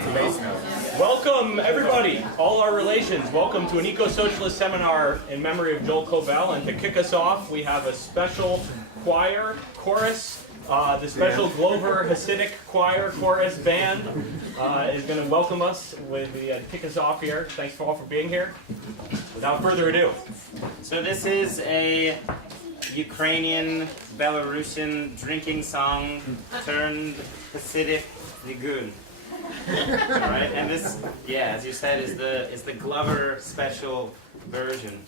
It's a bass note. Welcome, everybody, all our relations. Welcome to an Ecosocialist seminar in memory of Joel Kovel. And to kick us off, we have a special choir, chorus. The special Glover Hasidic choir chorus band is going to welcome us with the kick us off here. Thanks all for being here. Without further ado. So this is a Ukrainian, Belarusian drinking song turned Hasidic Nigun. Alright, and this, yeah, as you said, is the Glover special version.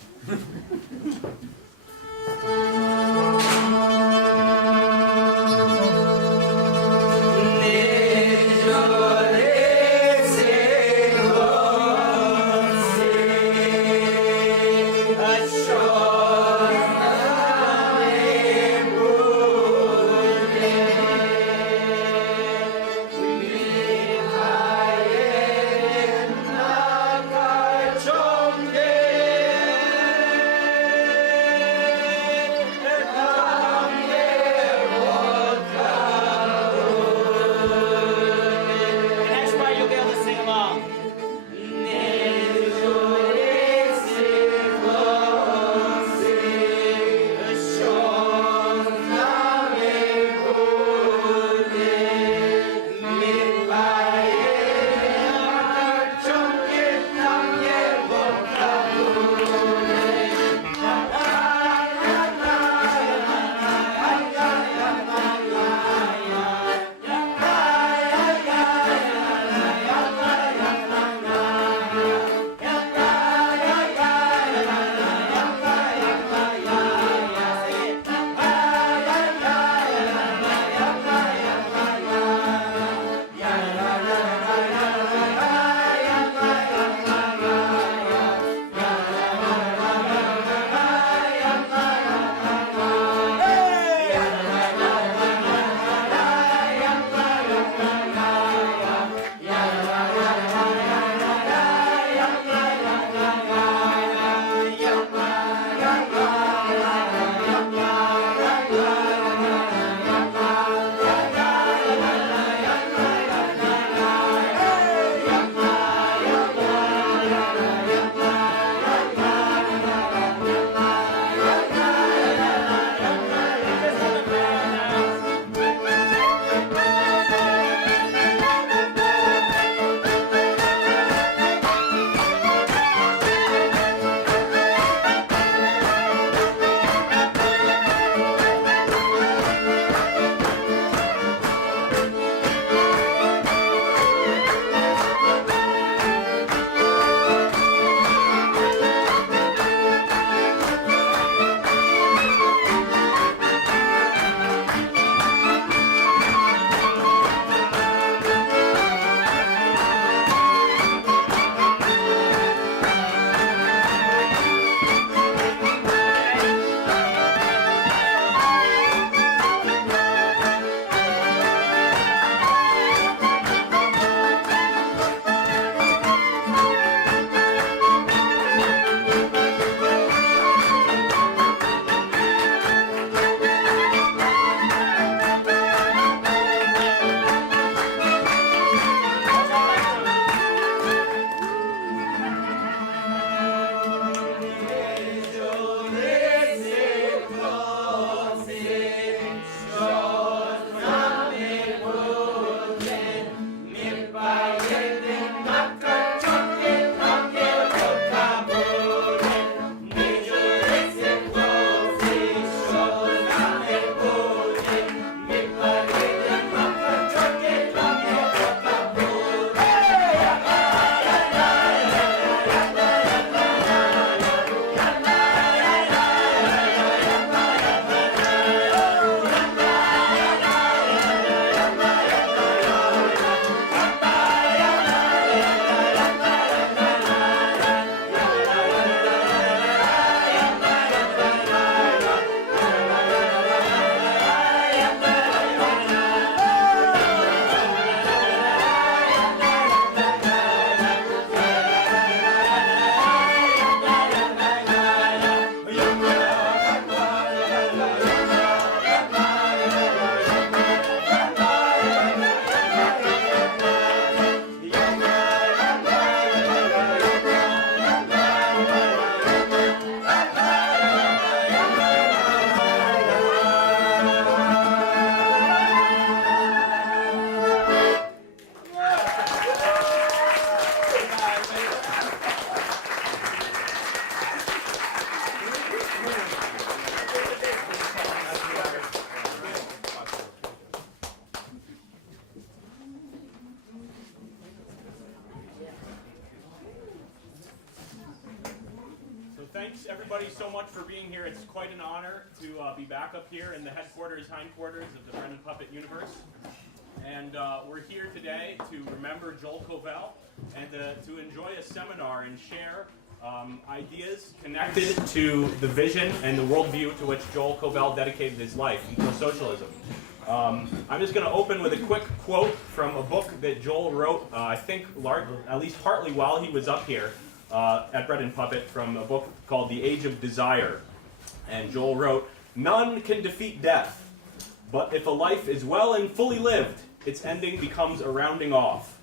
thanks everybody so much for being here. It's quite an honor to be back up here in the hindquarters of the Brennan Puppet universe. And we're here today to remember Joel Kovel and to enjoy a seminar and share ideas connected to the vision and the worldview to which Joel Kovel dedicated his life, Ecosocialism. I'm just going to open with a quick quote from a book that Joel wrote, I think at least partly while he was up here at Bread and Puppet, from a book called The Age of Desire. And Joel wrote, "None can defeat death, but if a life is well and fully lived, its ending becomes a rounding off.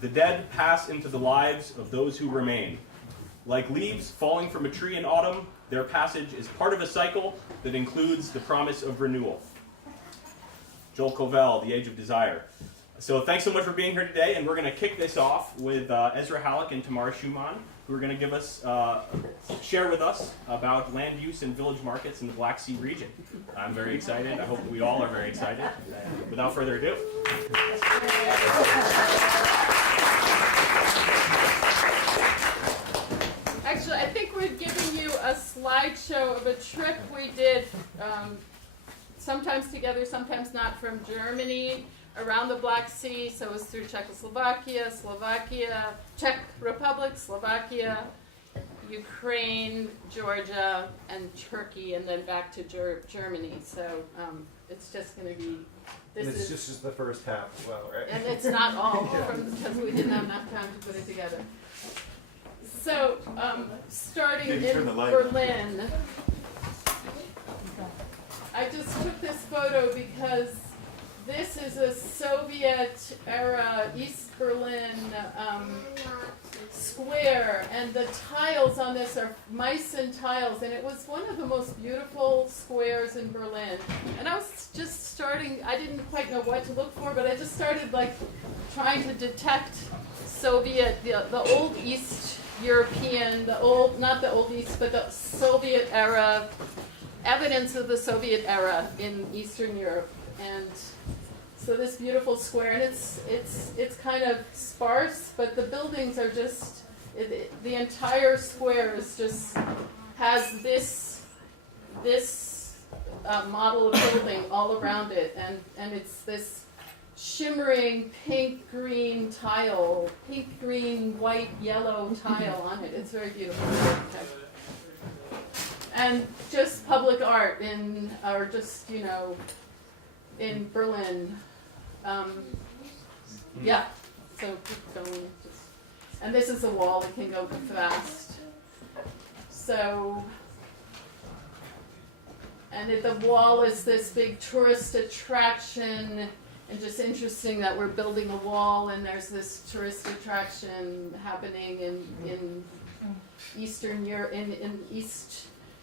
The dead pass into the lives of those who remain. Like leaves falling from a tree in autumn, their passage is part of a cycle that includes the promise of renewal." Joel Kovel, The Age of Desire. So thanks so much for being here today, and we're going to kick this off with Ezra Halleck and Tamara Schumann, who are going to give us, share with us about land use and village markets in the Black Sea region. I'm very excited. I hope we all are very excited. Without further ado. Actually, I think we're giving you a slideshow of a trip we did, sometimes together, sometimes not, from Germany around the Black Sea. So it was through Czechoslovakia, Czech Republic, Slovakia, Ukraine, Georgia, and Turkey, and then back to Germany. So it's just going to be. It's just the first half as well, right? And it's not all, because we didn't have enough time to put it together. So, starting in Berlin, I just took this photo because this is a Soviet-era East Berlin square, and the tiles on this are Meissen tiles, and it was one of the most beautiful squares in Berlin. And I was just starting, I didn't quite know what to look for, but I just started trying to detect Soviet, the old East European, not the old East, but the Soviet era, evidence of the Soviet era in Eastern Europe. And so this beautiful square, and it's kind of sparse, but the buildings are just, the entire square has this model of building all around it, and it's this shimmering pink, green tile, pink, green, white, yellow tile on it. It's very beautiful. And just public art in Berlin. Yeah, so keep going. And this is a wall that can go fast. So, and the wall is this big tourist attraction. And just interesting that we're building a wall, and there's this tourist attraction happening in Eastern Europe,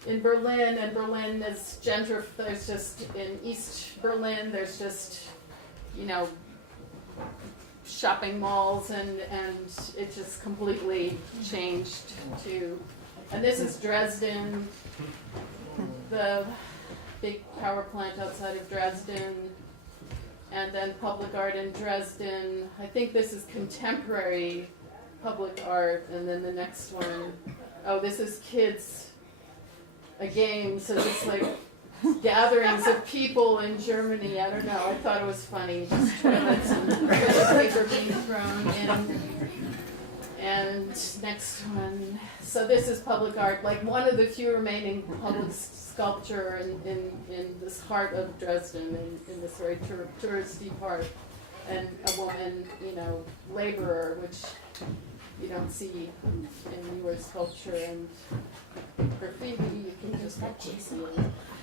in Berlin, and Berlin is there's just, in East Berlin, there's just, shopping malls, and it just completely changed to, and this is Dresden, the big power plant outside of Dresden, and then public art in Dresden. I think this is contemporary public art, and then the next one, this is kids, a game, so just gatherings of people in Germany. I don't know, I thought it was funny, just toilets and toilet paper being thrown in. And next one, so this is public art, one of the few remaining public sculpture in this heart of Dresden, in this very touristy part, and a woman, laborer, which you don't see in newer sculpture, and graffiti, you can just see it.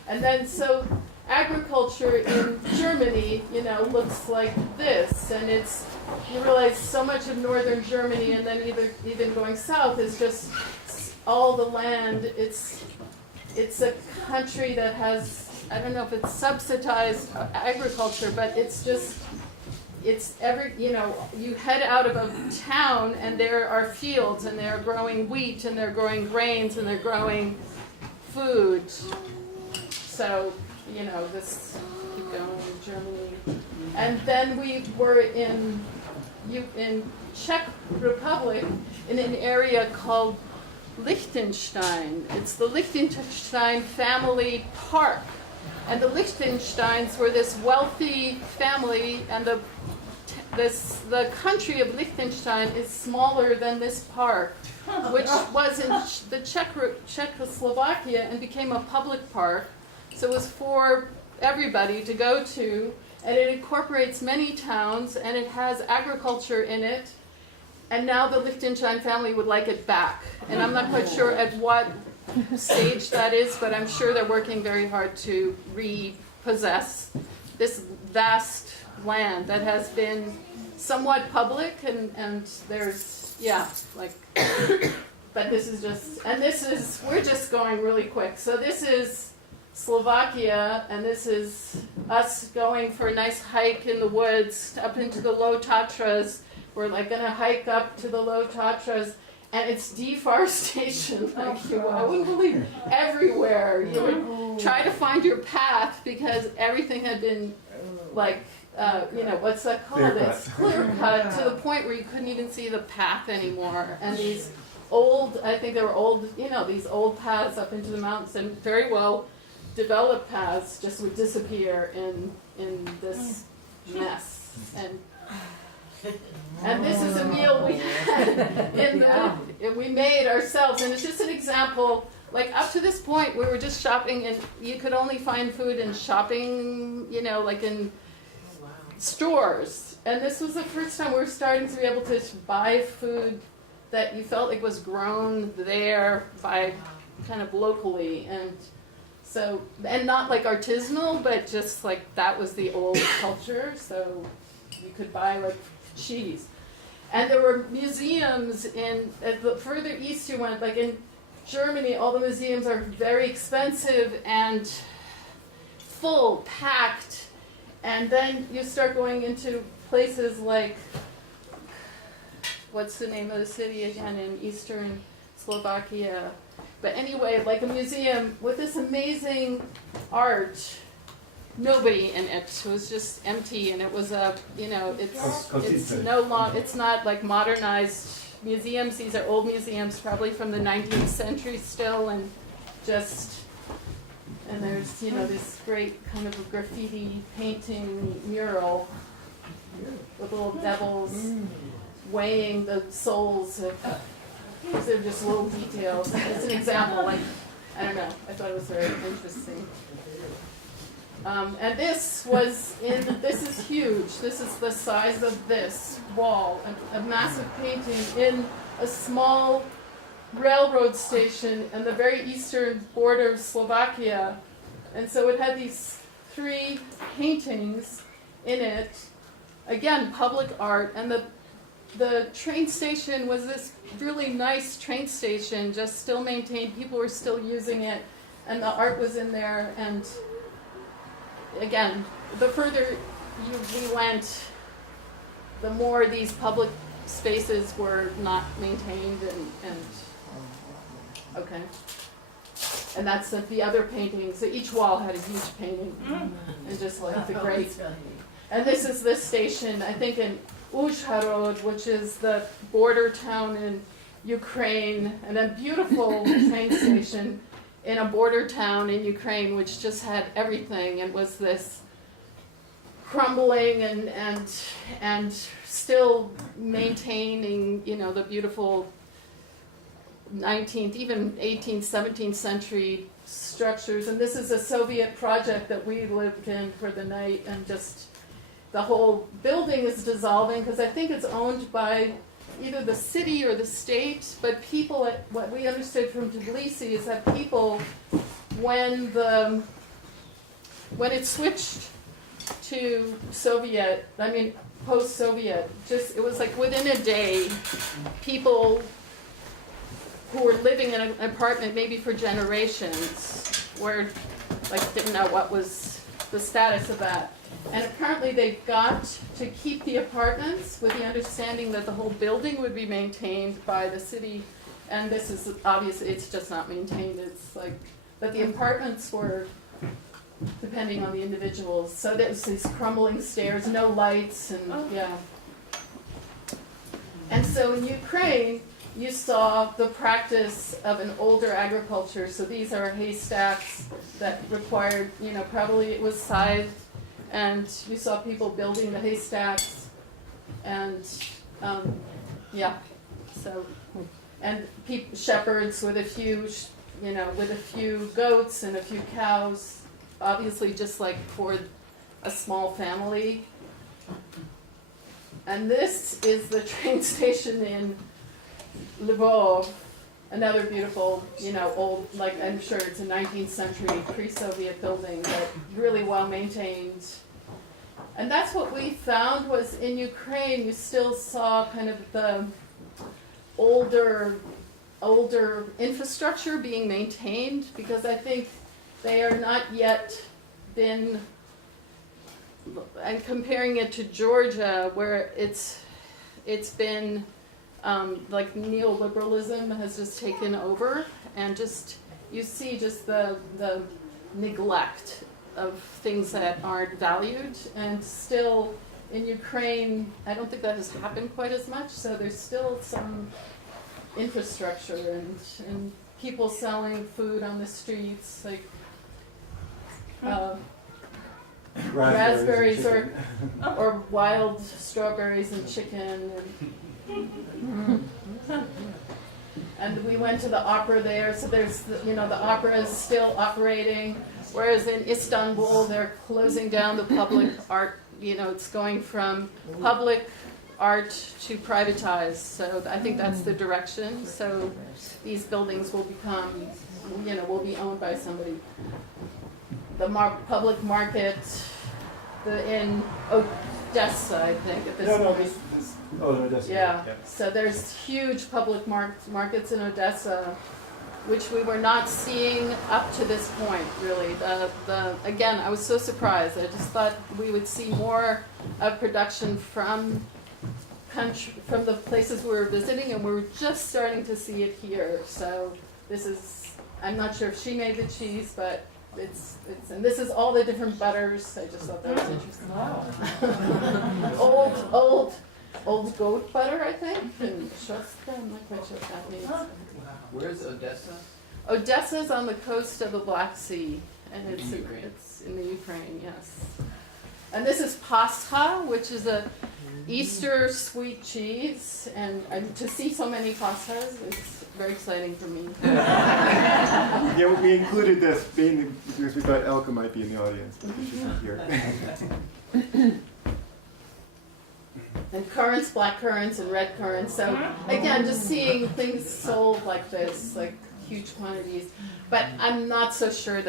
And then, so agriculture in Germany, looks like this, and you realize so much of northern Germany, and then even going south, is just all the land. It's a country that has, I don't know if it's subsidized agriculture, but you head out of a town, and there are fields, and they're growing wheat, and they're growing grains, and they're growing food. So, this, keep going in Germany. And then we were in Czech Republic, in an area called Liechtenstein. It's the Liechtenstein family park. And the Liechtensteins were this wealthy family, and the country of Liechtenstein is smaller than this park, which was in the Czechoslovakia and became a public park. So it was for everybody to go to, and it incorporates many towns, and it has agriculture in it. And now the Liechtenstein family would like it back. And I'm not quite sure at what stage that is, but I'm sure they're working very hard to repossess this vast land that has been somewhat public, and there's, but this is just, and we're just going really quick. So this is Slovakia, and this is us going for a nice hike in the woods up into the low Tatras. We're like going to hike up to the low Tatras, and it's deforestation. Like I wouldn't believe everywhere. You would try to find your path because everything had been like, what's that called? It's clear cut to the point where you couldn't even see the path anymore. And these old, I think they were old, these old paths up into the mountains and very well developed paths just would disappear in this mess. And this is a meal we had we made ourselves, and it's just an example. Like up to this point, we were just shopping, and you could only find food in shopping, like in stores. And this was the first time we were starting to be able to buy food that you felt like was grown there by kind of locally, and not like artisanal, but just like that was the old culture. So you could buy like cheese. And there were museums the further east you went, like in Germany, all the museums are very expensive and full, packed. And then you start going into places like, what's the name of the city again in eastern Slovakia? But anyway, like a museum with this amazing art. Nobody in it. It was just empty, and it was it's not like modernized museums. These are old museums, probably from the 19th century still, and there's this great kind of a graffiti painting mural with little devils weighing the souls of. These are just little details. It's an example. Like I don't know. I thought it was very interesting. And this is huge. This is the size of this wall, a massive painting in a small railroad station on the very eastern border of Slovakia. And so it had these 3 paintings in it. Again, public art. And the train station was this really nice train station, just still maintained. People were still using it. And the art was in there. And again, the further we went, the more these public spaces were not maintained, and okay. And that's the other painting. So each wall had a huge painting, and just like the great. And this is this station, I think in Uzhhorod, which is the border town in Ukraine, and a beautiful train station in a border town in Ukraine, which just had everything, and was this crumbling and still maintaining, the beautiful 19th, even 18th, 17th century structures. And this is a Soviet project that we lived in for the night, and just the whole building is dissolving because I think it's owned by either the city or the state, but people, what we understood from Tbilisi is that people, when it switched to post-Soviet, it was like within a day, people who were living in an apartment maybe for generations didn't know what was the status of that. And apparently they got to keep the apartments with the understanding that the whole building would be maintained by the city. And this is obviously, it's just not maintained. It's like, but the apartments were depending on the individuals. So there's these crumbling stairs, no lights, and yeah. And so in Ukraine, you saw the practice of an older agriculture. So these are haystacks that required, probably it was scythed, and you saw people building the haystacks, and so, and shepherds with a few, with a few goats and a few cows, obviously just like for a small family. And this is the train station in Lvov, another beautiful, old, like I'm sure it's a 19th century pre-Soviet building, but really well maintained. And that's what we found was in Ukraine, you still saw kind of the older infrastructure being maintained, because I think they are not yet been, and comparing it to Georgia, where it's been like neoliberalism has just taken over, and just you see just the neglect of things that aren't valued. And still in Ukraine, I don't think that has happened quite as much, so there's still some infrastructure and people selling food on the streets, like raspberries or wild strawberries and chicken. And we went to the opera there, so there's, the opera is still operating, whereas in Istanbul, they're closing down the public art, it's going from public art to privatized, so I think that's the direction. So these buildings will become, will be owned by somebody. The public market, in Odessa, I think, at this point. Odessa. Yeah. So there's huge public markets in Odessa, which we were not seeing up to this point, really. Again, I was so surprised. I just thought we would see more of production from the places we were visiting, and we're just starting to see it here. So this is, I'm not sure if she made the cheese, but and this is all the different butters. I just thought that was interesting. Wow. old goat butter, I think, and shostka. I'm not quite sure what that means. Where's Odessa? Odessa is on the coast of the Black Sea, and it's in the Ukraine, yes. And this is pasta, which is a Easter sweet cheese, and to see so many pastas is very exciting for me. Yeah, we included this because we thought Elka might be in the audience, but she's not here. And currants, black currants, and red currants. So again, just seeing things sold like this, like huge quantities. But I'm not so sure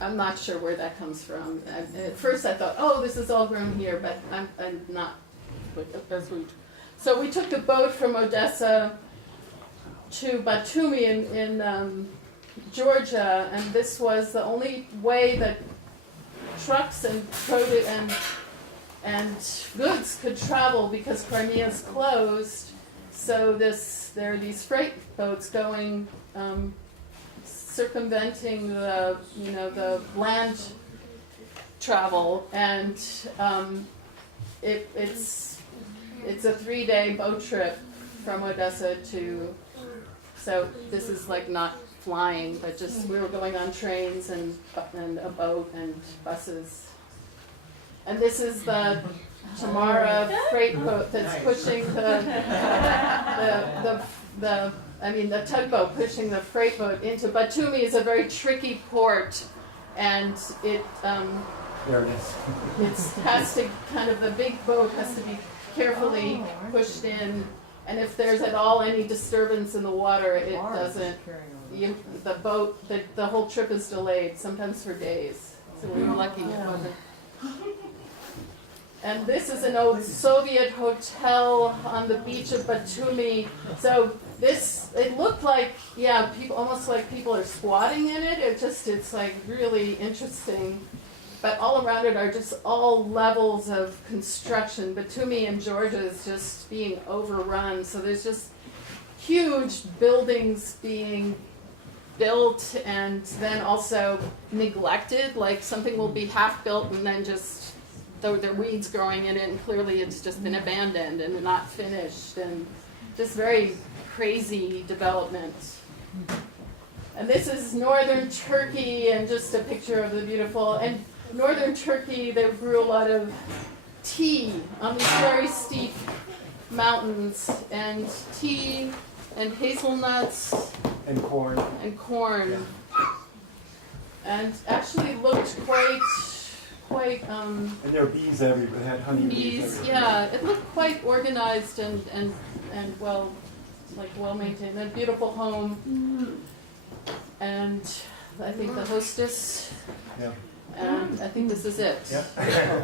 I'm not sure where that comes from. At first I thought, oh, this is all grown here, but I'm not. So we took the boat from Odessa to Batumi in Georgia, and this was the only way that trucks and produce and goods could travel, because Crimea is closed. So there are these freight boats going, circumventing the land travel, and it's a 3-day boat trip from Odessa to. So this is like not flying, but just we were going on trains and a boat and buses. And this is the Tamara freight boat that's pushing the tugboat pushing the freight boat into Batumi. Is a very tricky port, and it has to the big boat has to be carefully pushed in, and if there's at all any disturbance in the water, it doesn't. The whole trip is delayed, sometimes for days. So we were lucky it wasn't. And this is an old Soviet hotel on the beach of Batumi. So it looked like, people, almost like people are squatting in it. It's like really interesting. But all around it are just all levels of construction. Batumi in Georgia is just being overrun. So there's just huge buildings being built and then also neglected. Like something will be half built and then just though there are weeds growing in it, and clearly it's just been abandoned and not finished, and just very crazy development. And this is northern Turkey, and just a picture of the beautiful, and northern Turkey, they grew a lot of tea on these very steep mountains, and tea and hazelnuts And corn. and corn, and actually looked quite And there are bees everywhere. They had honey bees bees. everywhere. Yeah, it looked quite organized and well, like well maintained. A beautiful home, and I think the hostess. Yeah. And I think this is it. Yep.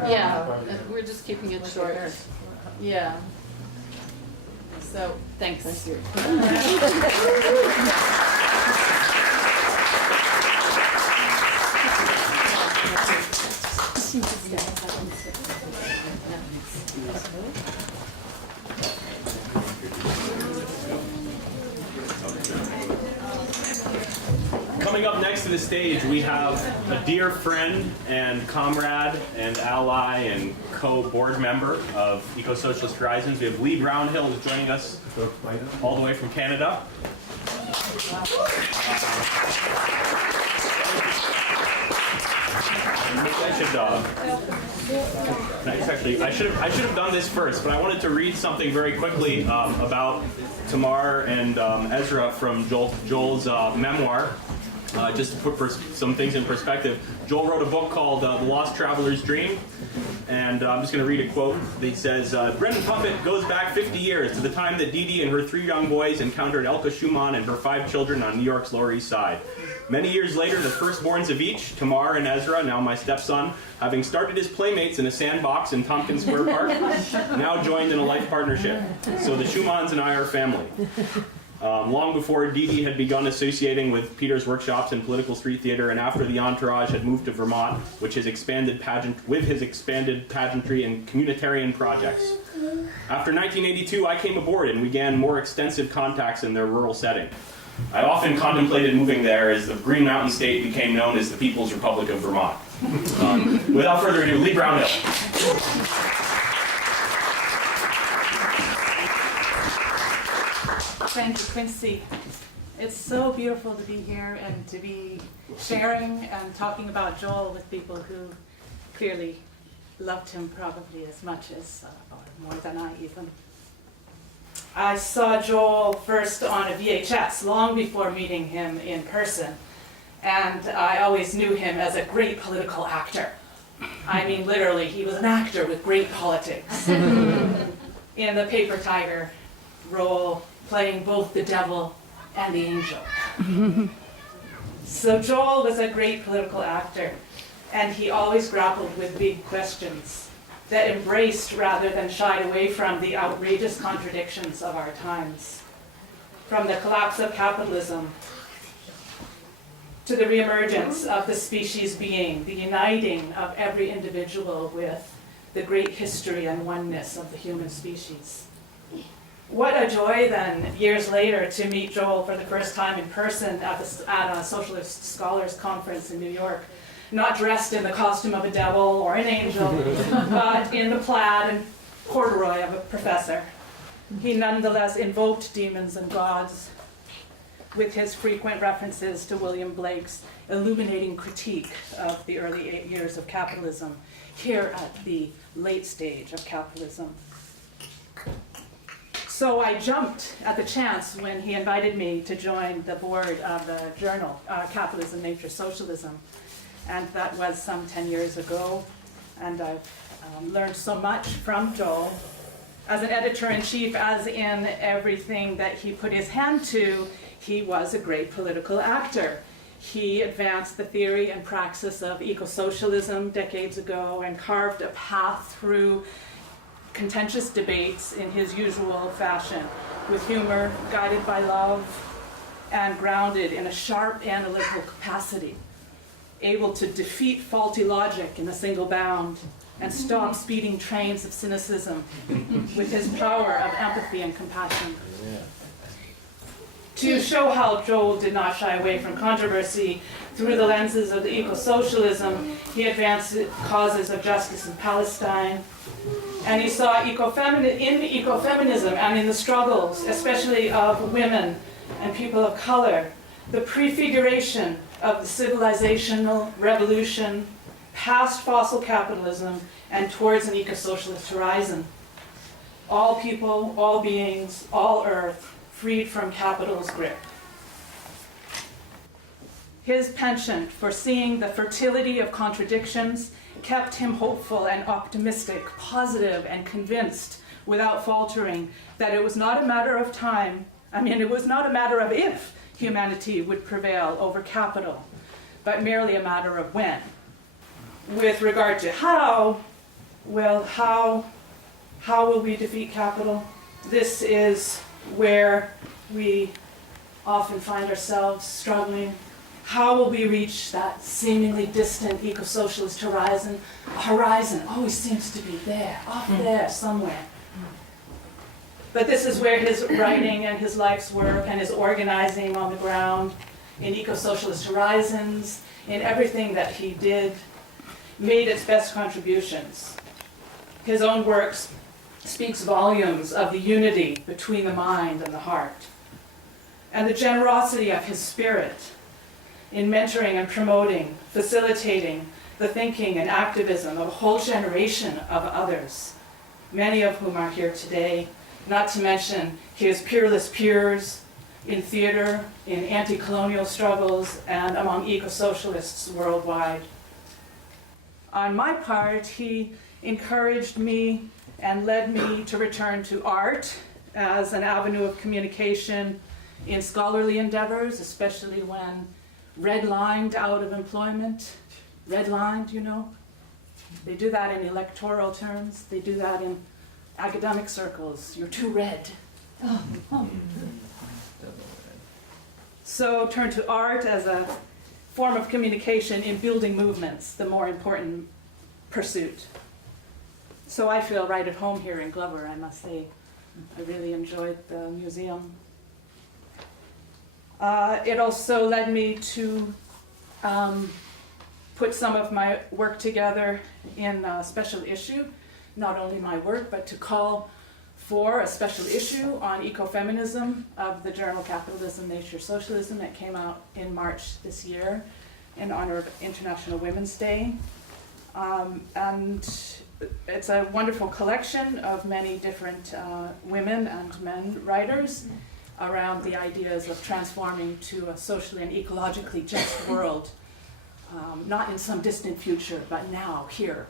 Yeah, and we're just keeping it short. Yeah. So, thanks. Thank you. Coming up next to the stage, we have a dear friend and comrade and ally and co-board member of Ecosocialist Horizons. We have Lee Brownhill who's joining us all the way from Canada. I should have done this first, but I wanted to read something very quickly about Tamar and Ezra from Joel's memoir. Just to put some things in perspective, Joel wrote a book called The Lost Traveler's Dream, and I'm just going to read a quote that says, Brendan Puppet goes back 50 years to the time that Dee Dee and her 3 young boys encountered Elka Schumann and her 5 children on New York's Lower East Side. Many years later, the firstborns of each, Tamar and Ezra, now my stepson, having started as playmates in a sandbox in Tompkins Square Park, now joined in a life partnership. So the Schumanns and I are family. Long before Dee Dee had begun associating with Peter's workshops and political street theater, and after the entourage had moved to Vermont, with his expanded pageantry and communitarian projects. After 1982, I came aboard and began more extensive contacts in their rural setting. I often contemplated moving there as the Green Mountain State became known as the People's Republic of Vermont. Without further ado, Lee Brownhill. Thank you, Quincy. It's so beautiful to be here and to be sharing and talking about Joel with people who clearly loved him probably as much as, or more than I even. I saw Joel first on a VHS long before meeting him in person, and I always knew him as a great political actor. I mean, literally, he was an actor with great politics. In the Paper Tiger role, playing both the devil and the angel. So Joel was a great political actor, and he always grappled with big questions that embraced rather than shied away from the outrageous contradictions of our times. From the collapse of capitalism to the reemergence of the species being, the uniting of every individual with the great history and oneness of the human species. What a joy then, years later, to meet Joel for the first time in person at a Socialist Scholars Conference in New York, not dressed in the costume of a devil or an angel, but in the plaid and corduroy of a professor. He nonetheless invoked demons and gods with his frequent references to William Blake's illuminating critique of the early years of capitalism, here at the late stage of capitalism. So I jumped at the chance when he invited me to join the board of the journal, Capitalism, Nature, Socialism. And that was some 10 years ago. And I've learned so much from Joel as an editor-in-chief, as in everything that he put his hand to. He was a great political actor. He advanced the theory and praxis of ecosocialism decades ago and carved a path through contentious debates in his usual fashion, with humor, guided by love, and grounded in a sharp analytical capacity, able to defeat faulty logic in a single bound and stop speeding trains of cynicism with his power of empathy and compassion. To show how Joel did not shy away from controversy, through the lenses of the eco-socialism, he advanced causes of justice in Palestine. And he saw in ecofeminism and in the struggles, especially of women and people of color, the prefiguration of the civilizational revolution past fossil capitalism and towards an eco-socialist horizon. All people, all beings, all earth, freed from capital's grip. His penchant for seeing the fertility of contradictions kept him hopeful and optimistic, positive and convinced, without faltering, that it was not a matter of time, it was not a matter of if humanity would prevail over capital, but merely a matter of when. With regard to how, well, how will we defeat capital? This is where we often find ourselves struggling. How will we reach that seemingly distant eco-socialist horizon? A horizon always seems to be there, off there somewhere. But this is where his writing and his life's work and his organizing on the ground in eco-socialist horizons, in everything that he did, made its best contributions. His own works speaks volumes of the unity between the mind and the heart, and the generosity of his spirit in mentoring and promoting, facilitating the thinking and activism of a whole generation of others, many of whom are here today, not to mention his peerless peers in theater, in anti-colonial struggles, and among eco-socialists worldwide. On my part, he encouraged me and led me to return to art as an avenue of communication in scholarly endeavors, especially when redlined out of employment. Redlined, you know? They do that in electoral terms. They do that in academic circles. You're too red. So turn to art as a form of communication in building movements, the more important pursuit. So I feel right at home here in Glover, I must say. I really enjoyed the museum. It also led me to put some of my work together in a special issue, not only my work, but to call for a special issue on ecofeminism of the journal Capitalism, Nature, Socialism. It came out in March this year in honor of International Women's Day. And it's a wonderful collection of many different women and men writers around the ideas of transforming to a socially and ecologically just world, not in some distant future, but now, here.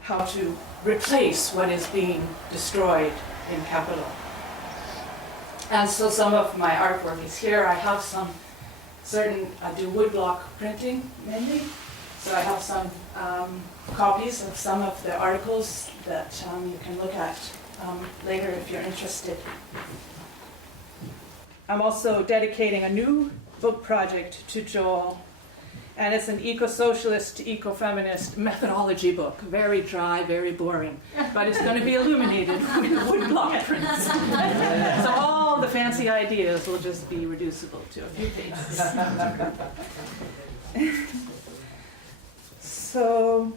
How to replace what is being destroyed in capital. And so some of my artwork is here. I have some I do woodblock printing mainly, so I have some copies of some of the articles that you can look at later if you're interested. I'm also dedicating a new book project to Joel, and it's an eco-socialist, eco-feminist methodology book. Very dry, very boring, but it's going to be illuminated with woodblock prints. So all the fancy ideas will just be reducible to a few pages. So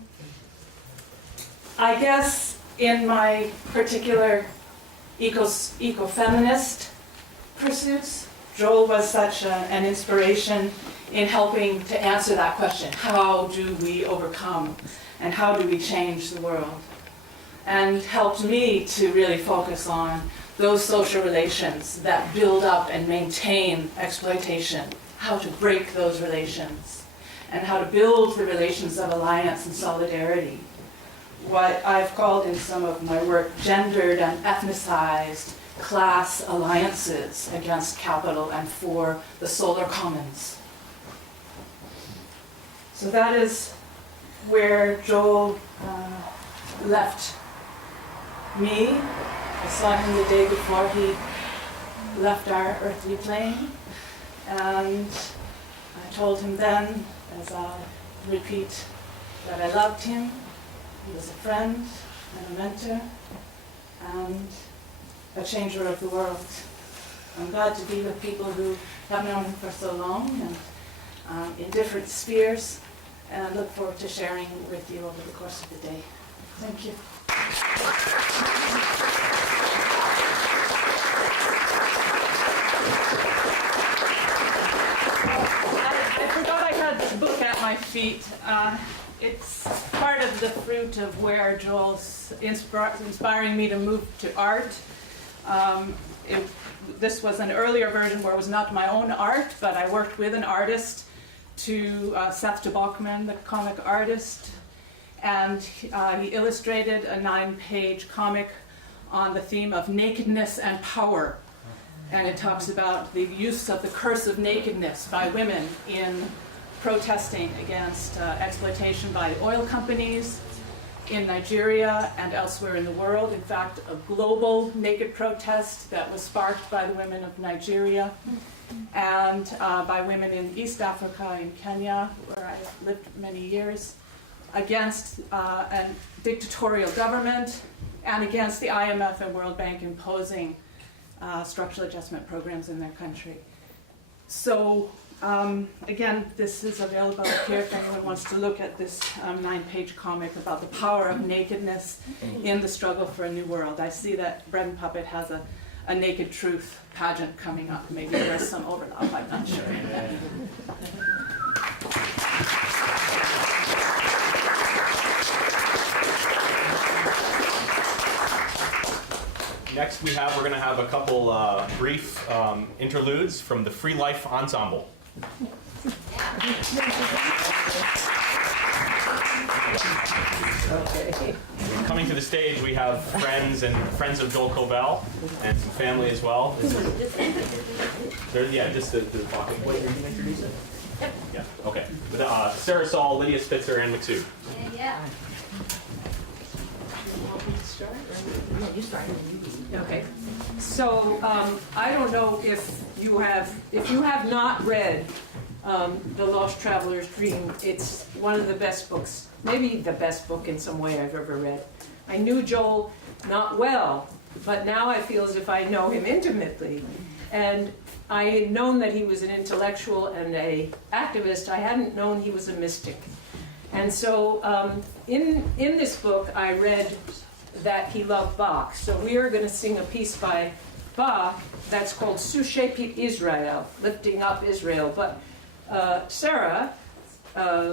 I guess in my particular eco-feminist pursuits, Joel was such an inspiration in helping to answer that question. How do we overcome and how do we change the world? And helped me to really focus on those social relations that build up and maintain exploitation, how to break those relations, and how to build the relations of alliance and solidarity. What I've called in some of my work gendered and ethnicized class alliances against capital and for the solar commons. So that is where Joel left me. I saw him the day before he left our earthly plane, and I told him then, as I'll repeat, that I loved him. He was a friend and a mentor and a changer of the world. I'm glad to be with people who have known him for so long and in different spheres, and I look forward to sharing with you over the course of the day. Thank you. I forgot I had this book at my feet. It's part of the fruit of where Joel's inspiring me to move to art. This was an earlier version where it was not my own art, but I worked with an artist, Seth de Bachman, the comic artist, and he illustrated a 9-page comic on the theme of nakedness and power. And it talks about the use of the curse of nakedness by women in protesting against exploitation by oil companies in Nigeria and elsewhere in the world. In fact, a global naked protest that was sparked by the women of Nigeria and by women in East Africa, in Kenya, where I lived many years, against a dictatorial government and against the IMF and World Bank imposing structural adjustment programs in their country. So again, this is available here if anyone wants to look at this 9-page comic about the power of nakedness in the struggle for a new world. I see that Bread and Puppet has a Naked Truth pageant coming up. Maybe there's some overlap, I'm not sure. Next we're going to have a couple brief interludes from the Free Life Ensemble. Okay. Coming to the stage, we have friends of Joel Kovel and some family as well. Just the talking. Wait, are you going to introduce it? Yeah, okay. Sarah Saul, Lydia Spitzer, and McSue. Yeah. Okay. So I don't know if you have not read The Lost Traveler's Dream. It's one of the best books, maybe the best book in some way I've ever read. I knew Joel not well, but now I feel as if I know him intimately. And I had known that he was an intellectual and an activist. I hadn't known he was a mystic. And so in this book, I read that he loved Bach. So we are going to sing a piece by Bach that's called Sushepit Israel, lifting up Israel. But Sarah,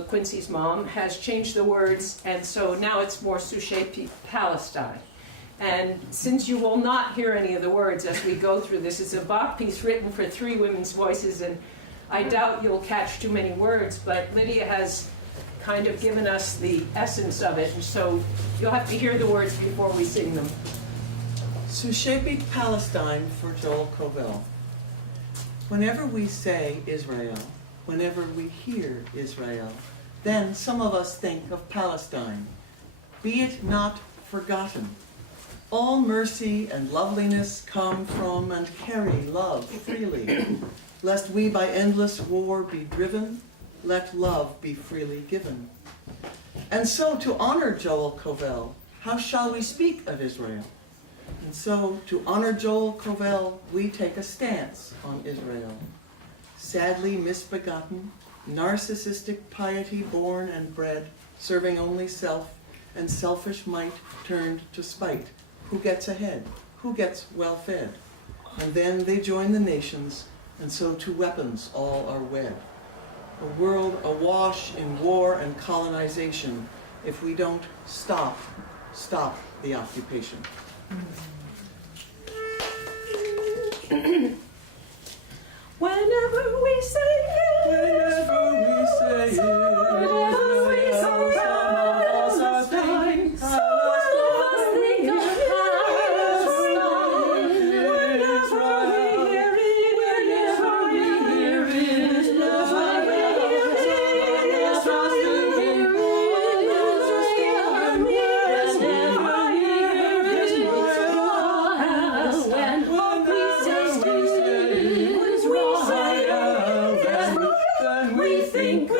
Quincy's mom, has changed the words, and so now it's more Sushepit Palestine. And since you will not hear any of the words as we go through this, it's a Bach piece written for 3 women's voices, and I doubt you'll catch too many words, but Lydia has kind of given us the essence of it, and so you'll have to hear the words before we sing them. Sushepit Palestine for Joel Kovel. Whenever we say Israel, whenever we hear Israel, then some of us think of Palestine. Be it not forgotten. All mercy and loveliness come from and carry love freely. Lest we by endless war be driven, let love be freely given. And so to honor Joel Kovel, how shall we speak of Israel? And so to honor Joel Kovel, we take a stance on Israel. Sadly misbegotten, narcissistic piety born and bred, serving only self, and selfish might turned to spite. Who gets ahead? Who gets well fed? And then they join the nations, and so to weapons all are wed. A world awash in war and colonization, if we don't stop the occupation. Whenever we say it, Whenever we say it, whenever we say Palestine, some of us think of Palestine. Whenever we hear it, whenever we hear it, we think of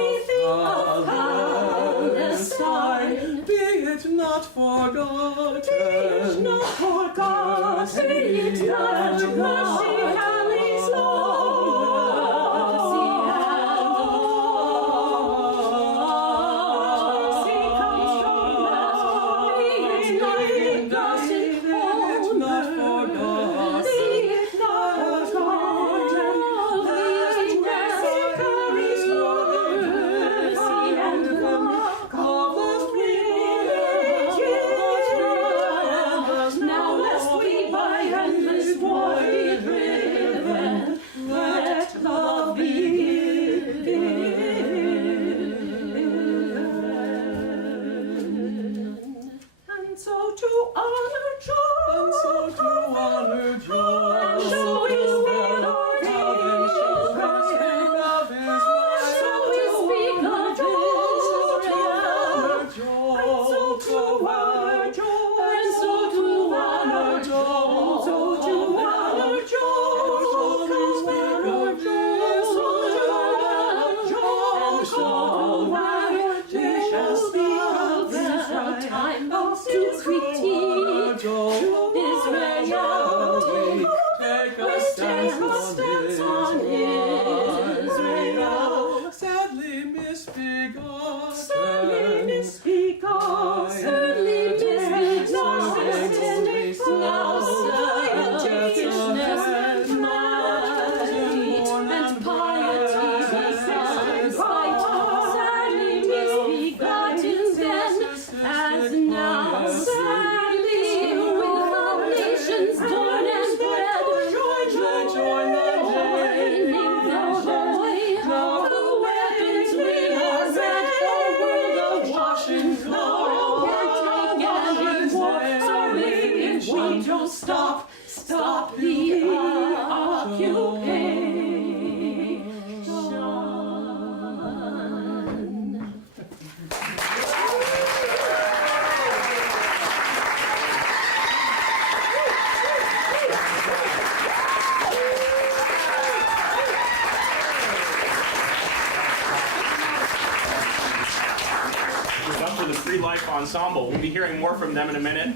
ensemble. We'll be hearing more from them in a minute.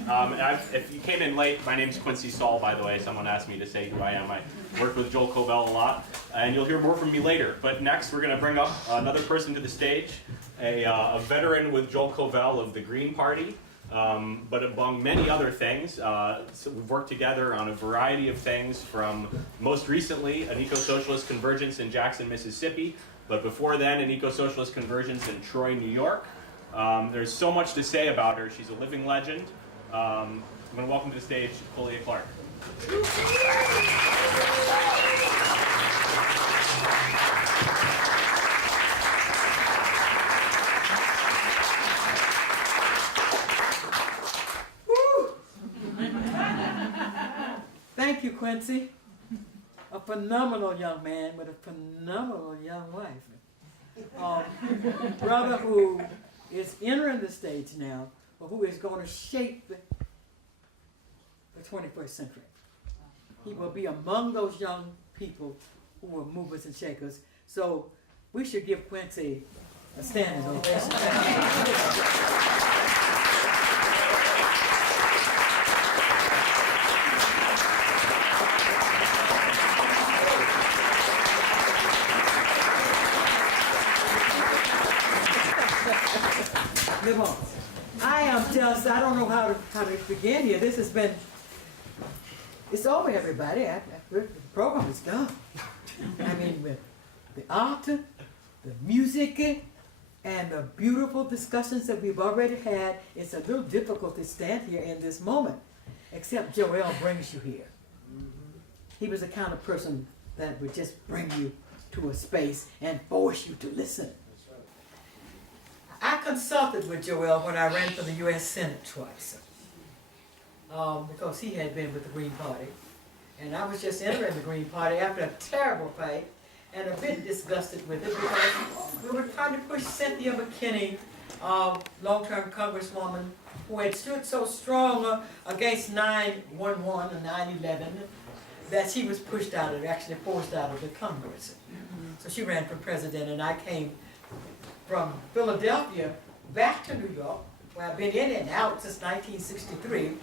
If you came in late, my name's Quincy Saul, by the way. Someone asked me to say who I am. I worked with Joel Kovel a lot, and you'll hear more from me later. But next, we're going to bring up another person to the stage, a veteran with Joel Kovel of the Green Party. But among many other things, so we've worked together on a variety of things, from most recently an eco-socialist convergence in Jackson, Mississippi, but before then an eco-socialist convergence in Troy, New York. There's so much to say about her. She's a living legend. I'm going to welcome to the stage Colia Clark. Thank you, Quincy. A phenomenal young man with a phenomenal young wife. Brother who is entering the stage now, but who is going to shape the 21st century. He will be among those young people who are movers and shakers. So we should give Quincy a standing ovation. Live on. I am just, I don't know how to begin here. This has been, it's over, everybody. The program is done. I mean, with the art, the music, and the beautiful discussions that we've already had, it's a little difficult to stand here in this moment, except Joel brings you here. He was the kind of person that would just bring you to a space and force you to listen. I consulted with Joel when I ran for the U.S. Senate twice, because he had been with the Green Party. And I was just entering the Green Party after a terrible fight and a bit disgusted with it because we were trying to push Cynthia McKinney, long-term congresswoman, who had stood so strong against 9/11 and 9/11 that she was pushed out of, actually forced out of the Congress. So she ran for president, and I came from Philadelphia back to New York, where I've been in and out since 1963,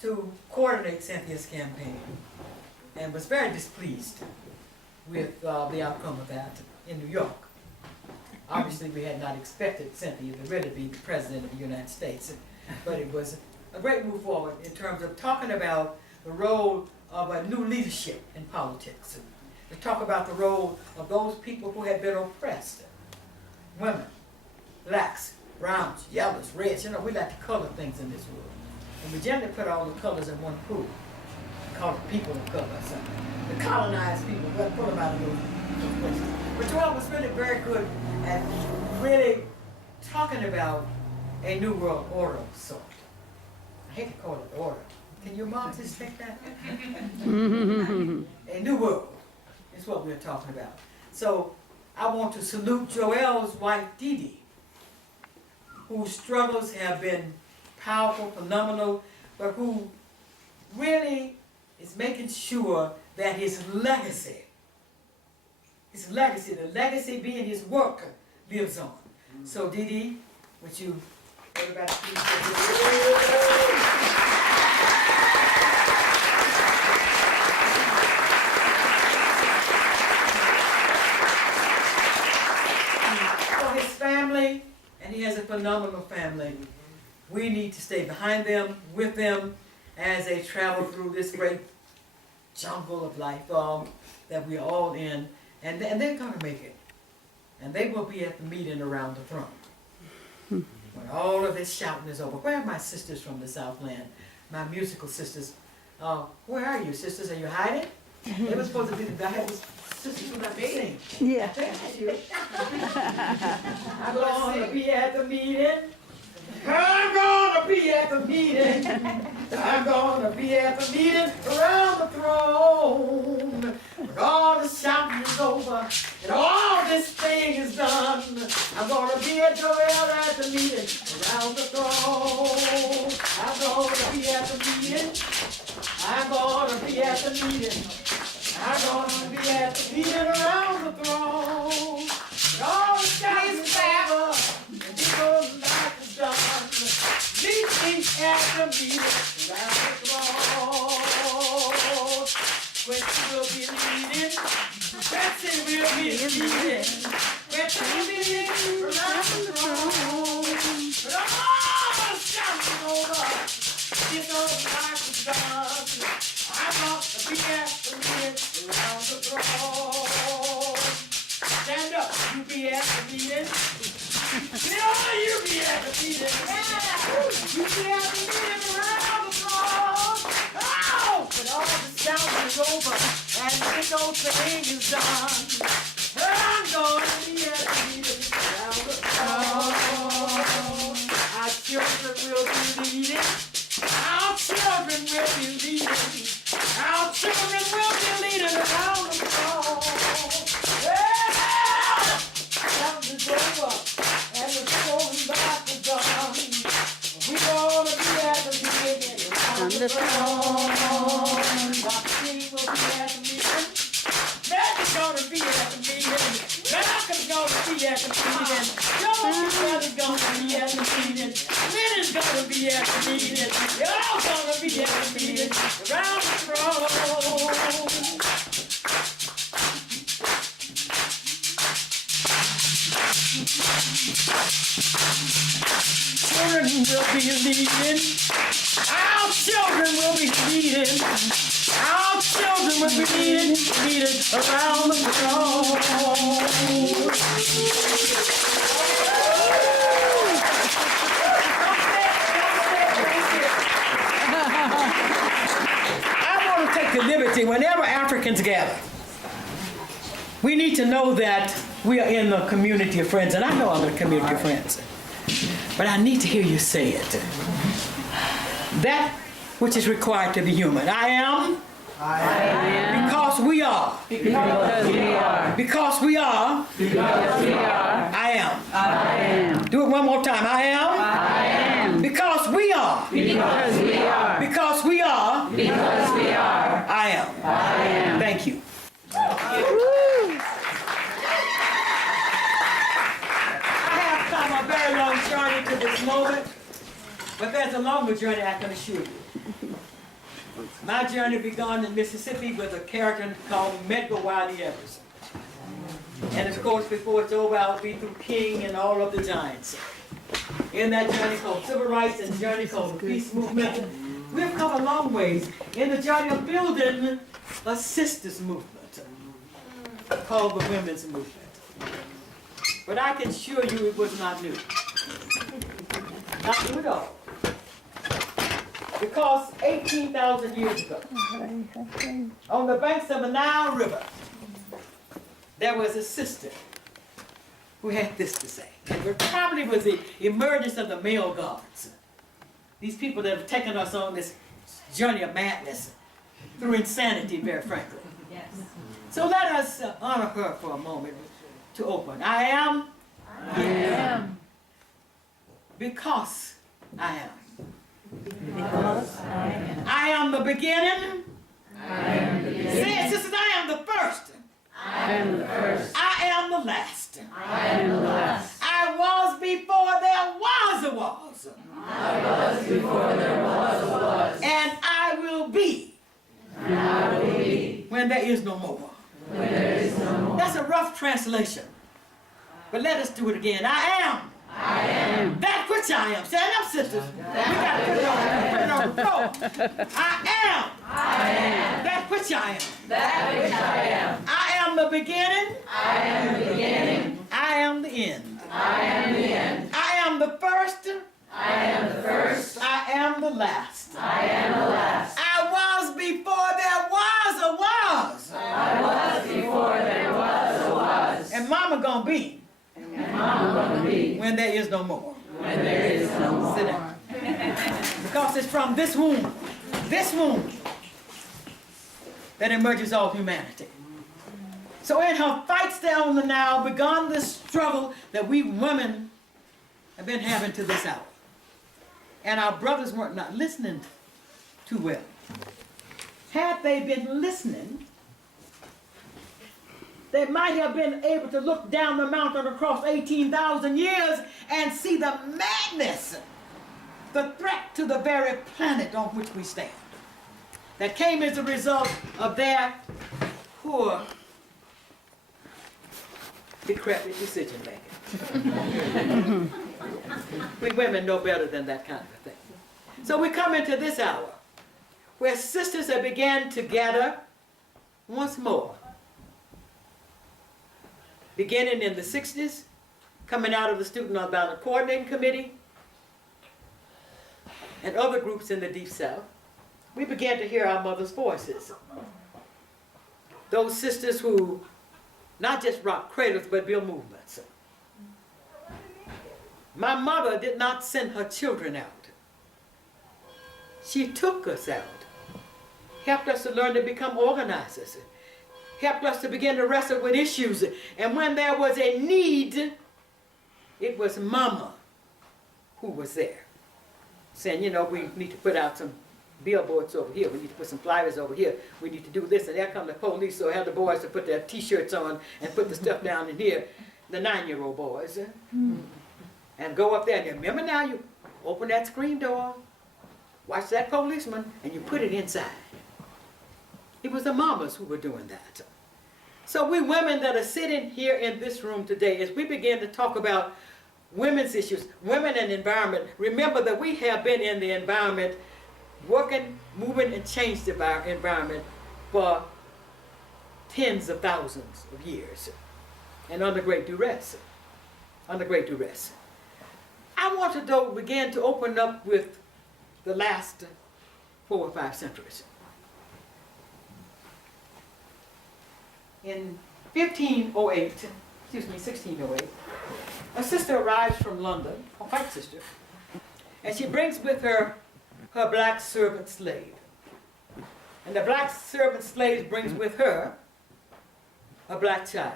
to coordinate Cynthia's campaign, and was very displeased with the outcome of that in New York. Obviously, we had not expected Cynthia to really be the president of the United States, but it was a great move forward in terms of talking about the role of a new leadership in politics, to talk about the role of those people who had been oppressed. Women, blacks, browns, yellows, reds, you know, we like to color things in this world. And we generally put all the colors in one pool. We call it people of color or something. The colonized people, we put them out of those places. But Joel was really very good at really talking about a new world order of sort. I hate to call it order. Can your mom just think that? A new world is what we're talking about. So I want to salute Joel's wife, Dee Dee, whose struggles have been powerful, phenomenal, but who really is making sure that his legacy, the legacy being his work, lives on. So Dee Dee, would you, everybody please family, and he has a phenomenal family. We need to stay behind them, with them, as they travel through this great jungle of life that we're all in, and they're going to make it. And they will be at the meeting around the throne. When all of this shouting is over. Where are my sisters from the Southland? My musical sisters. Where are you, sisters? Are you hiding? They were supposed to be the sisters who got to sing. Yeah. Thank you. I'm going to be at the meeting. I'm going to be at the meeting. I'm going to be at the meeting around the throne. When all the shouting is over and all this thing is done, I'm going to be at Joel at the meeting around the throne. I'm going to be at the meeting. I'm going to be at the meeting. I'm going to be at the meeting around the throne. And all the shouting is over and people's life is done. will be leading. Betsy will be leading. Betsy will be leading around the throne. But all shouting over. This old life is gone. I want to be at the meeting around the throne. Stand up, you be at the meeting. You be at the meeting. You be at the meeting around the throne. Oh, but all the shouting is over and this old thing is done. I'm going to be at the meeting around the throne. Our children will be leading. Our children will be leading. Our children will be leading around the throne. Well, shouting is over and the throne back is done. We're gonna be at the meeting around the throne. Dr. King will be at the meeting. Maggie's gonna be at the meeting. Malcolm's gonna be at the meeting. Joe's brother's gonna be at the meeting. Lynn's gonna be at the meeting. Y'all gonna be at the meeting around the throne. Children will be leading. Our children will be leading. Our children will be leading around the throne. I want to take the liberty whenever Africans gather. We need to know that we are in the community of friends, and I know I'm in a community of friends. But I need to hear you say it. That which is required to be human. I am. I am. Because we are. Because we are. Because we are. Because we are. I am. I am. Do it one more time. I am. I am. Because we are. Because we are. Because we are. Because we are. I am. I am. Thank you. A very long journey to this moment, but there's a longer journey, I can assure you. My journey began in Mississippi with a character called Medgar Wiley Evers. And of course, before it's over, I'll be through King and all of the giants. In that journey called civil rights and journey called the peace movement, we have come a long ways in the journey of building a sisters movement called the women's movement. But I can assure you it was not new. Not new at all. Because 18,000 years ago, on the banks of the Nile River, there was a sister who had this to say. It probably was the emergence of the male gods. These people that have taken us on this journey of madness through insanity, very frankly. Yes. So let us honor her for a moment. To open. I am. I am. Because I am. Because I am. I am the beginning. I am the beginning. Say it, sisters, I am the first. I am the first. I am the last. I am the last. I was before there was a was. I was before there was a was. And I will be. And I will be. When there is no more. When there is no more. That's a rough translation. But let us do it again. I am. I am. That which I am. Stand up, sisters. We got to put it on the floor. I am. I am. That which I am. That which I am. I am the beginning. I am the beginning. I am the end. I am the end. I am the first. I am the first. I am the last. I am the last. I was before there was a was. I was before there was a was. And mama gonna be. And mama gonna be. When there is no more. When there is no more. Sit down. Because it's from this womb, that emerges all humanity. So in her fights there on the Nile begun this struggle that we women have been having to this hour. And our brothers weren't not listening too well. Had they been listening, they might have been able to look down the mountain across 18,000 years and see the madness, the threat to the very planet on which we stand, that came as a result of their poor, decrepit decision making. We women know better than that kind of thing. So we come into this hour where sisters have began to gather once more. Beginning in the 60s, coming out of the Student Nonviolent Coordinating Committee and other groups in the Deep South, we began to hear our mothers' voices. Those sisters who not just rock cradles, but build movements. My mother did not send her children out. She took us out, helped us to learn to become organizers, helped us to begin to wrestle with issues. And when there was a need, it was Mama who was there, saying, you know, we need to put out some billboards over here, we need to put some flyers over here, we need to do this, and there come the police, so I have the boys to put their t-shirts on and put the stuff down in here, the 9-year-old boys, and go up there, and remember now, you open that screen door, watch that policeman, and you put it inside. It was the mamas who were doing that. So we women that are sitting here in this room today, as we begin to talk about women's issues, women and environment, remember that we have been in the environment working, moving, and changed the environment for tens of thousands of years, and under great duress. Under great duress. I want to though begin to open up with the last 4 or 5 centuries. In 1608, a sister arrives from London, a white sister, and she brings with her her black servant slave. And the black servant slave brings with her a black child.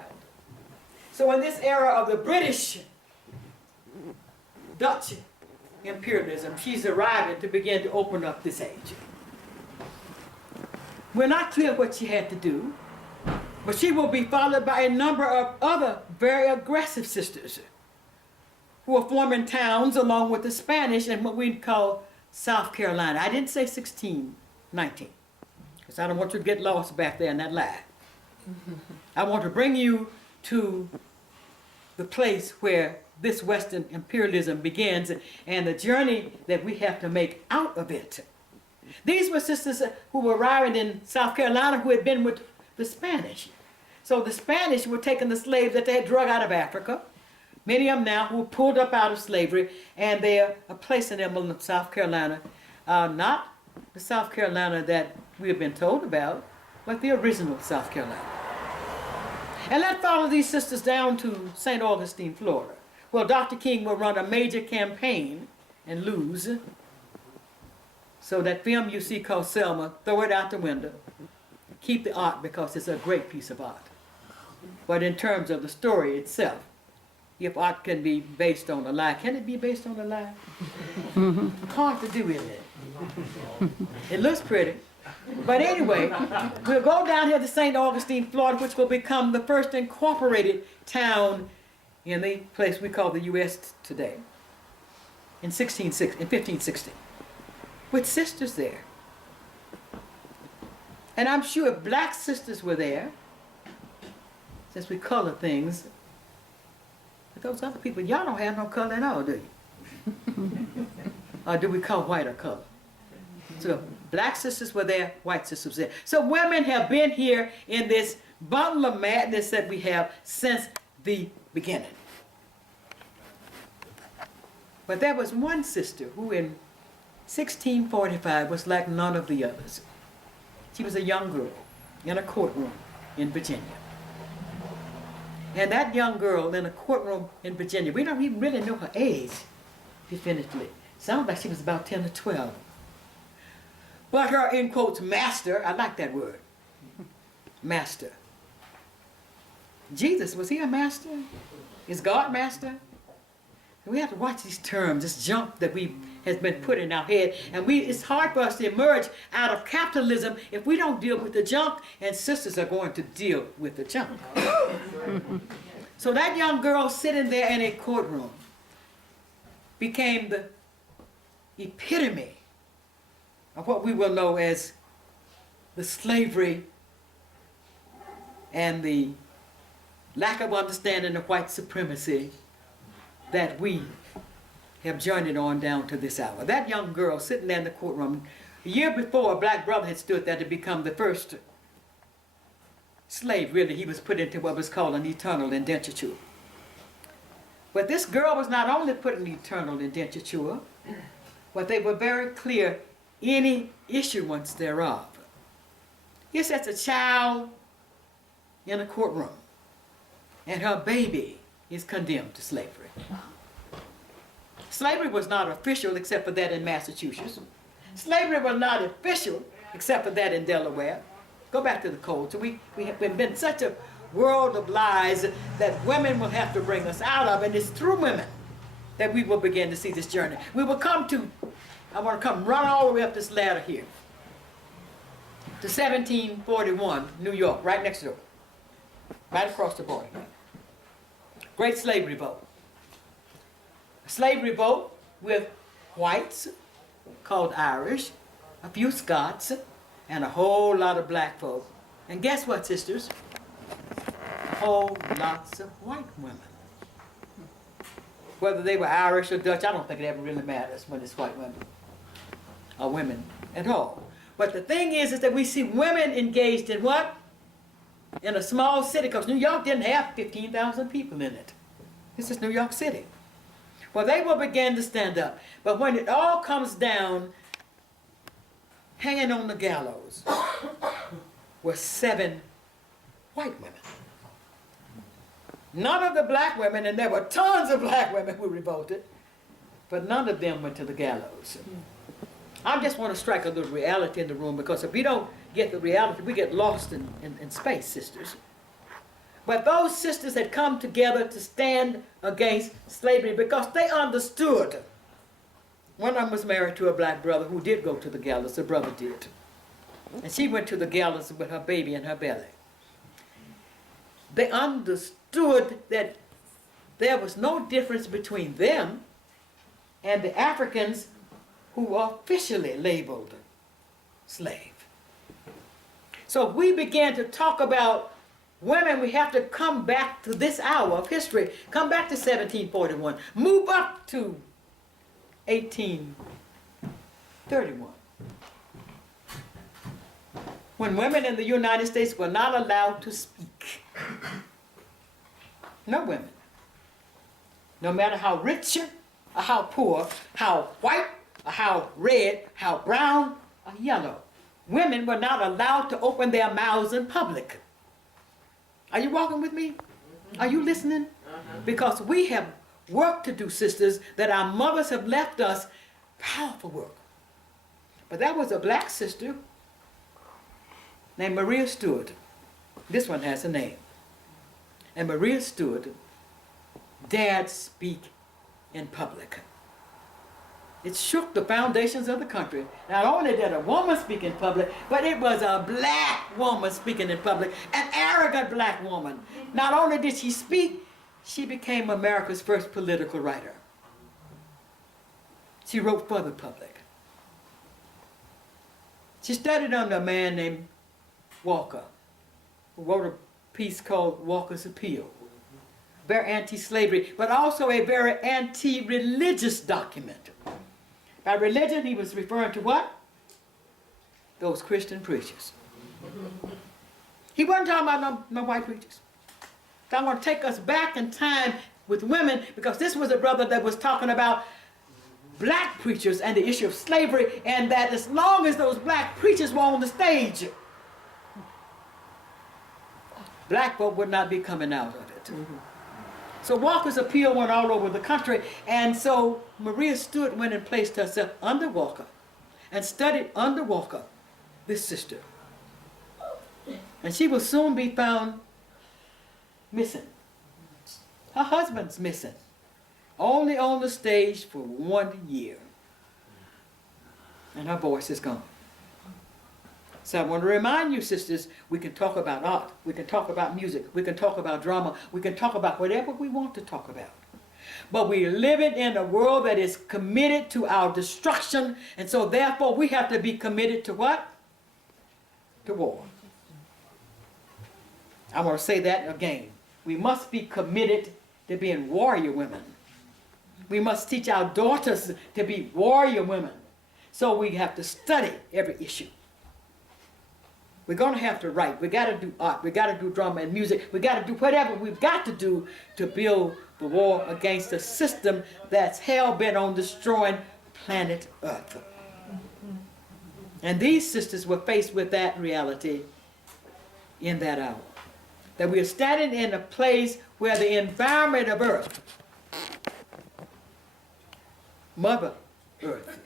So in this era of the British Dutch imperialism, she's arriving to begin to open up this age. We're not clear what she had to do, but she will be followed by a number of other very aggressive sisters who are forming towns along with the Spanish in what we call South Carolina. I didn't say 1619, because I don't want you to get lost back there in that lie. I want to bring you to the place where this Western imperialism begins and the journey that we have to make out of it. These were sisters who were arriving in South Carolina who had been with the Spanish. So the Spanish were taking the slaves that they had drug out of Africa, many of them now who were pulled up out of slavery, and they are placing them in South Carolina, not the South Carolina that we have been told about, but the original South Carolina. And let's follow these sisters down to St. Augustine, Florida. Well, Dr. King will run a major campaign and lose. So that film you see called Selma, throw it out the window. Keep the art because it's a great piece of art. But in terms of the story itself, if art can be based on a lie, can it be based on a lie? Hard to do, isn't it? It looks pretty. But anyway, we'll go down here to St. Augustine, Florida, which will become the first incorporated town in the place we call the U.S. today, in 1560, with sisters there. And I'm sure if black sisters were there, since we color things, but those other people, y'all don't have no color at all, do you? Or do we call white a color? So black sisters were there, white sisters were there. So women have been here in this bundle of madness that we have since the beginning. But there was one sister who in 1645 was like none of the others. She was a young girl in a courtroom in Virginia. And that young girl in a courtroom in Virginia, we don't even really know her age definitively. Sounds like she was about 10 or 12. But her, in quotes, master, I like that word, master. Jesus, was he a master? Is God master? We have to watch these terms, this junk that has been put in our head. And it's hard for us to emerge out of capitalism if we don't deal with the junk, and sisters are going to deal with the junk. So that young girl sitting there in a courtroom became the epitome of what we will know as the slavery and the lack of understanding of white supremacy that we have journeyed on down to this hour. That young girl sitting there in the courtroom, a year before, a black brother had stood there to become the first slave, really. He was put into what was called an eternal indenture. But this girl was not only put in eternal indenture, but they were very clear any issuance thereof. Yes, that's a child in a courtroom, and her baby is condemned to slavery. Slavery was not official except for that in Massachusetts. Slavery was not official except for that in Delaware. Go back to the code. So we have been such a world of lies that women will have to bring us out of, and it's through women that we will begin to see this journey. We will come to, I want to come run all the way up this ladder here, to 1741, New York, right next door, right across the border. Great slavery vote. A slavery vote with whites, called Irish, a few Scots, and a whole lot of black folk. And guess what, sisters? Whole lots of white women. Whether they were Irish or Dutch, I don't think it ever really matters when it's white women, or women at all. But the thing is that we see women engaged in what? In a small city, because New York didn't have 15,000 people in it. This is New York City. Well, they will begin to stand up. But when it all comes down, hanging on the gallows were 7 white women. None of the black women, and there were tons of black women who revolted, but none of them went to the gallows. I just want to strike a little reality in the room, because if we don't get the reality, we get lost in space, sisters. But those sisters had come together to stand against slavery because they understood. One of them was married to a black brother who did go to the gallows, the brother did. And she went to the gallows with her baby in her belly. They understood that there was no difference between them and the Africans who were officially labeled slave. So we began to talk about women. We have to come back to this hour of history, come back to 1741, move up to 1831. When women in the United States were not allowed to speak. No women. No matter how rich or how poor, how white or how red, how brown or yellow, women were not allowed to open their mouths in public. Are you walking with me? Are you listening? Because we have work to do, sisters, that our mothers have left us, powerful work. But that was a black sister named Maria Stewart. This one has a name. And Maria Stewart dared speak in public. It shook the foundations of the country. Not only did a woman speak in public, but it was a black woman speaking in public, an arrogant black woman. Not only did she speak, she became America's first political writer. She wrote for the public. She studied under a man named Walker, who wrote a piece called Walker's Appeal. Very anti-slavery, but also a very anti-religious document. By religion, he was referring to what? Those Christian preachers. He wasn't talking about no white preachers. So I want to take us back in time with women, because this was a brother that was talking about black preachers and the issue of slavery, and that as long as those black preachers were on the stage, black folk would not be coming out of it. So Walker's Appeal went all over the country, and so Maria Stewart went and placed herself under Walker and studied under Walker, this sister. And she will soon be found missing. Her husband's missing. Only on the stage for 1 year. And her voice is gone. So I want to remind you, sisters, we can talk about art, we can talk about music, we can talk about drama, we can talk about whatever we want to talk about. But we're living in a world that is committed to our destruction, and so therefore we have to be committed to what? To war. I want to say that again. We must be committed to being warrior women. We must teach our daughters to be warrior women. So we have to study every issue. We're going to have to write. We got to do art. We got to do drama and music. We got to do whatever we've got to do to build the war against a system that's hell-bent on destroying planet Earth. And these sisters were faced with that reality in that hour. That we are standing in a place where the environment of Earth, Mother Earth,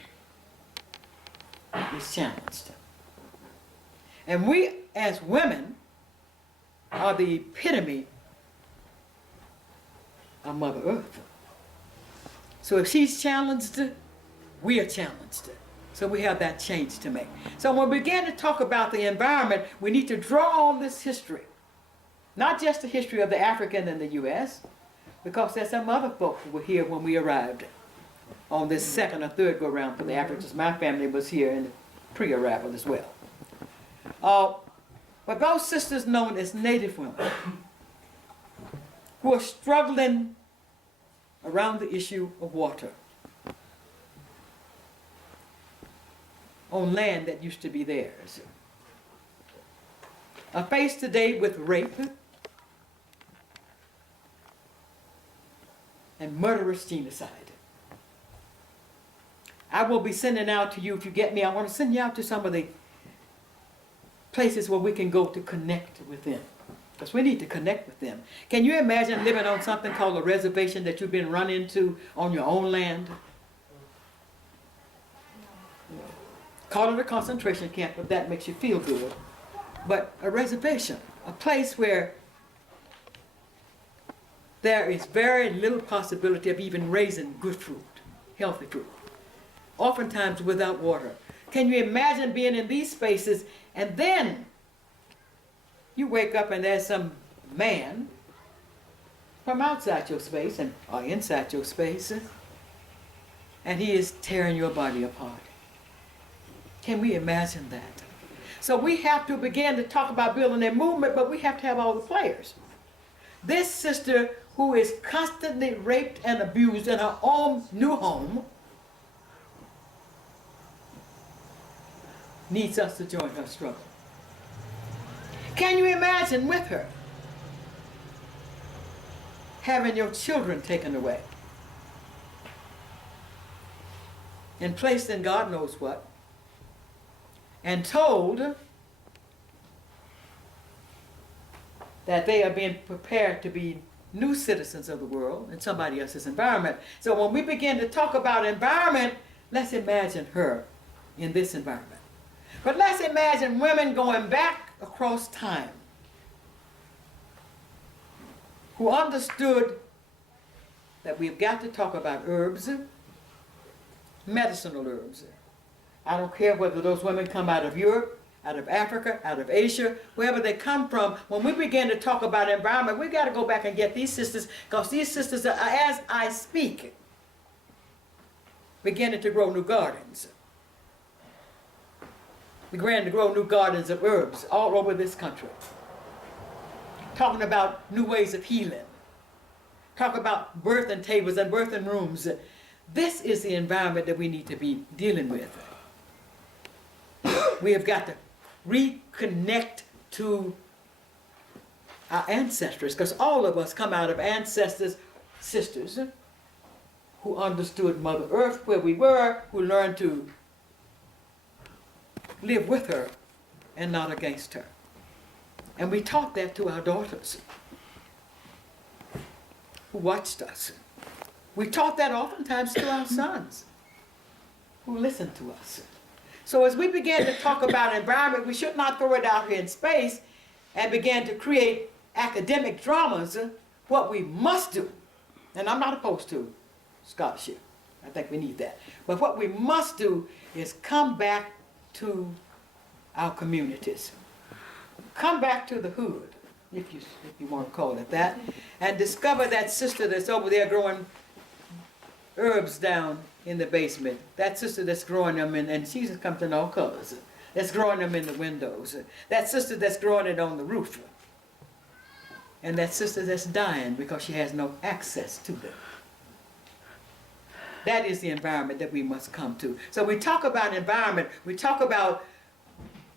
is challenged. And we, as women, are the epitome of Mother Earth. So if she's challenged, we are challenged. So we have that change to make. So when we begin to talk about the environment, we need to draw on this history. Not just the history of the African and the U.S., because there's some other folks who were here when we arrived on this second or third go-round for the Africans. My family was here in the pre-arrival as well. But those sisters known as Native women who are struggling around the issue of water on land that used to be theirs, are faced today with rape and murderous genocide. I will be sending out to you, if you get me, I want to send you out to some of the places where we can go to connect with them. Because we need to connect with them. Can you imagine living on something called a reservation that you've been run into on your own land? Call it a concentration camp if that makes you feel good. But a reservation, a place where there is very little possibility of even raising good fruit, healthy fruit, oftentimes without water. Can you imagine being in these spaces and then you wake up and there's some man from outside your space or inside your space, and he is tearing your body apart? Can we imagine that? So we have to begin to talk about building a movement, but we have to have all the players. This sister who is constantly raped and abused in her own new home needs us to join her struggle. Can you imagine with her having your children taken away and placed in God knows what, and told that they are being prepared to be new citizens of the world in somebody else's environment? So when we begin to talk about environment, let's imagine her in this environment. But let's imagine women going back across time who understood that we've got to talk about herbs, medicinal herbs. I don't care whether those women come out of Europe, out of Africa, out of Asia, wherever they come from. When we begin to talk about environment, we've got to go back and get these sisters, because these sisters are, as I speak, beginning to grow new gardens. Beginning to grow new gardens of herbs all over this country. Talking about new ways of healing. Talk about birthing tables and birthing rooms. This is the environment that we need to be dealing with. We have got to reconnect to our ancestors, because all of us come out of ancestors, sisters, who understood Mother Earth where we were, who learned to live with her and not against her. And we taught that to our daughters who watched us. We taught that oftentimes to our sons who listened to us. So as we begin to talk about environment, we should not throw it out here in space and begin to create academic dramas. What we must do, and I'm not opposed to scholarship, I think we need that, but what we must do is come back to our communities. Come back to the hood, if you want to call it that, and discover that sister that's over there growing herbs down in the basement. That sister that's growing them and she comes in all colors. That's growing them in the windows. That sister that's growing it on the roof. and that sister that's dying because she has no access to them. That is the environment that we must come to. So we talk about environment, we talk about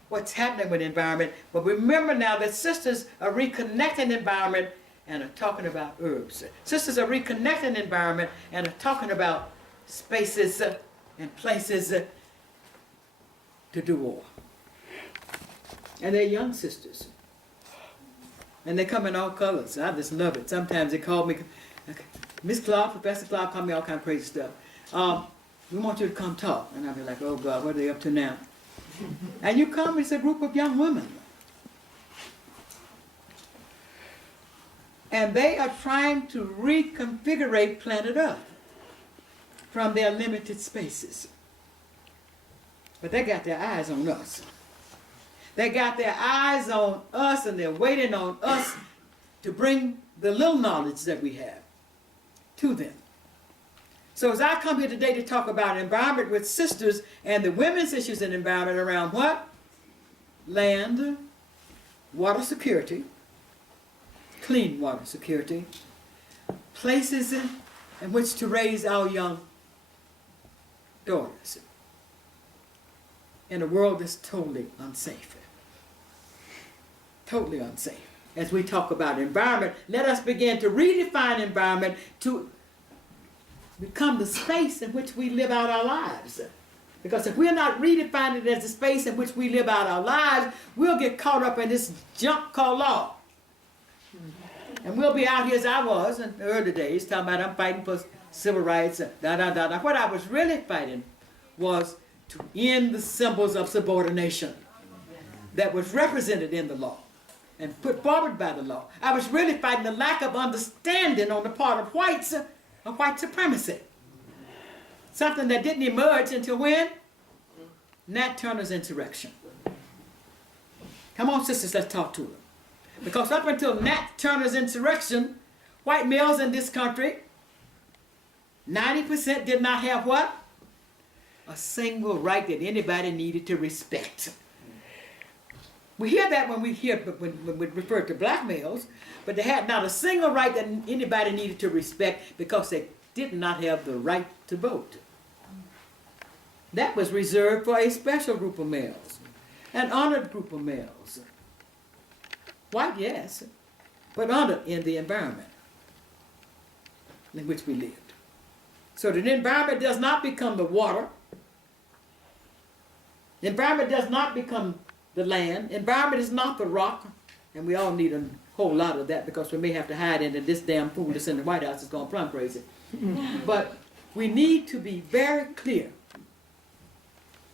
what's happening with the environment, but remember now that sisters are reconnecting the environment and are talking about herbs. Sisters are reconnecting the environment and are talking about spaces and places to do war. And they're young sisters. And they come in all colors. I just love it. Sometimes they call me, Miss Clark, Professor Clark, call me all kind of crazy stuff. We want you to come talk. And I'll be like, oh God, what are they up to now? And you come, it's a group of young women. And they are trying to reconfigure planet Earth from their limited spaces. But they got their eyes on us. They got their eyes on us, and they're waiting on us to bring the little knowledge that we have to them. So as I come here today to talk about environment with sisters and the women's issues in environment around what? Land, water security, clean water security, places in which to raise our young daughters in a world that's totally unsafe. Totally unsafe. As we talk about environment, let us begin to redefine environment to become the space in which we live out our lives. Because if we're not redefining it as the space in which we live out our lives, we'll get caught up in this junk called law. And we'll be out here as I was in the early days, talking about I'm fighting for civil rights, What I was really fighting was to end the symbols of subordination that was represented in the law and put forward by the law. I was really fighting the lack of understanding on the part of whites of white supremacy. Something that didn't emerge until when? Nat Turner's insurrection. Come on, sisters, let's talk to them. Because up until Nat Turner's insurrection, white males in this country, 90% did not have what? A single right that anybody needed to respect. We hear that when we refer to black males, but they had not a single right that anybody needed to respect because they did not have the right to vote. That was reserved for a special group of males, an honored group of males. White, yes, but honored in the environment in which we lived. So that the environment does not become the water. The environment does not become the land. Environment is not the rock. And we all need a whole lot of that because we may have to hide into this damn fool that's in the White House is going plumb crazy. But we need to be very clear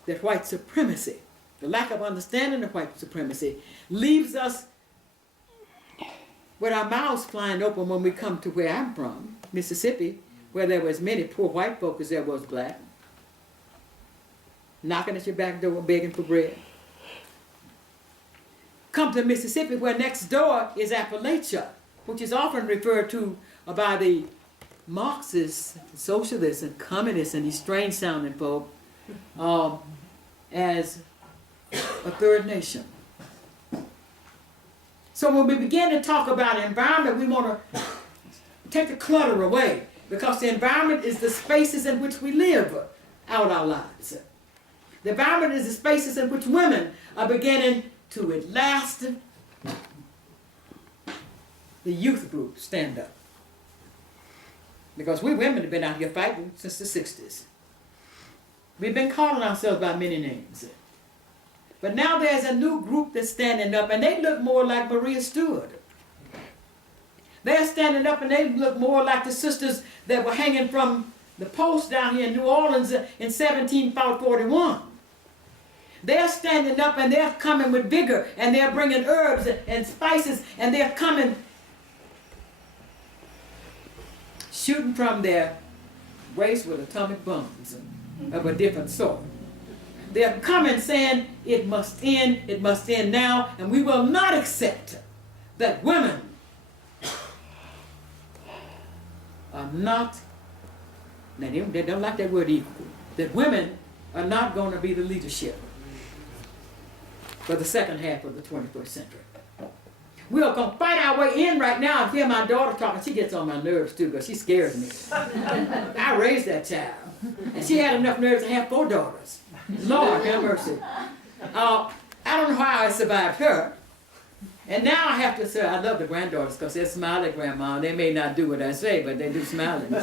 that white supremacy, the lack of understanding of white supremacy, leaves us with our mouths flying open when we come to where I'm from, Mississippi, where there were as many poor white folk as there was black, knocking at your back door begging for bread. Come to Mississippi where next door is Appalachia, which is often referred to by the Marxists, socialists, and communists, and these strange sounding folk as a third nation. So when we begin to talk about environment, we want to take the clutter away because the environment is the spaces in which we live out our lives. The environment is the spaces in which women are beginning to at last, the youth group stand up. Because we women have been out here fighting since the 60s. We've been calling ourselves by many names. But now there's a new group that's standing up, and they look more like Maria Stewart. They're standing up, and they look more like the sisters that were hanging from the post down here in New Orleans in 1741. They're standing up, and they're coming with vigor, and they're bringing herbs and spices, and they're coming shooting from their waist with atomic bombs of a different sort. They're coming saying it must end now, and we will not accept that women are not, they don't like that word equal, that women are not going to be the leadership for the second half of the 21st century. We are gonna fight our way in right now. I hear my daughter talking. She gets on my nerves too, because she scares me. I raised that child, and she had enough nerves to have 4 daughters. Lord have mercy. I don't know how I survived her. And now I have to say, I love the granddaughters because they smile at grandma. They may not do what I say, but they do smile at me.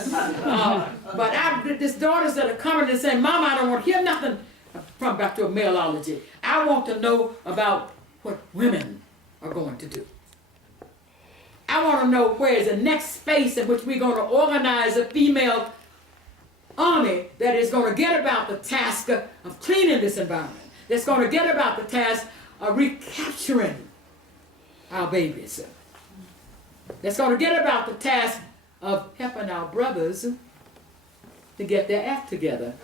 But these daughters that are coming and saying, Mama, I don't want to hear nothing from back to a maleology. I want to know about what women are going to do. I want to know where is the next space in which we're going to organize a female army that is going to get about the task of cleaning this environment, that's going to get about the task of recapturing our babies, that's going to get about the task of helping our brothers to get their act together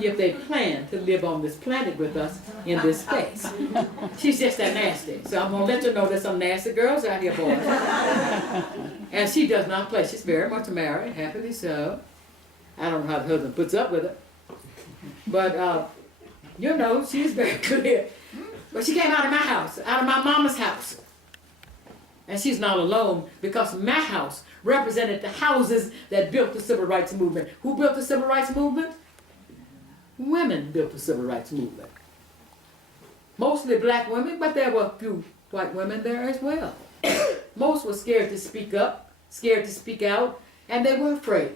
if they plan to live on this planet with us in this space. She's just that nasty. So I'm going to let you know there's some nasty girls out here, boys. And she does not play. She's very much married, happily so. I don't know how the husband puts up with it. But, you know, she's very clear. But she came out of my house, out of my mama's house. And she's not alone, because my house represented the houses that built the civil rights movement. Who built the civil rights movement? Women built the civil rights movement. Mostly black women, but there were a few white women there as well. Most were scared to speak up, scared to speak out, and they were afraid.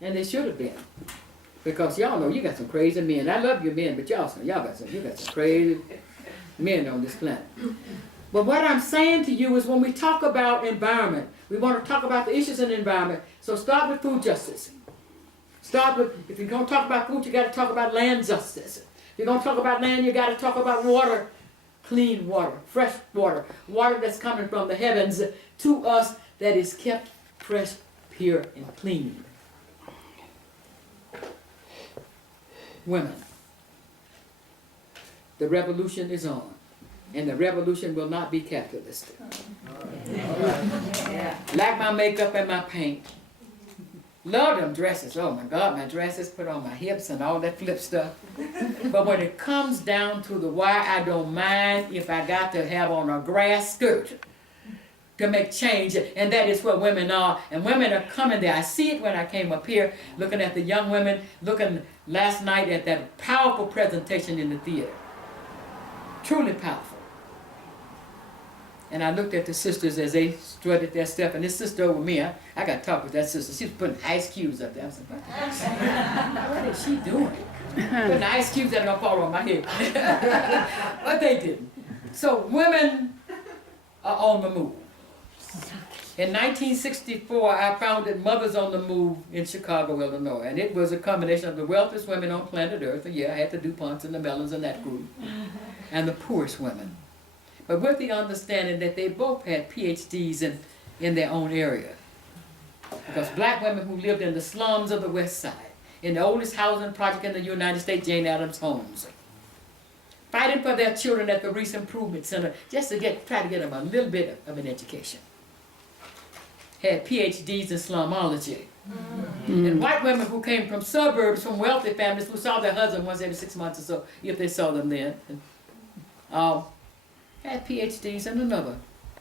And they should have been. Because y'all know you got some crazy men. I love you men, but you got some crazy men on this planet. But what I'm saying to you is when we talk about environment, we want to talk about the issues in the environment. So start with food justice. Start with, if you're going to talk about food, you got to talk about land justice. If you're going to talk about land, you got to talk about water, clean water, fresh water, water that's coming from the heavens to us that is kept fresh, pure, and clean. Women. The revolution is on. And the revolution will not be capitalist. Like my makeup and my paint. Love them dresses. Oh my God, my dresses put on my hips and all that flip stuff. But when it comes down to the wire, I don't mind if I got to have on a grass skirt to make change. And that is what women are. And women are coming there. I see it when I came up here, looking at the young women, looking last night at that powerful presentation in the theater. Truly powerful. And I looked at the sisters as they strutted their step, and this sister over me, I got to talk with that sister. She was putting ice cubes up there. I was like, what is she doing? Putting ice cubes that are going to fall on my head. But they didn't. So women are on the move. In 1964, I founded Mothers on the Move in Chicago, Illinois. And it was a combination of the wealthiest women on planet Earth. And yeah, I had the DuPonts and the Mellons and that group. And the poorest women. But with the understanding that they both had PhDs in their own area. Because black women who lived in the slums of the West Side, in the oldest housing project in the United States, Jane Addams Homes, fighting for their children at the Reese Improvement Center just to try to get them a little bit of an education. Had PhDs in slumology. And white women who came from suburbs, from wealthy families, who saw their husband once every 6 months or so, if they saw them then. Had PhDs in another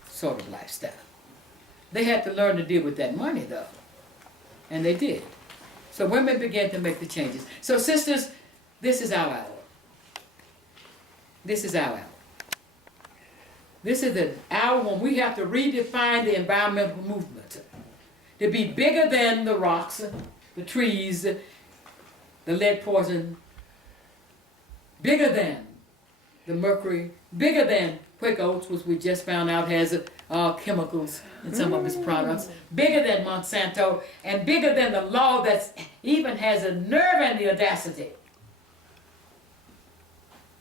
sort of lifestyle. They had to learn to deal with that money, though. And they did. So women began to make the changes. So sisters, this is our hour. This is our hour. This is the hour when we have to redefine the environmental movement to be bigger than the rocks, the trees, the lead poison, bigger than the mercury, bigger than Quaker Oats, which we just found out has chemicals in some of its products, bigger than Monsanto, and bigger than the law that even has a nerve and the audacity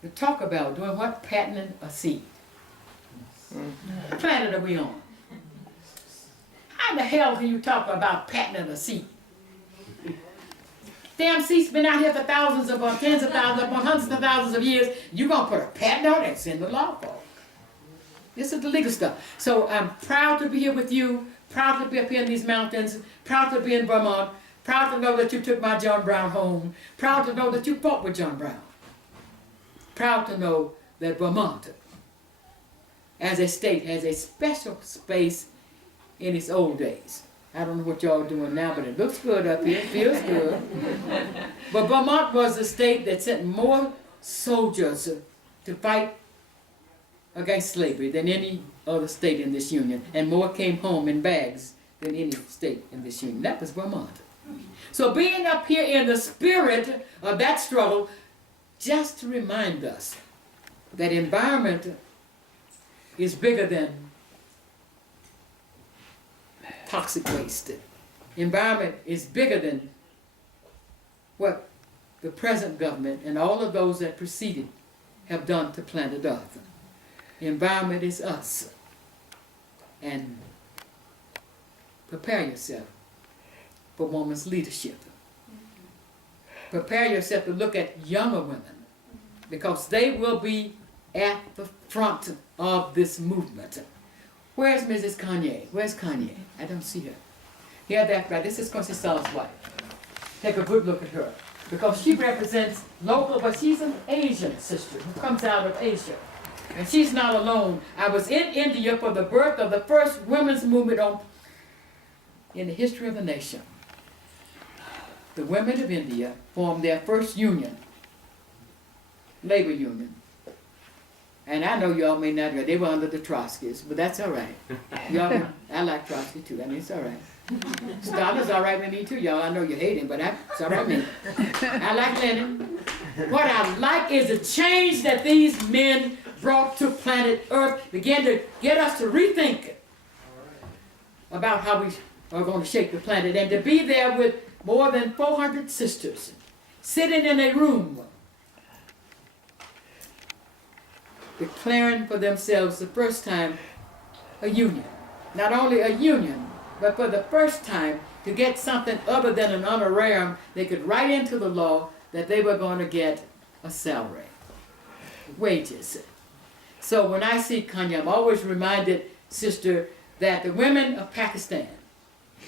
to talk about doing what? Patenting a seed. What planet are we on? How the hell can you talk about patenting a seed? Damn seed's been out here for thousands of, tens of thousands, upon hundreds of thousands of years. You're going to put a patent on it? It's in the law for it. This is the legal stuff. So I'm proud to be here with you, proud to be up here in these mountains, proud to be in Vermont, proud to know that you took my John Brown home, proud to know that you fought with John Brown, proud to know that Vermont as a state has a special space in its old days. I don't know what y'all are doing now, but it looks good up here, it feels good. But Vermont was a state that sent more soldiers to fight against slavery than any other state in this union, and more came home in bags than any state in this union. That was Vermont. So being up here in the spirit of that struggle, just to remind us that environment is bigger than toxic waste. Environment is bigger than what the present government and all of those that preceded have done to planet Earth. Environment is us. And prepare yourself for women's leadership. Prepare yourself to look at younger women, because they will be at the front of this movement. Where's Mrs. Kanye? Where's Kanye? I don't see her. Yeah, that's right. This is Constance's wife. Take a good look at her, because she represents local, but she's an Asian sister who comes out of Asia. And she's not alone. I was in India for the birth of the first women's movement in the history of the nation. The women of India formed their first union, labor union. And I know y'all may not, they were under the Trotskys, but that's all right. Y'all, I like Trotsky too, I mean, it's all right. Stalin's all right with me too, y'all. I know you hate him, but it's all right with me. I like Lenin. What I like is the change that these men brought to planet Earth, began to get us to rethink about how we are going to shape the planet, and to be there with more than 400 sisters sitting in a room declaring for themselves the first time a union. Not only a union, but for the first time to get something other than an honorarium, they could write into the law that they were going to get a salary, wages. So when I see Kanye, I'm always reminded, sister, that the women of Pakistan,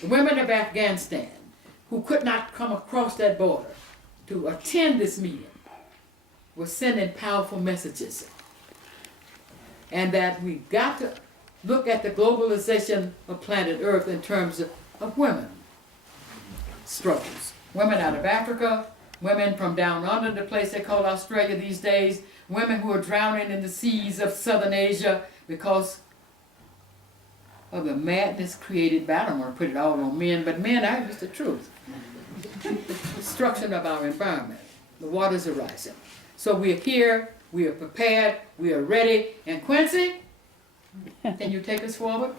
the women of Afghanistan, who could not come across that border to attend this meeting, were sending powerful messages. And that we've got to look at the globalization of planet Earth in terms of women struggles. Women out of Africa, women from down under the place they call Australia these days, women who are drowning in the seas of Southern Asia because of the madness created by, I don't want to put it all on men, but men are just the truth. Destruction of our environment. The waters are rising. So we're here, we are prepared, we are ready. And Quincy, can you take us forward?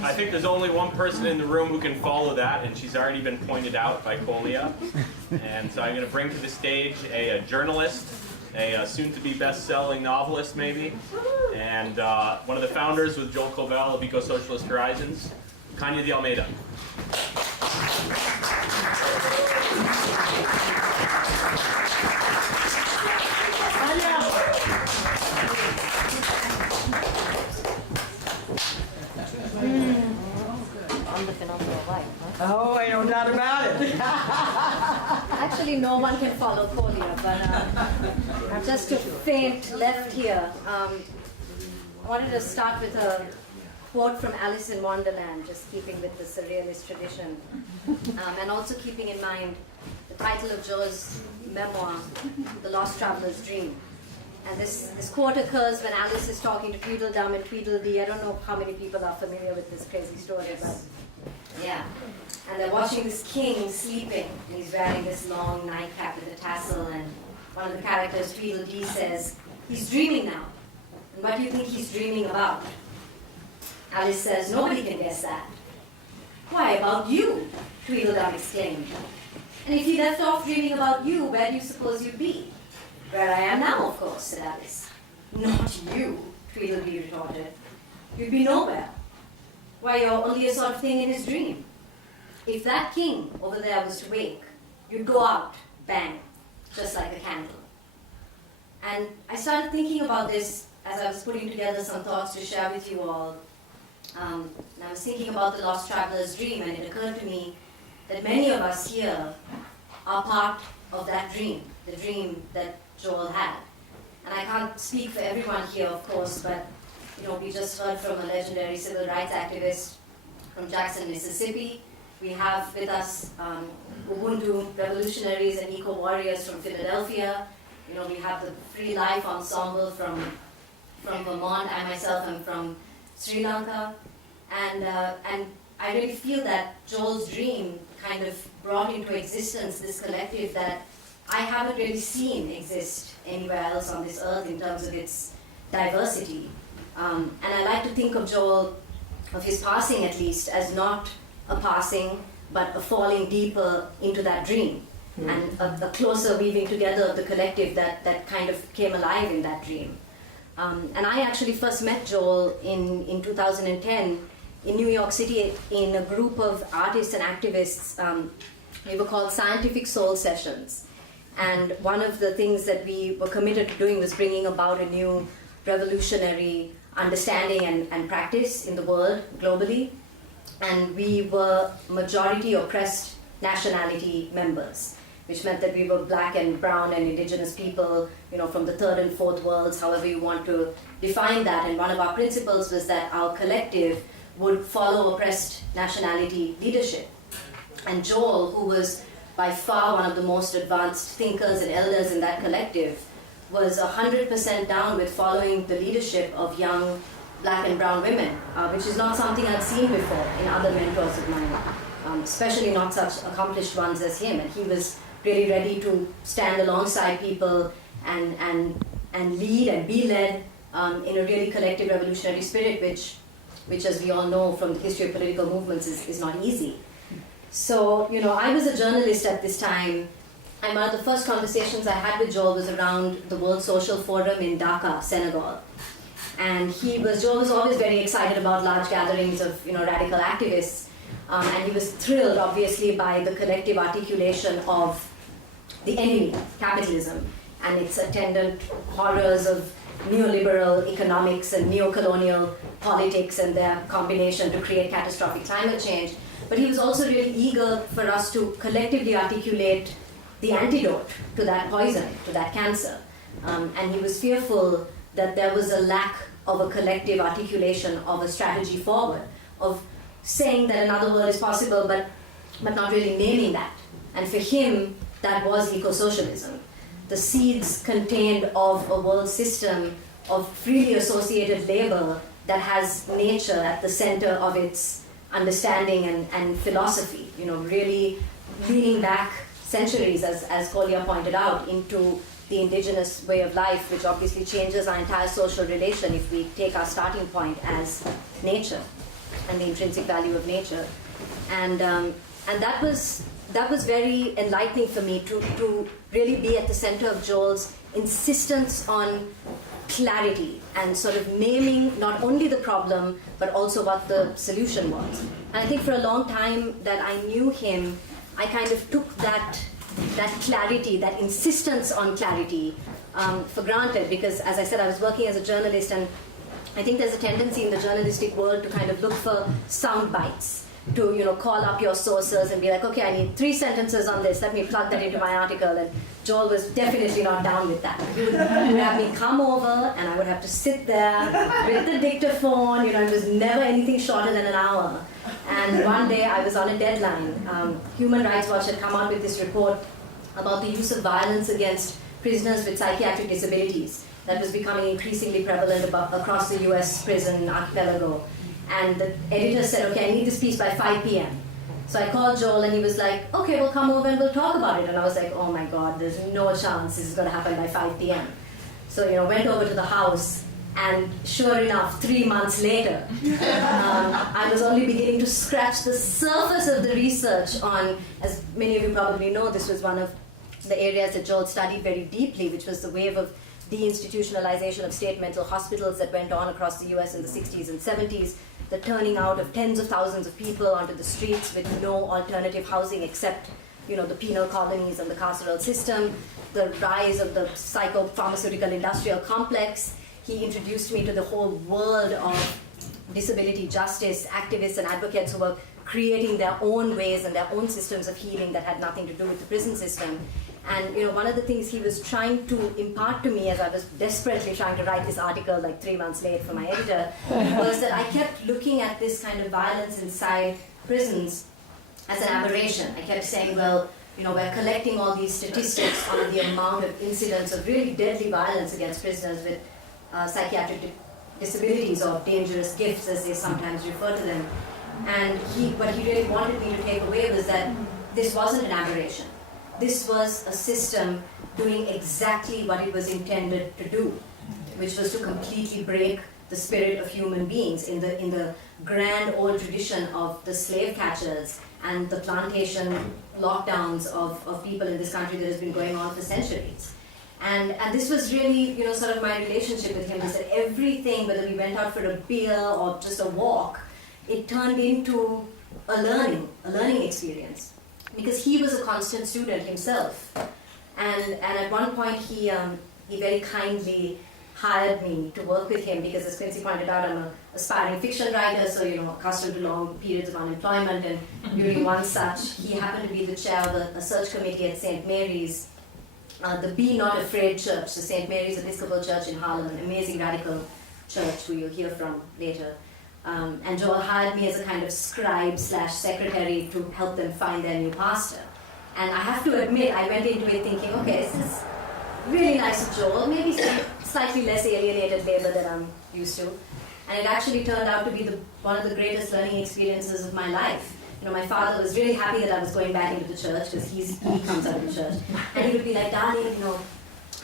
I think there's only one person in the room who can follow that, and she's already been pointed out by Kolia. And so I'm going to bring to the stage a journalist, a soon-to-be best-selling novelist, maybe, and one of the founders with Joel Kovel of Ecosocialist Horizons, Kanye de Almeida. I'm the phenomenal wife, huh? Oh, ain't no doubt about it. Actually, no one can follow Kolia, but just to faint left here, I wanted to start with a quote from Alice in Wonderland, just keeping with the surrealist tradition, and also keeping in mind the title of Joe's memoir, The Lost Traveler's Dream. And this quote occurs when Alice is talking to Tweedledum and Tweedledee. I don't know how many people are familiar with this crazy story, but yeah. And they're watching this king sleeping, and he's wearing this long nightcap with a tassel, and one of the characters, Tweedledee, says, he's dreaming now. And what do you think he's dreaming about? Alice says, nobody can guess that. Why, about you, Tweedledum exclaimed. And if he left off dreaming about you, where do you suppose you'd be? Where I am now, of course, said Alice. Not you, Tweedledee retorted. You'd be nowhere. Why, you're only a sort of thing in his dream. If that king over there was to wake, you'd go out, bang, just like a candle. And I started thinking about this as I was putting together some thoughts to share with you all. And I was thinking about the lost traveler's dream, and it occurred to me that many of us here are part of that dream, the dream that Joel had. And I can't speak for everyone here, of course, but we just heard from a legendary civil rights activist from Jackson, Mississippi. We have with us Ubuntu revolutionaries and eco-warriors from Philadelphia. We have the Free Life Ensemble from Vermont. I myself am from Sri Lanka. And I really feel that Joel's dream kind of brought into existence this collective that I haven't really seen exist anywhere else on this earth in terms of its diversity. And I like to think of Joel, of his passing at least, as not a passing, but a falling deeper into that dream, and a closer weaving together of the collective that kind of came alive in that dream. And I actually first met Joel in 2010 in New York City in a group of artists and activists. We were called Scientific Soul Sessions. And one of the things that we were committed to doing was bringing about a new revolutionary understanding and practice in the world globally. And we were majority oppressed nationality members, which meant that we were black and brown and indigenous people, from the third and fourth worlds, however you want to define that. And one of our principles was that our collective would follow oppressed nationality leadership. And Joel, who was by far one of the most advanced thinkers and elders in that collective, was 100% down with following the leadership of young black and brown women, which is not something I'd seen before in other mentors of mine, especially not such accomplished ones as him. And he was really ready to stand alongside people and lead and be led in a really collective revolutionary spirit, which as we all know from the history of political movements is not easy. So, I was a journalist at this time, and one of the first conversations I had with Joel was around the World Social Forum in Dhaka, Senegal. And Joel was always very excited about large gatherings of, radical activists. And he was thrilled, obviously, by the collective articulation of the enemy, capitalism, and its attendant horrors of neoliberal economics and neocolonial politics and their combination to create catastrophic climate change. But he was also really eager for us to collectively articulate the antidote to that poison, to that cancer. And he was fearful that there was a lack of a collective articulation of a strategy forward, of saying that another world is possible, but not really naming that. And for him, that was ecosocialism. The seeds contained of a world system of freely associated labor that has nature at the center of its understanding and philosophy, really leaning back centuries, as Collier pointed out, into the indigenous way of life, which obviously changes our entire social relation if we take our starting point as nature and the intrinsic value of nature. And that was very enlightening for me to really be at the center of Joel's insistence on clarity and sort of naming not only the problem but also what the solution was. And I think for a long time that I knew him, I kind of took that clarity, that insistence on clarity for granted, because as I said, I was working as a journalist, and I think there's a tendency in the journalistic world to kind of look for sound bites, to call up your sources and be like, okay, I need 3 sentences on this, let me plug that into my article. And Joel was definitely not down with that. He would have me come over and I would have to sit there with the dictaphone. It was never anything shorter than an hour. And one day I was on a deadline. Human Rights Watch had come out with this report about the use of violence against prisoners with psychiatric disabilities that was becoming increasingly prevalent across the US prison archipelago. And the editor said, okay, I need this piece by 5 p.m. So I called Joel and he was like, okay, we'll come over and we'll talk about it. And I was like, oh my God, there's no chance this is going to happen by 5 p.m. So, went over to the house, and sure enough, 3 months later, I was only beginning to scratch the surface of the research on, as many of you probably know, this was one of the areas that Joel studied very deeply, which was the wave of deinstitutionalization of state mental hospitals that went on across the US in the 60s and 70s, the turning out of tens of thousands of people onto the streets with no alternative housing except, you know, the penal colonies and the carceral system, the rise of the psychopharmaceutical industrial complex. He introduced me to the whole world of disability justice activists and advocates who were creating their own ways and their own systems of healing that had nothing to do with the prison system. And you know, one of the things he was trying to impart to me as I was desperately trying to write this article like 3 months late for my editor was that I kept looking at this kind of violence inside prisons as an aberration. I kept saying, well, you know, we're collecting all these statistics on the amount of incidents of really deadly violence against prisoners with psychiatric disabilities or dangerous gifts, as they sometimes refer to them. And what he really wanted me to take away was that this wasn't an aberration. This was a system doing exactly what it was intended to do, which was to completely break the spirit of human beings in the grand old tradition of the slave catchers and the plantation lockdowns of people in this country that has been going on for centuries. And this was really, you know, sort of my relationship with him, was that everything, whether we went out for a beer or just a walk, it turned into a learning experience. Because he was a constant student himself. And at one point he very kindly hired me to work with him because, as Quincy pointed out, I'm an aspiring fiction writer, so, you know, accustomed to long periods of unemployment. And during one such, he happened to be the chair of a search committee at St. Mary's, the Be Not Afraid Church, the St. Mary's Episcopal Church in Harlem, an amazing radical church who you'll hear from later. And Joel hired me as a kind of scribe/secretary to help them find their new pastor. And I have to admit, I went into it thinking, okay, this is really nice of Joel, maybe some slightly less alienated labor than I'm used to. And it actually turned out to be one of the greatest learning experiences of my life. You know, my father was really happy that I was going back into the church, because he comes out of the church. And he would be like, darling, you know,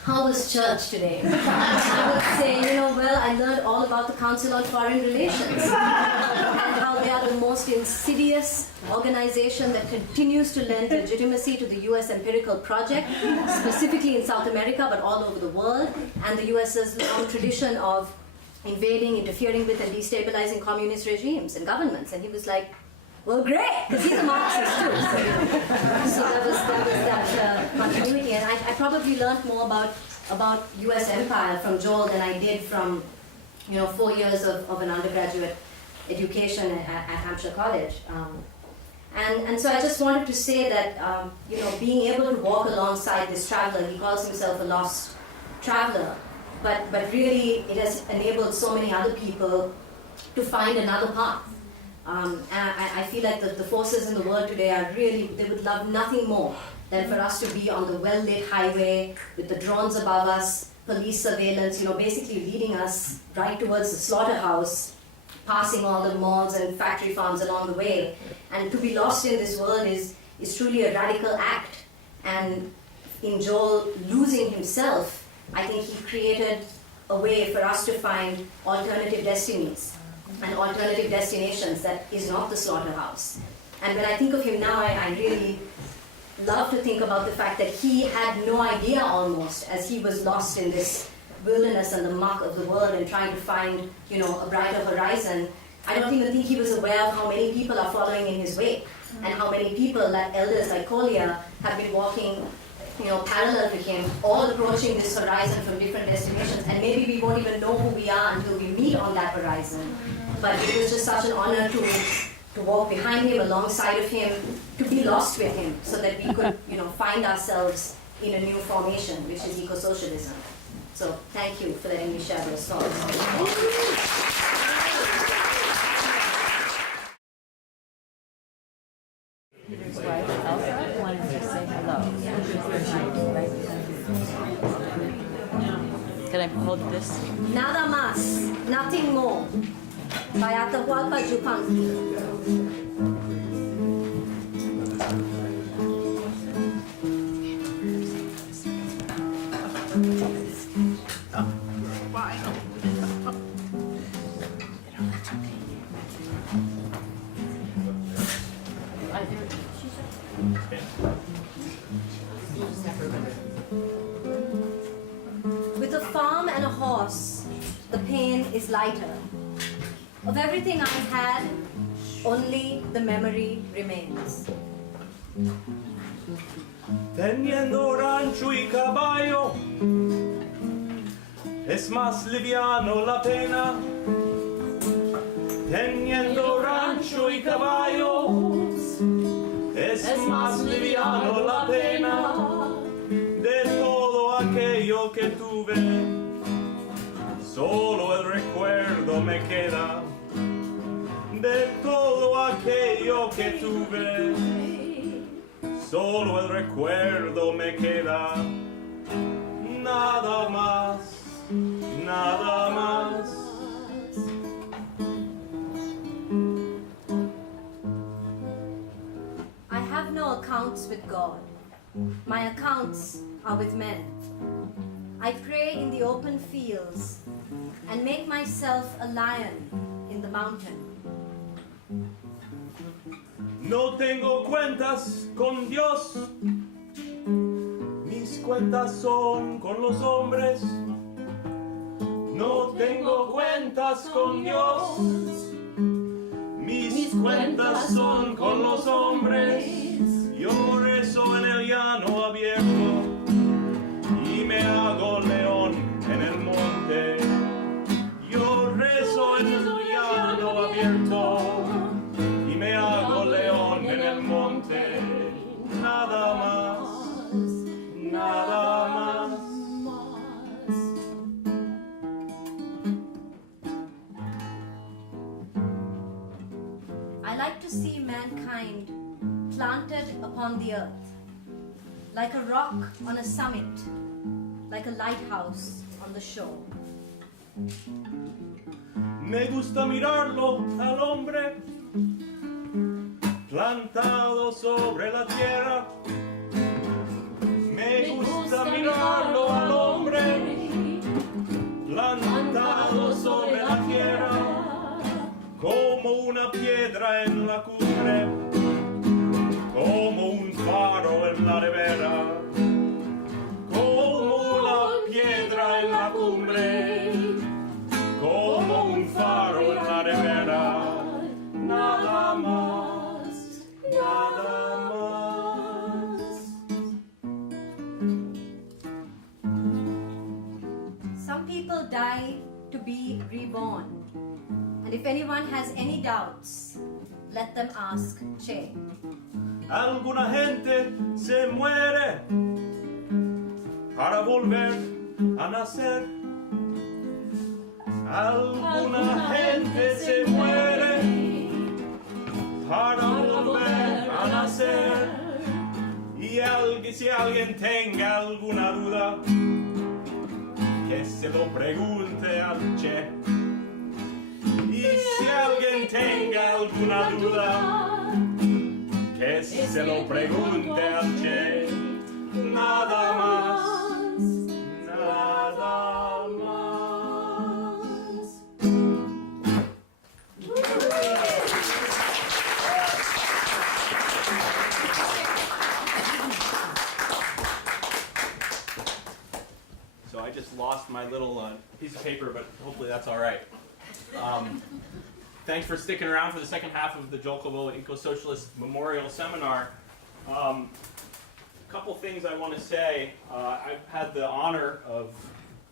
how was church today? And I would say, you know, well, I learned all about the Council on Foreign Relations and how they are the most insidious organization that continues to lend legitimacy to the U.S. empirical project, specifically in South America, but all over the world, and the U.S.'s long tradition of invading, interfering with, and destabilizing communist regimes and governments. And he was like, well, great, because he's a Marxist too. So that was that continuity, and I probably learned more about U.S. empire from Joel than I did from, you know, 4 years of an undergraduate education at Hampshire College. And so I just wanted to say that, you know, being able to walk alongside this traveler, he calls himself a lost traveler, but really it has enabled so many other people to find another path. And I feel like the forces in the world today are really, they would love nothing more than for us to be on the well-lit highway with the drones above us, police surveillance, you know, basically leading us right towards the slaughterhouse, passing all the malls and factory farms along the way. And to be lost in this world is truly a radical act. And in Joel losing himself, I think he created a way for us to find alternative destinies and alternative destinations that is not the slaughterhouse. And when I think of him now, I really love to think about the fact that he had no idea almost, as he was lost in this wilderness and the muck of the world and trying to find, you know, a brighter horizon. I don't even think he was aware of how many people are following in his wake and how many people, like elders like Kolia, have been walking, you know, parallel to him, all approaching this horizon from different destinations. And maybe we won't even know who we are until we meet on that horizon. But it was just such an honor to walk behind him, alongside of him, to be lost with him, so that we could, you know, find ourselves in a new formation, which is ecosocialism. So thank you for letting me share those thoughts. Peter's wife, Elsa, wanted to say hello. Can I hold this? Nada más, nothing more. By Atahualpa Yupanqui. lighter. Of everything I had, only the memory remains. Teniendo rancho y caballo, es más liviano la pena. Teniendo rancho y caballos, es más liviano la pena. De todo aquello que tuve, solo el recuerdo me queda. De todo aquello que tuve, solo el recuerdo me queda. Nada más, nada más. I have no accounts with God. My accounts are with men. I pray in the open fields and make myself a lion in the mountain. No tengo cuentas con Dios, mis cuentas son con los hombres. No tengo cuentas con Dios, mis cuentas son con los hombres. Yo rezo en el llano abierto y me hago león en el monte. Yo rezo en el llano abierto y me hago león en el monte. Nada más, nada más. I like to see mankind planted upon the earth, like a rock on a summit, like a lighthouse on the shore. Me gusta mirarlo al hombre plantado sobre la tierra. Me gusta mirarlo al hombre plantado sobre la tierra, como una piedra en la cumbre, como un faro en la ribera, como una piedra en la cumbre, como un faro en la ribera. Nada más, nada más. Some people die to be reborn. And if anyone has any doubts, let them ask Che. Alguna gente se muere para volver a nacer. Alguna gente se muere para volver a nacer. Y si alguien tenga alguna duda, que se lo pregunte al Che. Y si alguien tenga alguna duda, que se lo pregunte al Che. Nada más, nada más. So I just lost my little piece of paper, but hopefully that's all right. Thanks for sticking around for the second half of the Joel Kovel Ecosocialist Memorial Seminar. A couple things I want to say. I've had the honor of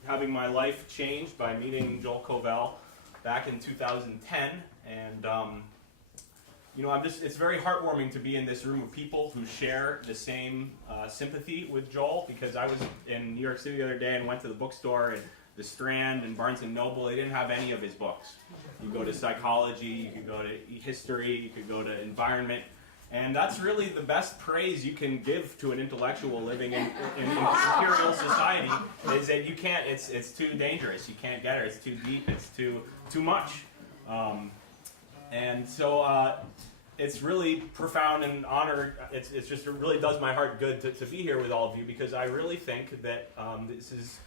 having my life changed by meeting Joel Kovel back in 2010, and it's very heartwarming to be in this room of people who share the same sympathy with Joel, because I was in New York City the other day and went to the bookstore, and the Strand and Barnes & Noble, they didn't have any of his books. You go to psychology, you could go to history, you could go to environment, and that's really the best praise you can give to an intellectual living in imperial society, is that you can't, it's too dangerous, you can't get it, it's too deep, it's too much. And so it's really profound and honor. It really does my heart good to be here with all of you, because I really think that this is,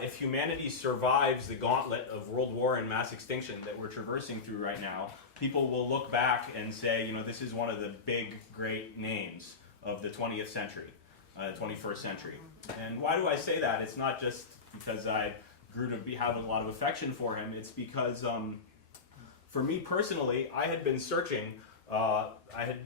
if humanity survives the gauntlet of world war and mass extinction that we're traversing through right now, people will look back and say, this is one of the big, great names of the 20th century, 21st century. And why do I say that? It's not just because I grew to have a lot of affection for him, it's because for me personally, I had been searching. I had,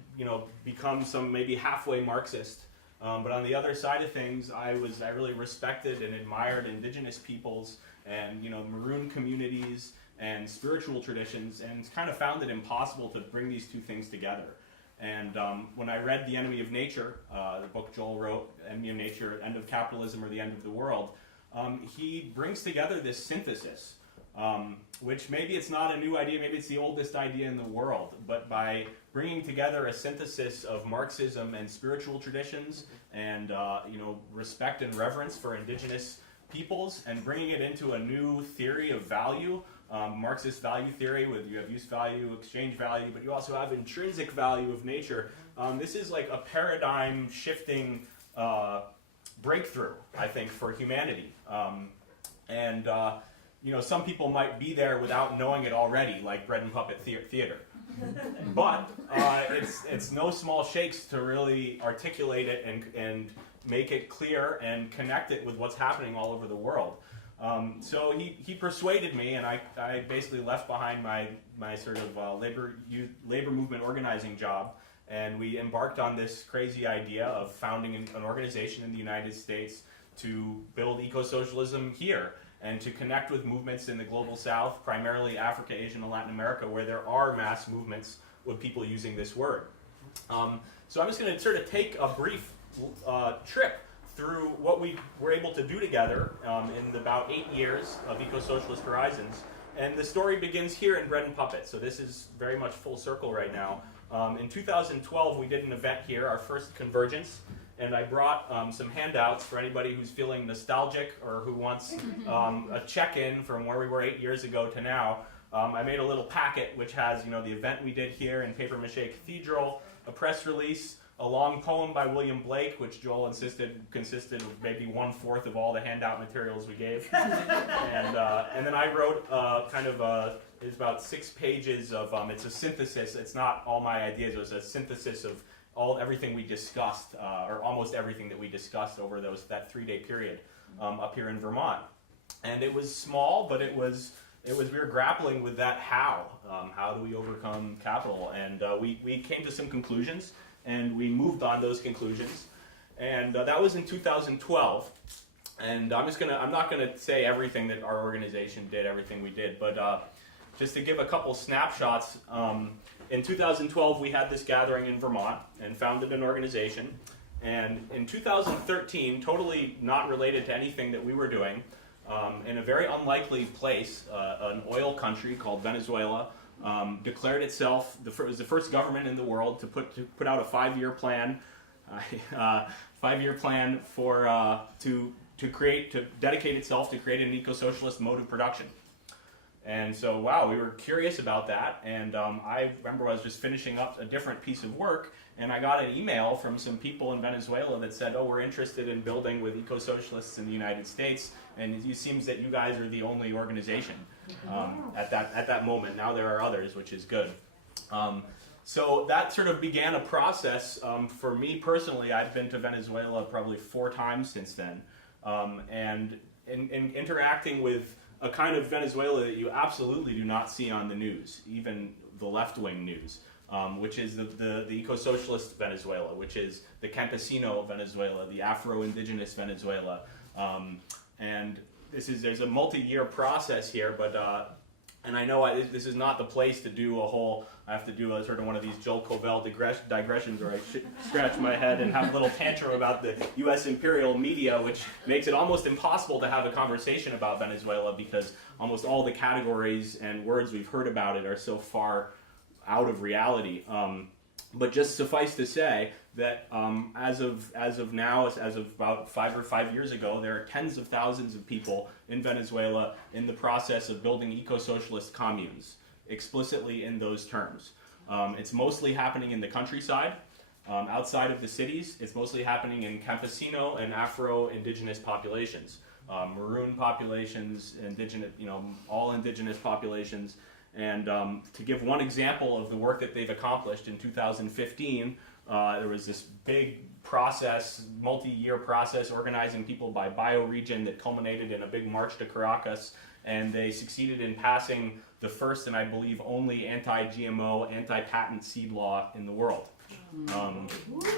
become some maybe halfway Marxist, but on the other side of things, I really respected and admired indigenous peoples and maroon communities and spiritual traditions, and kind of found it impossible to bring these two things together. And when I read The Enemy of Nature, the book Joel wrote, Enemy of Nature, End of Capitalism or the End of the World, he brings together this synthesis, which maybe it's not a new idea, maybe it's the oldest idea in the world, but by bringing together a synthesis of Marxism and spiritual traditions and respect and reverence for indigenous peoples, and bringing it into a new theory of value, Marxist value theory, with you have use value, exchange value, but you also have intrinsic value of nature. This is like a paradigm shifting breakthrough, I think, for humanity. Some people might be there without knowing it already, like bread and puppet theater. But it's no small shakes to really articulate it and make it clear and connect it with what's happening all over the world. So he persuaded me, and I basically left behind my sort of labor movement organizing job, and we embarked on this crazy idea of founding an organization in the United States to build eco-socialism here and to connect with movements in the global south, primarily Africa, Asia, and Latin America, where there are mass movements with people using this word. So I'm just going to sort of take a brief trip through what we were able to do together in about 8 years of Eco-Socialist Horizons. And the story begins here in Bread and Puppet, so this is very much full circle right now. In 2012, we did an event here, our first Convergence, and I brought some handouts for anybody who's feeling nostalgic or who wants a check-in from where we were 8 years ago to now. I made a little packet which has the event we did here in Paper Mache Cathedral, a press release, a long poem by William Blake, which Joel insisted consisted of maybe 1/4 of all the handout materials we gave. And then I wrote it's about 6 pages of, it's a synthesis, it's not all my ideas, it was a synthesis of everything we discussed, or almost everything that we discussed over that 3-day period up here in Vermont. And it was small, but we were grappling with that how do we overcome capital? And we came to some conclusions, and we moved on those conclusions. And that was in 2012. And I'm not gonna say everything that our organization did, everything we did, but just to give a couple snapshots, in 2012 we had this gathering in Vermont and founded an organization. And in 2013, totally not related to anything that we were doing, in a very unlikely place, an oil country called Venezuela, declared itself, it was the first government in the world to put out a 5-year plan, for to dedicate itself to create an eco-socialist mode of production. And so, wow, we were curious about that, and I remember I was just finishing up a different piece of work, and I got an email from some people in Venezuela that said, oh, we're interested in building with eco-socialists in the United States, and it seems that you guys are the only organization at that moment. Now there are others, which is good. So that sort of began a process. For me personally, I've been to Venezuela probably 4 times since then, and in interacting with a kind of Venezuela that you absolutely do not see on the news, even the left-wing news, which is the eco-socialist Venezuela, which is the campesino Venezuela, the Afro-indigenous Venezuela. And there's a multi-year process here, but and I know this is not the place to do I have to do a sort of one of these Joel Kovel digressions where I scratch my head and have a little tantrum about the U.S. imperial media, which makes it almost impossible to have a conversation about Venezuela because almost all the categories and words we've heard about it are so far out of reality. But just suffice to say that as of now, as of about 5 years ago, there are tens of thousands of people in Venezuela in the process of building eco-socialist communes, explicitly in those terms. It's mostly happening in the countryside, outside of the cities. It's mostly happening in campesino and Afro-indigenous populations, maroon populations, indigenous, all indigenous populations. And to give one example of the work that they've accomplished, in 2015, there was this big process, multi-year process, organizing people by bioregion that culminated in a big march to Caracas, and they succeeded in passing the first and I believe only anti-GMO, anti-patent seed law in the world.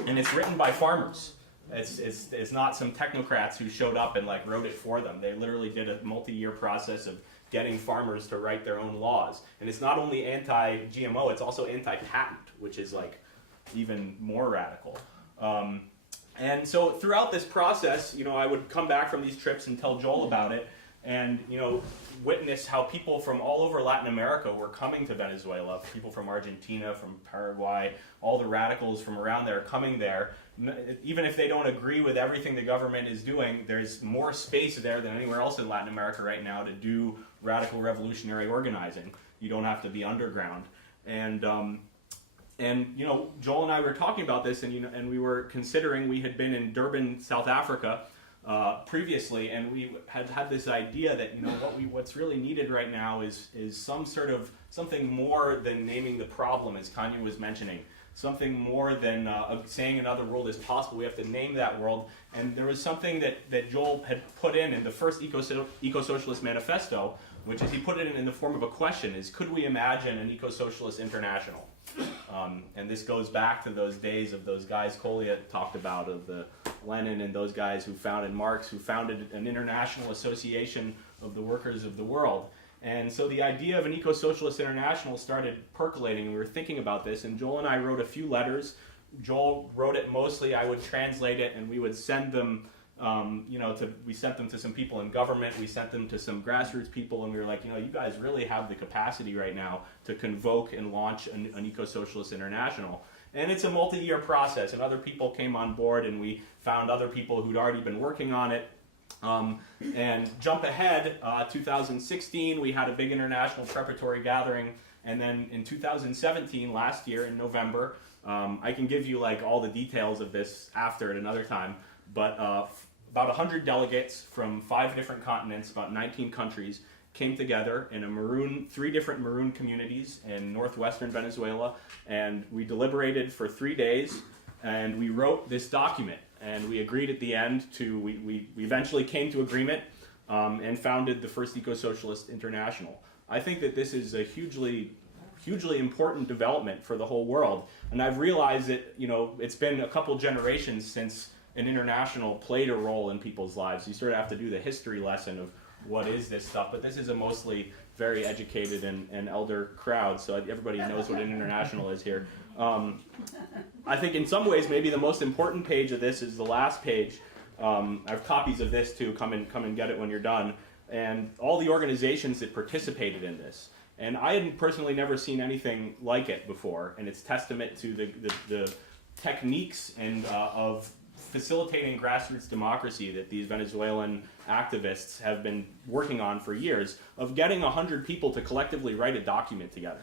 And it's written by farmers. It's not some technocrats who showed up and like wrote it for them. They literally did a multi-year process of getting farmers to write their own laws. And it's not only anti-GMO, it's also anti-patent, which is like even more radical. And so throughout this process, you know, I would come back from these trips and tell Joel about it, and you know, witness how people from all over Latin America were coming to Venezuela, people from Argentina, from Paraguay, all the radicals from around there coming there. Even if they don't agree with everything the government is doing, there's more space there than anywhere else in Latin America right now to do radical revolutionary organizing. You don't have to be underground. And you know, Joel and I were talking about this, and you know, and we were considering, we had been in Durban, South Africa, previously, and we had this idea that, you know, what's really needed right now is something more than naming the problem, as Kanye was mentioning, something more than saying another world is possible. We have to name that world. And there was something that Joel had put in the first Ecosocialist manifesto, which is he put it in the form of a question: is could we imagine an eco-socialist international? And this goes back to those days of those guys Collier talked about, of the Lenin and those guys who founded Marx, who founded an international association of the workers of the world. And so the idea of an eco-socialist international started percolating, and we were thinking about this, and Joel and I wrote a few letters. Joel wrote it mostly, I would translate it, and we would send them, you know, we sent them to some people in government, we sent them to some grassroots people, and we were like, you know, you guys really have the capacity right now to convoke and launch an eco-socialist international. And it's a multi-year process, and other people came on board, and we found other people who'd already been working on it. And jump ahead, 2016, we had a big international preparatory gathering, and then in 2017, last year in November, I can give you like all the details of this after at another time, but about 100 delegates from 5 different continents, about 19 countries, came together in 3 different Maroon communities in northwestern Venezuela, and we deliberated for 3 days, and we wrote this document. And we agreed at the end we eventually came to agreement and founded the first Eco-Socialist International. I think that this is a hugely important development for the whole world. And I've realized that, you know, it's been a couple generations since an international played a role in people's lives. You sort of have to do the history lesson of what is this stuff. But this is a mostly very educated and elder crowd, so everybody knows what an international is here. I think in some ways maybe the most important page of this is the last page. I have copies of this too. Come and get it when you're done. And all the organizations that participated in this. And I had personally never seen anything like it before. And it's testament to the techniques and of facilitating grassroots democracy that these Venezuelan activists have been working on for years, of getting 100 people to collectively write a document together.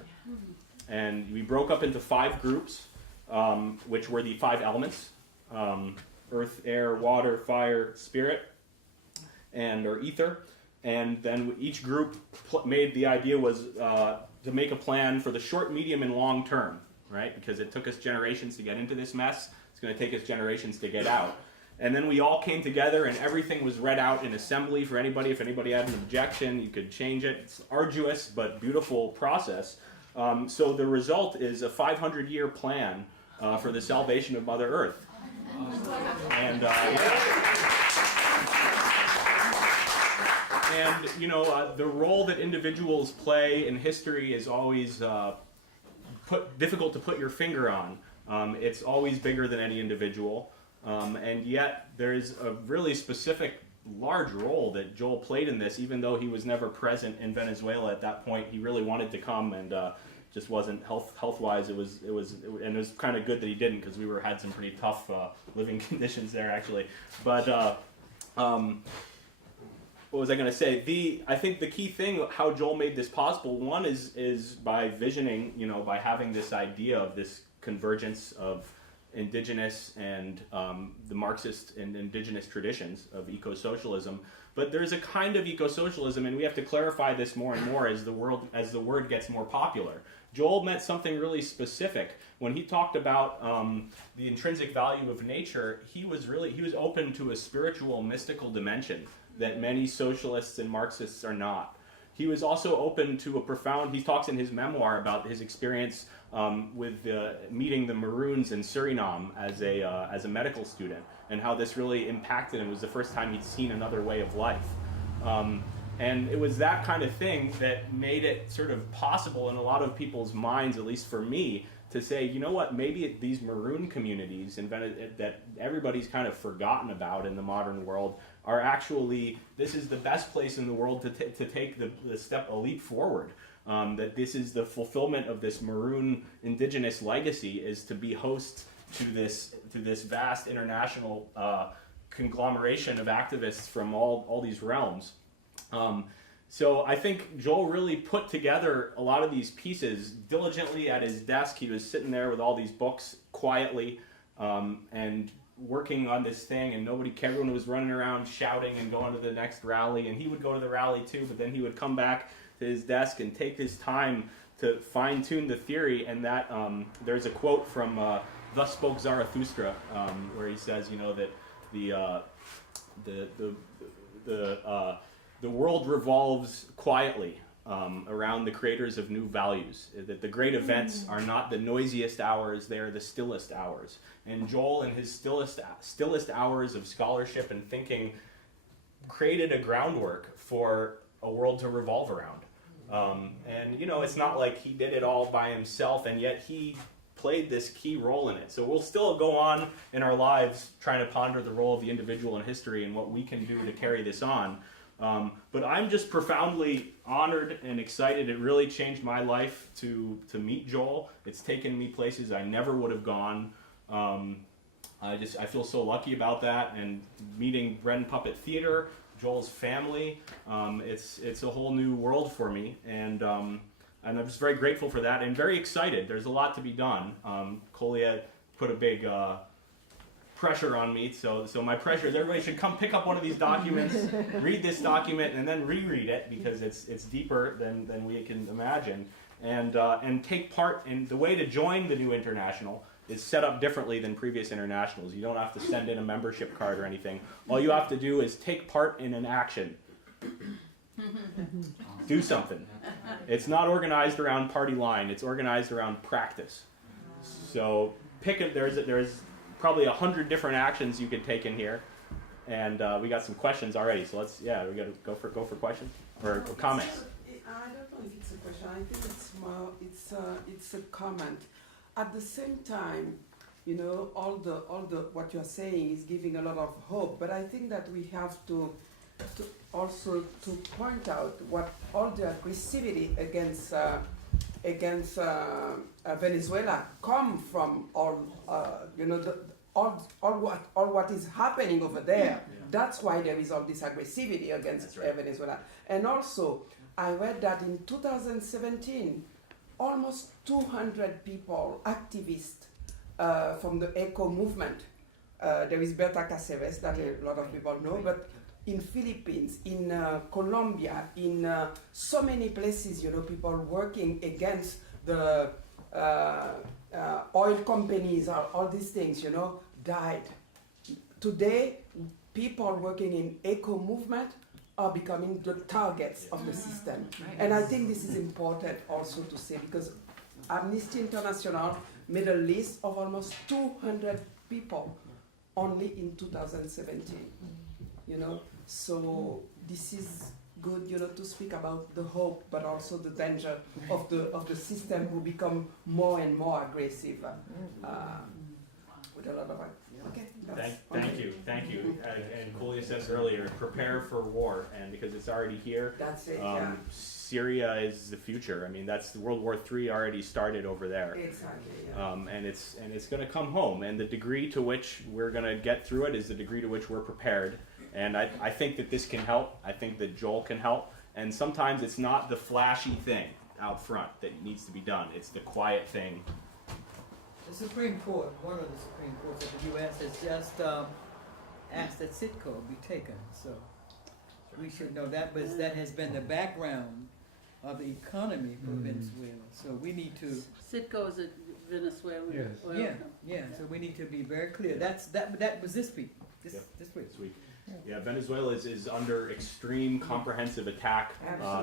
And we broke up into 5 groups, which were the 5 elements: earth, air, water, fire, spirit, or ether. And then each group made the idea was to make a plan for the short, medium, and long term, right? Because it took us generations to get into this mess. It's going to take us generations to get out. And then we all came together, and everything was read out in assembly for anybody. If anybody had an objection, you could change it. It's arduous but beautiful process. So the result is a 500-year plan for the salvation of Mother Earth. And you know, the role that individuals play in history is always difficult to put your finger on. It's always bigger than any individual, and yet there's a really specific large role that Joel played in this. Even though he was never present in Venezuela at that point, he really wanted to come, and just wasn't health-wise. It was kind of good that he didn't, because we had some pretty tough living conditions there actually. But what was I going to say? I think the key thing, how Joel made this possible, one is by visioning, you know, by having this idea of this convergence of indigenous and the Marxist and indigenous traditions of eco-socialism. But there's a kind of eco-socialism, and we have to clarify this more and more as the word gets more popular. Joel meant something really specific. When he talked about the intrinsic value of nature, he was open to a spiritual, mystical dimension that many socialists and Marxists are not. He was also open to a profound, he talks in his memoir about his experience with meeting the Maroons in Suriname as a medical student, and how this really impacted him. It was the first time he'd seen another way of life. And it was that kind of thing that made it sort of possible in a lot of people's minds, at least for me, to say, you know what, maybe these Maroon communities that everybody's kind of forgotten about in the modern world are actually, this is the best place in the world to take a leap forward. That this is the fulfillment of this Maroon indigenous legacy, is to be host to this vast international conglomeration of activists from all these realms. So I think Joel really put together a lot of these pieces diligently at his desk. He was sitting there with all these books quietly and working on this thing, and nobody cared. Everyone was running around shouting and going to the next rally, and he would go to the rally too, but then he would come back to his desk and take his time to fine-tune the theory. And that there's a quote from Thus Spoke Zarathustra, where he says, you know, that the world revolves quietly around the creators of new values, that the great events are not the noisiest hours, they're the stillest hours. And Joel, in his stillest hours of scholarship and thinking, created a groundwork for a world to revolve around. And, you know, it's not like he did it all by himself, and yet he played this key role in it. So we'll still go on in our lives trying to ponder the role of the individual in history and what we can do to carry this on. But I'm just profoundly honored and excited. It really changed my life to meet Joel. It's taken me places I never would have gone. I feel so lucky about that, and meeting Bread and Puppet Theater, Joel's family, it's a whole new world for me, and I'm just very grateful for that and very excited. There's a lot to be done. Kolia put a big pressure on me, so my pressure is everybody should come pick up one of these documents, read this document, and then reread it, because it's deeper than we can imagine, and take part in the way to join the new international. Is set up differently than previous internationals. You don't have to send in a membership card or anything. All you have to do is take part in an action. Do something. It's not organized around party line. It's organized around practice. So pick it. There's probably 100 different actions you could take in here, and we got some questions already. So we got to go for questions or comments. I don't know if it's a question. I think it's more. It's a comment. At the same time, you know, all the what you're saying is giving a lot of hope. But I think that we have to also point out what all the aggressivity against Venezuela come from. All you know, all what is happening over there. Yeah. That's why there is all this aggressivity against Venezuela. And also, I read that in 2017. Almost 200 people, activists from the eco movement. There is Berta Cáceres that a lot of people know, but in Philippines, in Colombia, in so many places, you know, people working against the oil companies, all these things, you know, died. Today, people working in eco movement are becoming the targets of the system. And I think this is important also to say, because Amnesty International made a list of almost 200 people only in 2017, you know. So this is good, you know, to speak about the hope, but also the danger of the system who become more and more aggressive with a lot of okay. Thank you. And Kolia said earlier, prepare for war, and because it's already here. That's it. Syria is the future. I mean, that's World War III already started over there. Exactly. Yeah. And it's going to come home, and the degree to which we're going to get through it is the degree to which we're prepared. And I think that this can help. I think that Joel can help. And sometimes it's not the flashy thing out front that needs to be done. It's the quiet thing The Supreme Court, one of the Supreme Courts of the U.S. has just asked that Citgo be taken, so we should know that, but that has been the background of the economy for Venezuela, so we need to... Citgo is a Venezuelan oil Yeah, company. yeah, so we need to be very clear. That was this week, this week. This week. Yeah, Venezuela is under extreme comprehensive attack,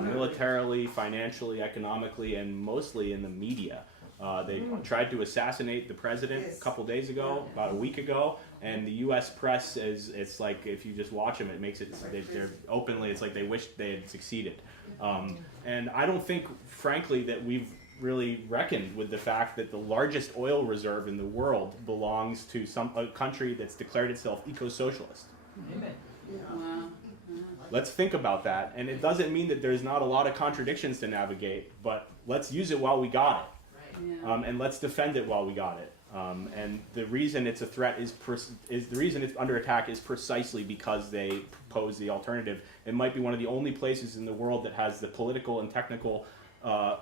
militarily, financially, economically, and mostly in the media. They tried to assassinate the president a couple days ago, about a week ago, and the U.S. press it's like, if you just watch them, it makes it, they're openly, it's like they wish they had succeeded. And I don't think, frankly, that we've really reckoned with the fact that the largest oil reserve in the world belongs to a country that's declared itself eco-socialist. Amen. Wow. Let's think about that, and it doesn't mean that there's not a lot of contradictions to navigate, but let's use it while we got it, and let's defend it while we got it. And the reason it's a threat is the reason it's under attack is precisely because they propose the alternative. It might be one of the only places in the world that has the political and technical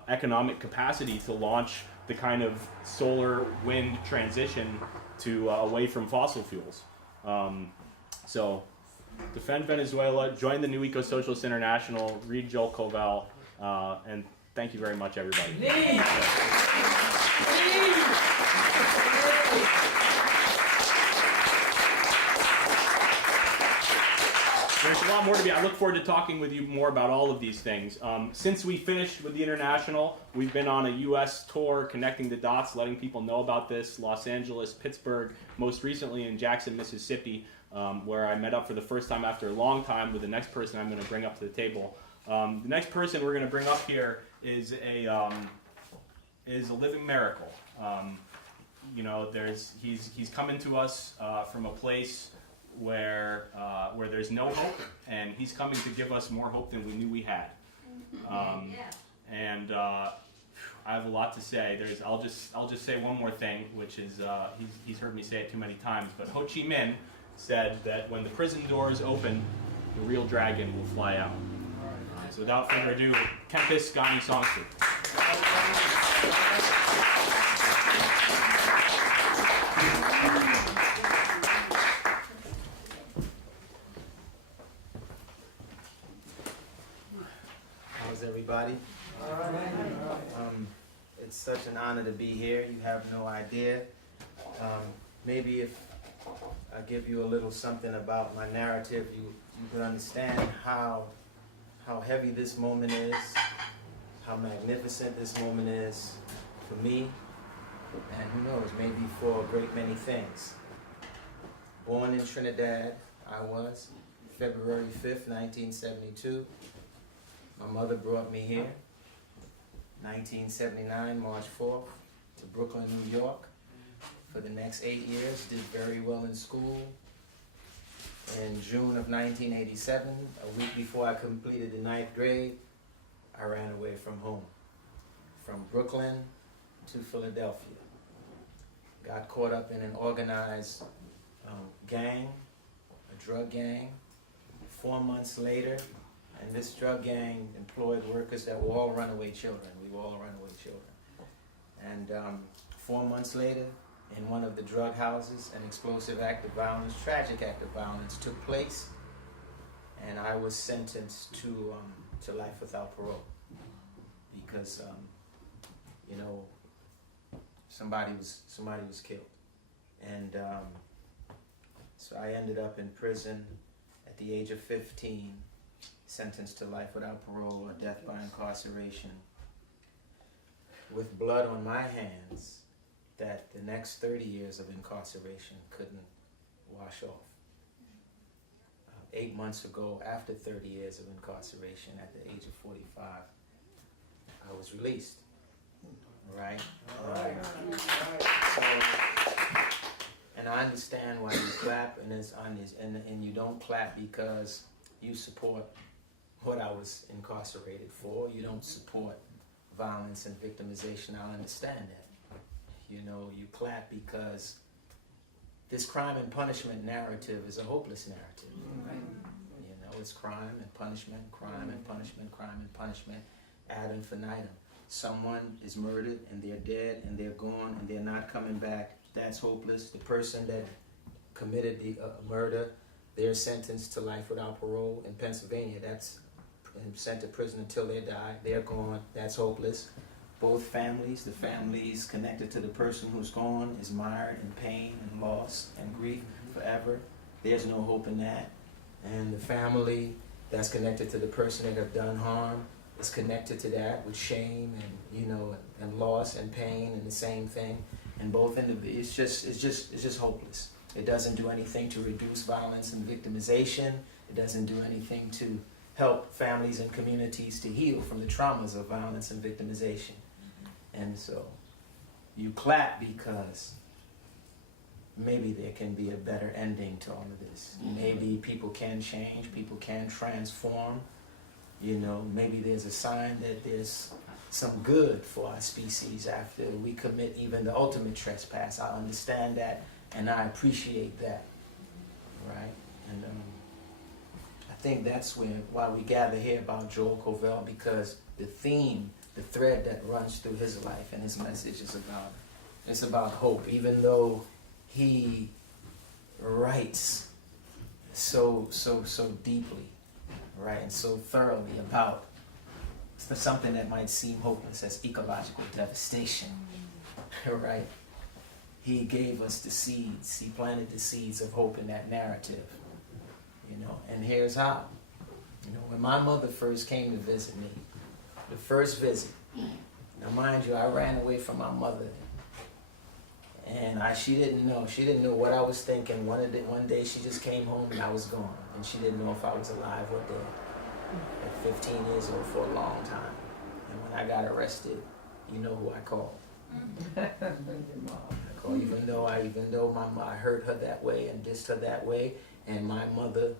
economic capacity to launch the kind of solar wind transition to away from fossil fuels. So defend Venezuela, join the new Ecosocialist International, read Joel Kovel, and thank you very much, everybody. There's a lot more to be. I look forward to talking with you more about all of these things. Since we finished with the International, we've been on a U.S. tour, connecting the dots, letting people know about this. Los Angeles, Pittsburgh, most recently in Jackson, Mississippi, where I met up for the first time after a long time with the next person I'm going to bring up to the table. The next person we're going to bring up here is a living miracle. You know, he's coming to us from a place where there's no hope, and he's coming to give us more hope than we knew we had. And I have a lot to say. I'll just say one more thing, which is he's heard me say it too many times, but Ho Chi Minh said that when the prison doors open, the real dragon will fly out. So without further ado, Kempis Gani Songsu. How's everybody? It's such an honor to be here. You have no idea. Maybe if I give you a little something about my narrative, you can understand how heavy this moment is, how magnificent this moment is for me, and who knows, maybe for a great many things. Born in Trinidad, I was, February 5th, 1972. My mother brought me here, 1979, March 4th, to Brooklyn, New York. For the next 8 years, did very well in school. In June of 1987, a week before I completed the 9th grade, I ran away from home, from Brooklyn to Philadelphia. Got caught up in an organized gang, a drug gang. 4 months later, and this drug gang employed workers that were all runaway children. We were all runaway children. And 4 months later, in one of the drug houses, an explosive act of violence, tragic act of violence took place, and I was sentenced to life without parole because you know, somebody was killed, and so I ended up in prison at the age of 15, sentenced to life without parole or death by incarceration, with blood on my hands that the next 30 years of incarceration couldn't wash off. 8 months ago, after 30 years of incarceration, at the age of 45, I was released. Right? So, and I understand why you clap, and you don't clap because you support what I was incarcerated for. You don't support violence and victimization. I understand that. You know, you clap because this crime and punishment narrative is a hopeless narrative. Right? You know, it's crime and punishment, crime and punishment, crime and punishment, ad infinitum. someone is murdered and they're dead and they're gone and they're not coming back, that's hopeless. The person that committed the murder, they're sentenced to life without parole in Pennsylvania. That's sent to prison until they die. They're gone. That's hopeless. Both families, the families connected to the person who's gone, is mired in pain and loss and grief forever. There's no hope in that. And the family that's connected to the person that have done harm is connected to that with shame and and loss and pain and the same thing. And both it's just hopeless. It doesn't do anything to reduce violence and victimization. It doesn't do anything to help families and communities to heal from the traumas of violence and victimization. And so you clap because maybe there can be a better ending to all of this. Maybe people can change, people can transform. Maybe there's a sign that there's some good for our species after we commit even the ultimate trespass. I understand that and I appreciate that, right? And I think that's why we gather here about Joel Kovel, because the theme, the thread that runs through his life and his message is about hope, even though he writes so deeply, right, and so thoroughly about something that might seem hopeless as ecological devastation, right? He gave us the seeds. He planted the seeds of hope in that narrative, and here's how. When my mother first came to visit me, the first visit, now mind you, I ran away from my mother. And she didn't know what I was thinking. One day she just came home and I was gone. And she didn't know if I was alive or dead. At 15 years old for a long time. And when I got arrested, you know who I called. Even though I hurt her that way and dissed her that way. And my mother,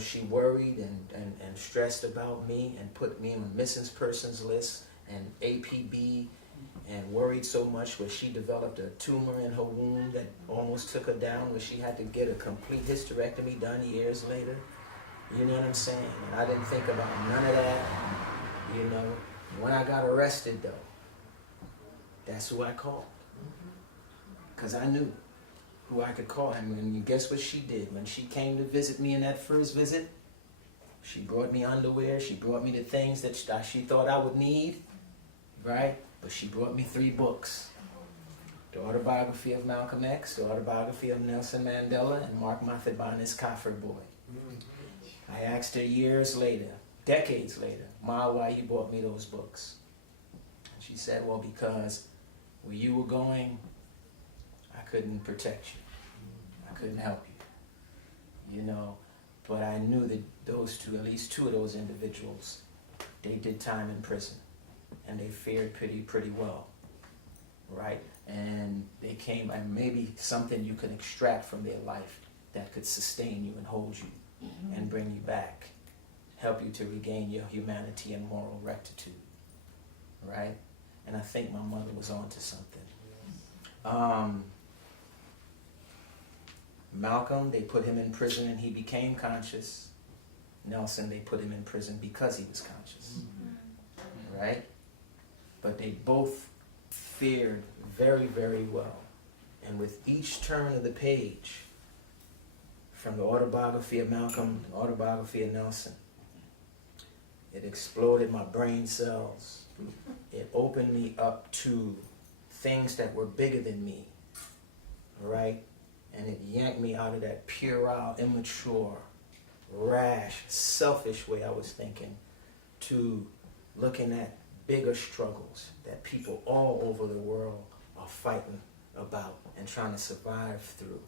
she worried and stressed about me and put me on a missing persons list and APB, and worried so much where she developed a tumor in her womb that almost took her down, where she had to get a complete hysterectomy done years later. You know what I'm saying? And I didn't think about none of that. When I got arrested though, that's who I called. Because I knew who I could call. And guess what she did? When she came to visit me in that first visit, she brought me underwear, she brought me the things that she thought I would need, right? But she brought me 3 books. The Autobiography of Malcolm X, The Autobiography of Nelson Mandela, and Mark Mathabane's Coffer Boy. I asked her years later, decades later, Ma, why you bought me those books? And she said, well, because where you were going, I couldn't protect you. I couldn't help you. But I knew that at least two of those individuals, they did time in prison. And they fared pretty well, right? And they came, and maybe something you could extract from their life that could sustain you and hold you and bring you back, help you to regain your humanity and moral rectitude, right? And I think my mother was onto something. Malcolm, they put him in prison and he became conscious. Nelson, they put him in prison because he was conscious, right? But they both fared very, very well. And with each turn of the page, from the autobiography of Malcolm, the autobiography of Nelson, it exploded my brain cells. It opened me up to things that were bigger than me, right? And it yanked me out of that puerile, immature, rash, selfish way I was thinking to looking at bigger struggles that people all over the world are fighting about and trying to survive through.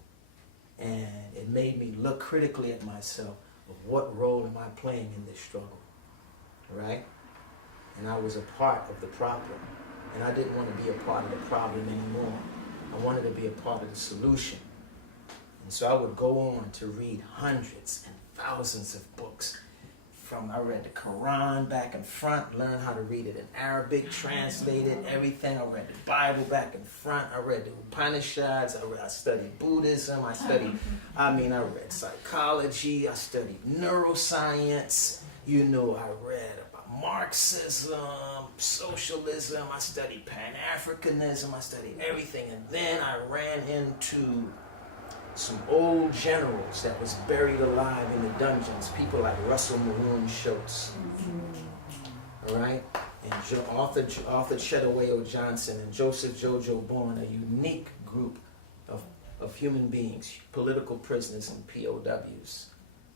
And it made me look critically at myself of what role am I playing in this struggle, right? And I was a part of the problem. And I didn't want to be a part of the problem anymore. I wanted to be a part of the solution. And so I would go on to read hundreds and thousands of books. I read the Quran back and front, learned how to read it in Arabic, translated everything. I read the Bible back and front. I read the Upanishads. I studied Buddhism. I read psychology. I studied neuroscience. I read about Marxism, socialism, I studied Pan-Africanism, I studied everything. And then I ran into some old generals that was buried alive in the dungeons, people like Russell Maroon Schultz, all right? And Arthur Chetaweo Johnson and Joseph Jojo Bourne, a unique group of human beings, political prisoners and POWs,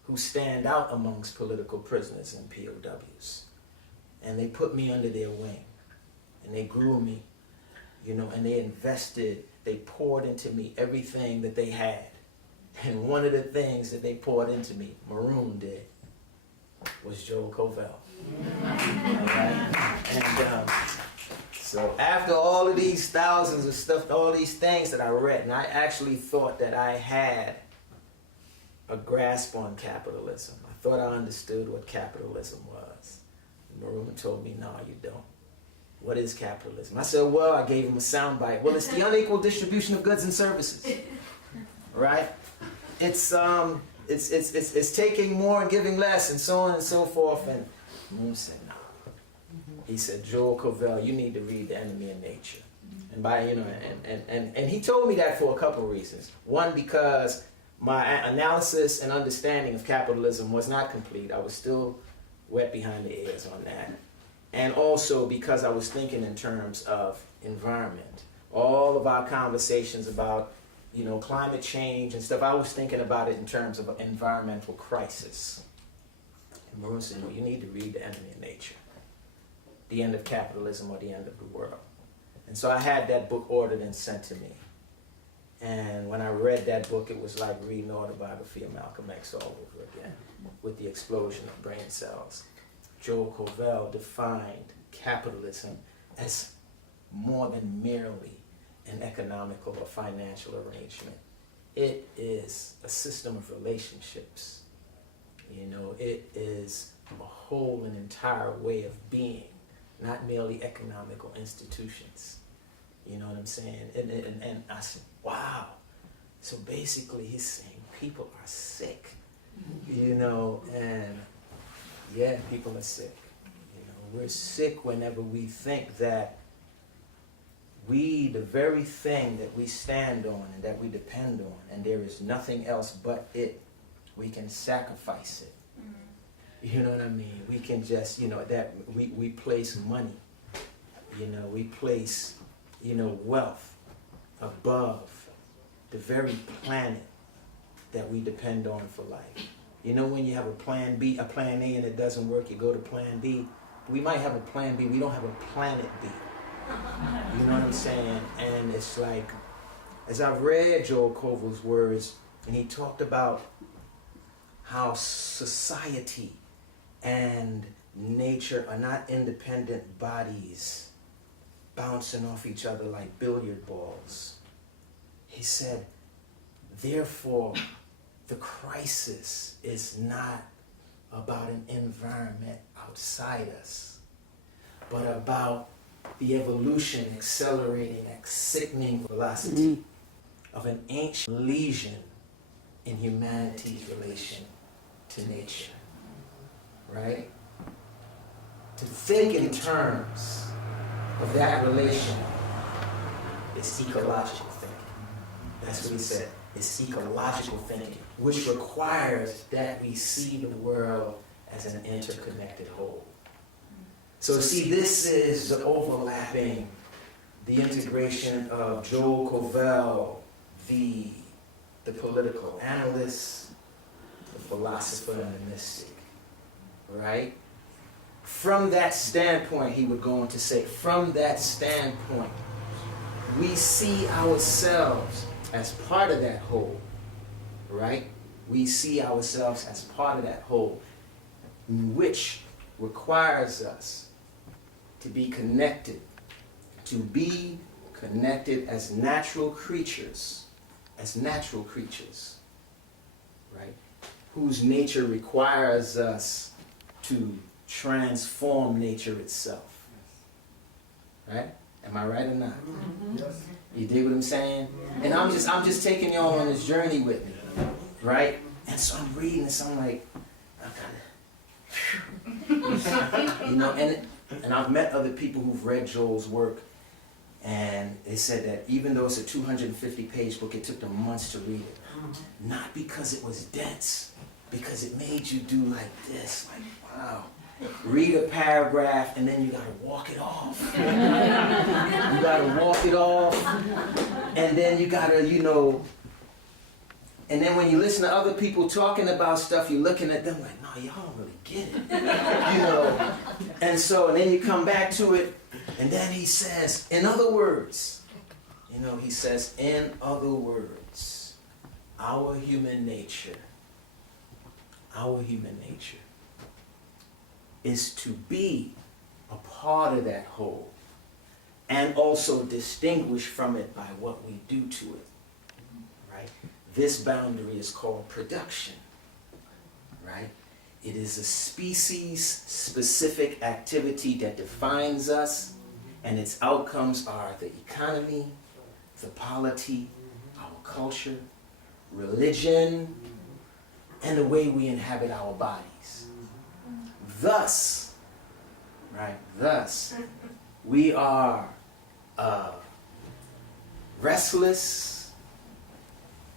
who stand out amongst political prisoners and POWs. And they put me under their wing, and they grew me, you know, and they invested, they poured into me everything that they had. And one of the things that they poured into me, Maroon did, was Joel Kovel. All right? And so after all of these thousands of stuff, all these things that I read, and I actually thought that I had a grasp on capitalism. I thought I understood what capitalism was. And Maroon told me, no, you don't. What is capitalism? I said, well, I gave him a soundbite. Well, it's the unequal distribution of goods and services. Right? It's taking more and giving less, and so on and so forth. And Maroon said, no. He said, Joel Kovel, you need to read The Enemy of Nature. And by, you know, and he told me that for a couple of reasons. One, because my analysis and understanding of capitalism was not complete. I was still wet behind the ears on that. And also because I was thinking in terms of environment. All of our conversations about, you know, climate change and stuff, I was thinking about it in terms of an environmental crisis. And Maroon said, no, you need to read The Enemy of Nature. The End of Capitalism or the End of the World. And so I had that book ordered and sent to me. And when I read that book, it was like reading the autobiography of Malcolm X all over again, with the explosion of brain cells. Joel Kovel defined capitalism as more than merely an economical or financial arrangement. It is a system of relationships. You know, it is a whole and entire way of being, not merely economical institutions. You know what I'm saying? And I said, wow. So basically he's saying people are sick, you know, and yeah, people are sick. You know, we're sick whenever we think that we, the very thing that we stand on and that we depend on, and there is nothing else but it, we can sacrifice it. You know what I mean? We can just, you know, that we place money, you know, we place, you know, wealth above the very planet that we depend on for life. You know, when you have a plan B, a plan A, and it doesn't work, you go to plan B. We might have a plan B, we don't have a planet B. You know what I'm saying? And it's like, as I've read Joel Kovel's words, and he talked about how society and nature are not independent bodies bouncing off each other like billiard balls. He said, therefore, the crisis is not about an environment outside us, but about the evolution, accelerating at sickening velocity of an ancient lesion in humanity's relation to nature, right? To think in terms of that relation is ecological thinking. That's what he said. It's ecological thinking, which requires that we see the world as an interconnected whole. So see, this is the overlapping, the integration of Joel Kovel, the political analyst, the philosopher, and the mystic, right? From that standpoint, he would go on to say, from that standpoint, we see ourselves as part of that whole, right? We see ourselves as part of that whole, which requires us to be connected as natural creatures, right? Whose nature requires us to transform nature itself, right? Am I right or not? Yes. You dig what I'm saying? And I'm just taking y'all on this journey with me, right? And so I'm reading this, I'm like, I gotta, You know, and I've met other people who've read Joel's work, and they said that even though it's a 250-page book, it took them months to read it. Not because it was dense, because it made you do like this, like, wow. Read a paragraph, and then you gotta walk it off. You gotta walk it off, and then you gotta, you know, and then when you listen to other people talking about stuff, you're looking at them like, no, y'all don't really get it. You know, and then you come back to it, and then he says, in other words, you know, he says, in other words, our human nature is to be a part of that whole and also distinguish from it by what we do to it, right? This boundary is called production, right? It is a species-specific activity that defines us, and its outcomes are the economy, the polity, our culture, religion, and the way we inhabit our bodies. Thus, right, we are a restless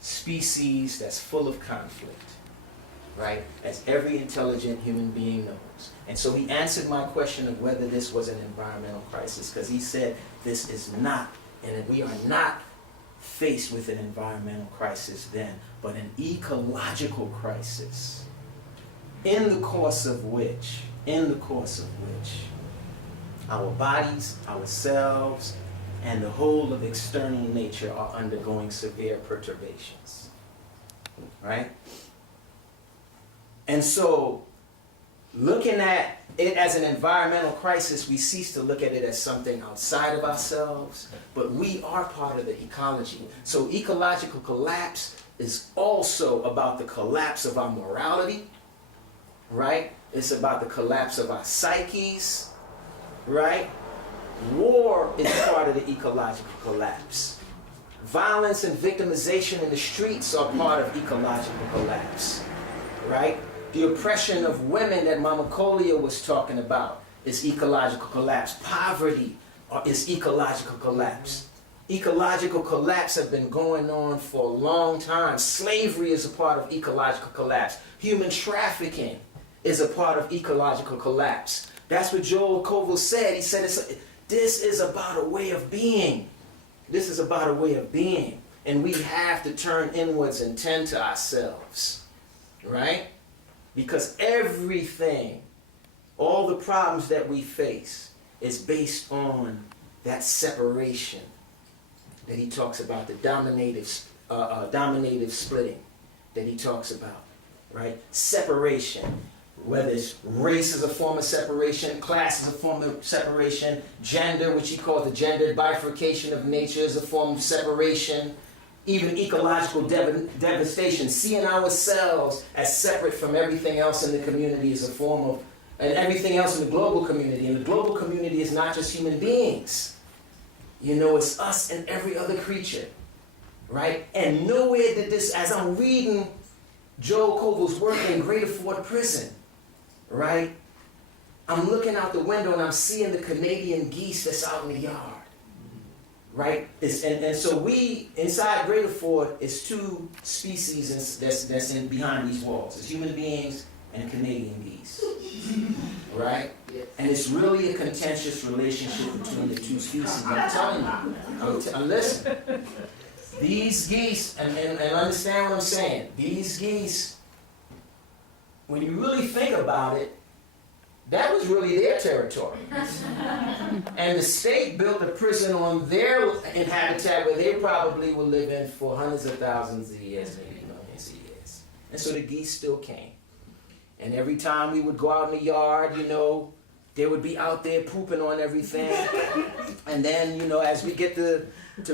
species that's full of conflict, right, as every intelligent human being knows. And so he answered my question of whether this was an environmental crisis, because he said this is not, and we are not faced with an environmental crisis then, but an ecological crisis, in the course of which our bodies, ourselves, and the whole of external nature are undergoing severe perturbations, right? And so, looking at it as an environmental crisis, we cease to look at it as something outside of ourselves, but we are part of the ecology. So ecological collapse is also about the collapse of our morality, right? It's about the collapse of our psyches, right? War is part of the ecological collapse. Violence and victimization in the streets are part of ecological collapse, right? The oppression of women that Mama Colia was talking about is ecological collapse. Poverty is ecological collapse. Ecological collapse has been going on for a long time. Slavery is a part of ecological collapse. Human trafficking is a part of ecological collapse. That's what Joel Kovel said. He said, this is about a way of being. This is about a way of being. And we have to turn inwards and tend to ourselves, right? Because everything, all the problems that we face is based on that separation that he talks about, the dominative splitting that he talks about, right? Separation, whether it's race is a form of separation, class is a form of separation, gender, which he calls the gendered bifurcation of nature, is a form of separation, even ecological devastation, seeing ourselves as separate from everything else in the community is a form of, and everything else in the global community. And the global community is not just human beings. You know, it's us and every other creature, right? And nowhere did this, as I'm reading Joel Kovel's work in Greater Fort Prison, right? I'm looking out the window and I'm seeing the Canadian geese that's out in the yard. Right? And so we, inside Greater Fort, is two species that's in behind these walls. It's human beings and Canadian geese. Right? And it's really a contentious relationship between the two species. I'm telling you. Listen. These geese, and understand what I'm saying, these geese, when you really think about it, that was really their territory. And the state built a prison on their habitat where they probably will live in for hundreds of thousands of years, maybe millions of years. And so the geese still came. And every time we would go out in the yard, you know, they would be out there pooping on everything. And then, you know, as we get to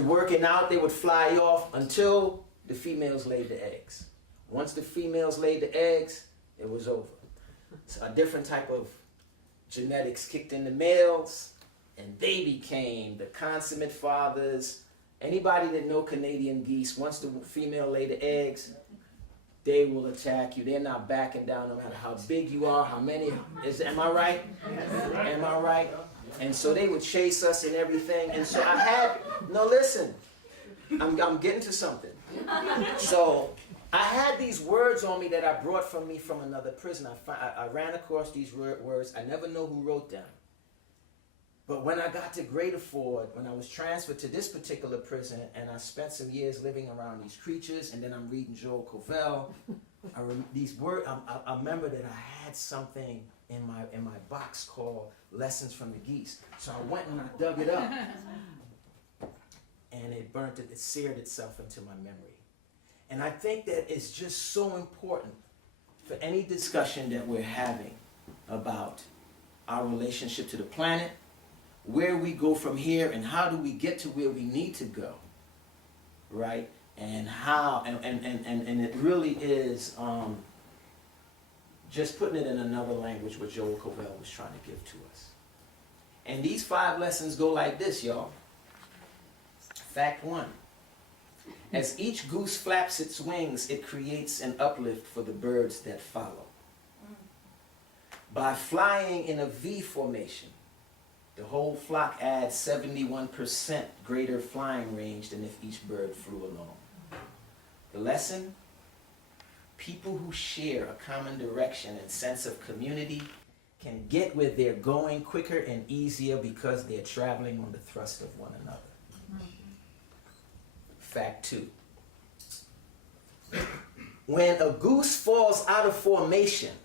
working out, they would fly off until the females laid the eggs. Once the females laid the eggs, it was over. So a different type of genetics kicked in the males, and they became the consummate fathers. Anybody that know Canadian geese, once the female laid the eggs, they will attack you. They're not backing down no matter how big you are, how many. Am I right? Am I right? And so they would chase us and everything. And so I had, no, listen, I'm getting to something. So I had these words on me that I brought from another prison. I ran across these words. I never know who wrote them. But when I got to Greater Ford, when I was transferred to this particular prison, and I spent some years living around these creatures, and then I'm reading Joel Kovel, I remember that I had something in my box called Lessons from the Geese. So I went and I dug it up, and it seared itself into my memory. And I think that it's just so important for any discussion that we're having about our relationship to the planet, where we go from here, and how do we get to where we need to go, right? And how, and it really is just putting it in another language what Joel Kovel was trying to give to us. And these 5 lessons go like this, y'all. Fact 1. As each goose flaps its wings, it creates an uplift for the birds that follow. By flying in a V formation, the whole flock adds 71% greater flying range than if each bird flew alone. The lesson? People who share a common direction and sense of community can get where they're going quicker and easier because they're traveling on the thrust of one another. Fact 2. When a goose falls out of formation,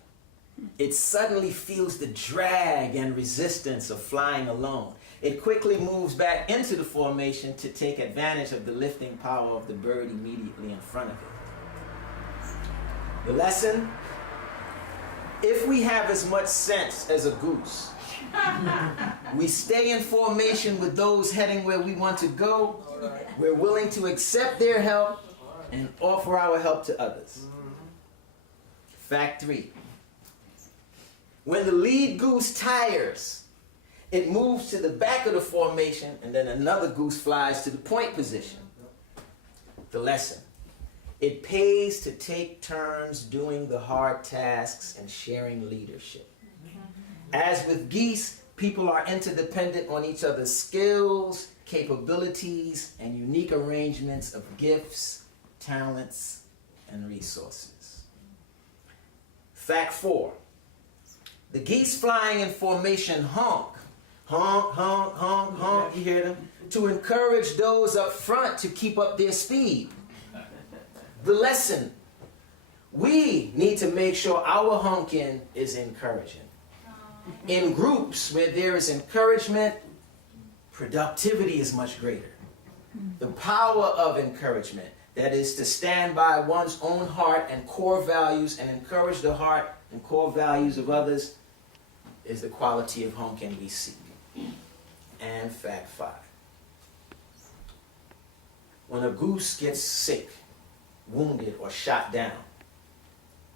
it suddenly feels the drag and resistance of flying alone. It quickly moves back into the formation to take advantage of the lifting power of the bird immediately in front of it. The lesson? If we have as much sense as a goose, we stay in formation with those heading where we want to go. We're willing to accept their help and offer our help to others. Fact 3. When the lead goose tires, it moves to the back of the formation, and then another goose flies to the point position. The lesson. It pays to take turns doing the hard tasks and sharing leadership. As with geese, people are interdependent on each other's skills, capabilities, and unique arrangements of gifts, talents, and resources. Fact 4. The geese flying in formation honk, honk, honk, honk, honk, you hear them? To encourage those up front to keep up their speed. The lesson, we need to make sure our honking is encouraging. In groups where there is encouragement, productivity is much greater. The power of encouragement, that is to stand by one's own heart and core values and encourage the heart and core values of others, is the quality of honking we seek. And fact 5. When a goose gets sick, wounded, or shot down,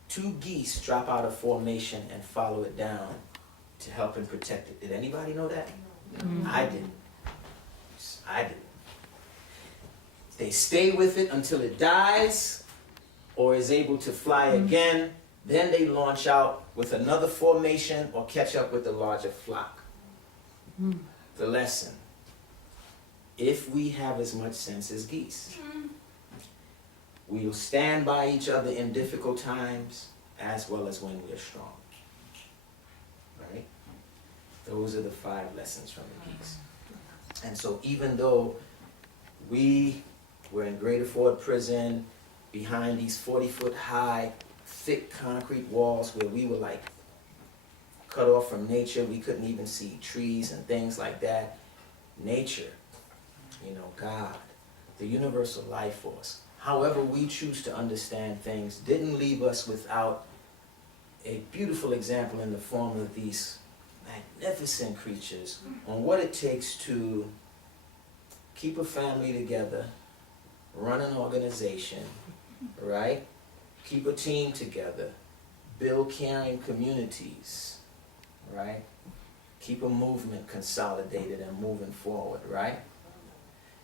2 geese drop out of formation and follow it down to help and protect it. Did anybody know that? I didn't. I didn't. They stay with it until it dies or is able to fly again. Then they launch out with another formation or catch up with the larger flock. The lesson. If we have as much sense as geese, we will stand by each other in difficult times as well as when we are strong. Right? Those are the 5 lessons from the geese. And so even though we were in Greater Ford Prison, behind these 40-foot high, thick concrete walls where we were like cut off from nature, we couldn't even see trees and things like that. Nature, God, the universal life force, however we choose to understand things, didn't leave us without a beautiful example in the form of these magnificent creatures on what it takes to keep a family together, run an organization, right? Keep a team together, build caring communities, right? Keep a movement consolidated and moving forward, right?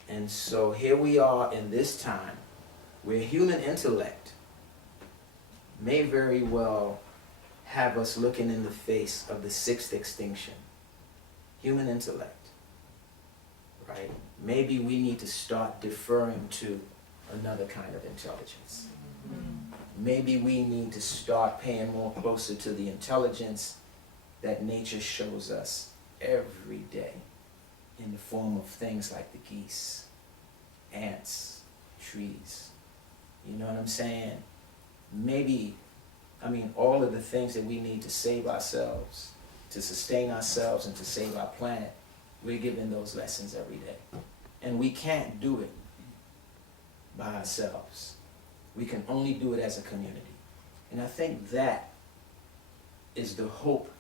And so here we are in this time where human intellect may very well have us looking in the face of the sixth extinction, human intellect, right? Maybe we need to start deferring to another kind of intelligence. Maybe we need to start paying more closer to the intelligence that nature shows us every day in the form of things like the geese, ants, trees. You know what I'm saying? Maybe, I mean, all of the things that we need to save ourselves, to sustain ourselves and to save our planet, we're given those lessons every day. And we can't do it by ourselves. We can only do it as a community. And I think that is the hope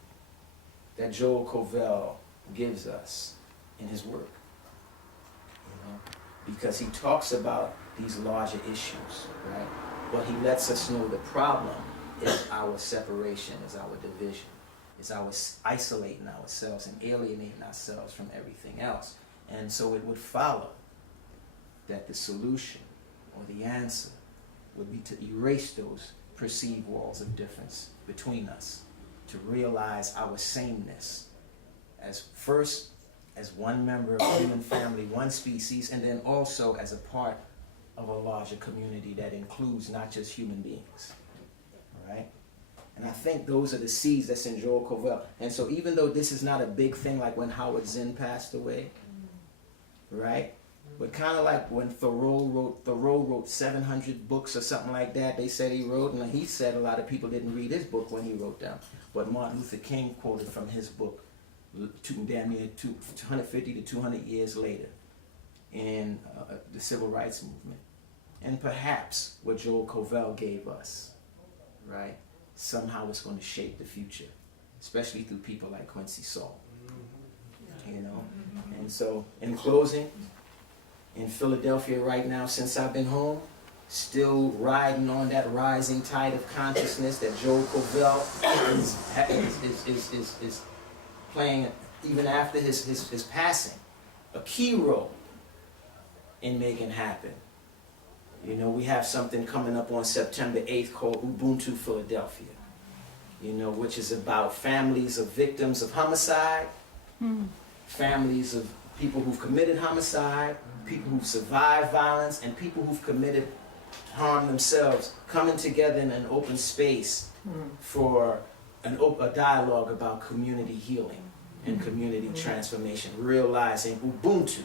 that Joel Kovel gives us in his work. You know? Because he talks about these larger issues, right? But he lets us know the problem is our separation, is our division, is our isolating ourselves and alienating ourselves from everything else. And so it would follow that the solution or the answer would be to erase those perceived walls of difference between us, to realize our sameness as first as one member of the human family, one species, and then also as a part of a larger community that includes not just human beings, all right? And I think those are the seeds that's in Joel Kovel. And so even though this is not a big thing like when Howard Zinn passed away, right? But kind of like when Thoreau wrote 700 books or something like that, they said he wrote, and he said a lot of people didn't read his book when he wrote them. But Martin Luther King quoted from his book, damn near 250 to 200 years later, in the Civil Rights Movement. And perhaps what Joel Kovel gave us, right? Somehow it's going to shape the future, especially through people like Quincy Saul, you know? And so, in closing, in Philadelphia right now, since I've been home, still riding on that rising tide of consciousness that Joel Kovel is playing, even after his passing, a key role in making happen. You know, we have something coming up on September 8th called Ubuntu Philadelphia, you know, which is about families of victims of homicide, families of people who've committed homicide, people who've survived violence, and people who've committed harm themselves, coming together in an open space for a dialogue about community healing and community transformation, realizing Ubuntu,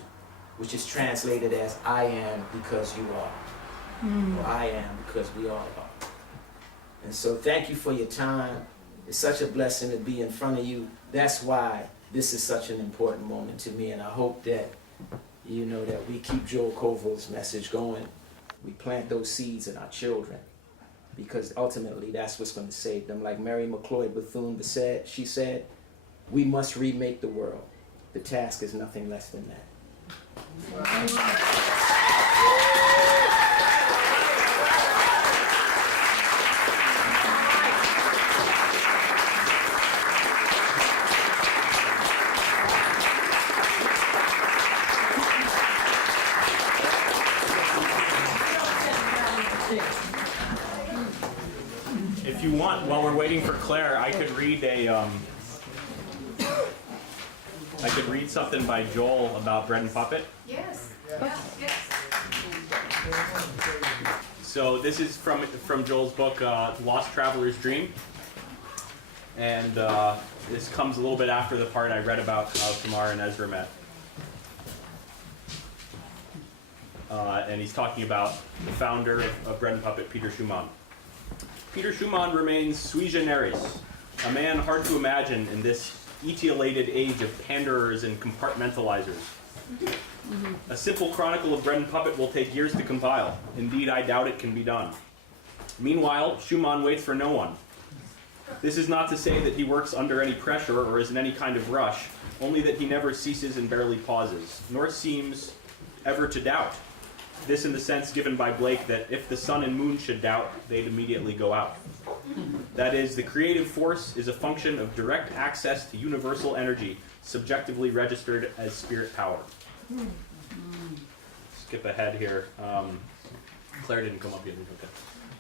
which is translated as I am because you are, or I am because we all are. And so thank you for your time. It's such a blessing to be in front of you. That's why this is such an important moment to me, and I hope that, you know, that we keep Joel Kovel's message going. We plant those seeds in our children, because ultimately that's what's going to save them. Like Mary McLeod Bethune said, she said, we must remake the world. The task is nothing less than that. If you want, while we're waiting for Claire, I could read something by Joel about Bread and Puppet. Yes. Yes. Yes. So this is from Joel's book, Lost Traveler's Dream. And this comes a little bit after the part I read about how Tamar and Ezra met. And he's talking about the founder of Bread and Puppet, Peter Schumann. Peter Schumann remains sui generis, a man hard to imagine in this etiolated age of panderers and compartmentalizers. A simple chronicle of Bread and Puppet will take years to compile. Indeed, I doubt it can be done. Meanwhile, Schumann waits for no one. This is not to say that he works under any pressure or is in any kind of rush, only that he never ceases and barely pauses, nor seems ever to doubt. This in the sense given by Blake that if the sun and moon should doubt, they'd immediately go out. That is, the creative force is a function of direct access to universal energy, subjectively registered as spirit power. Skip ahead here. Claire didn't come up yet. Okay.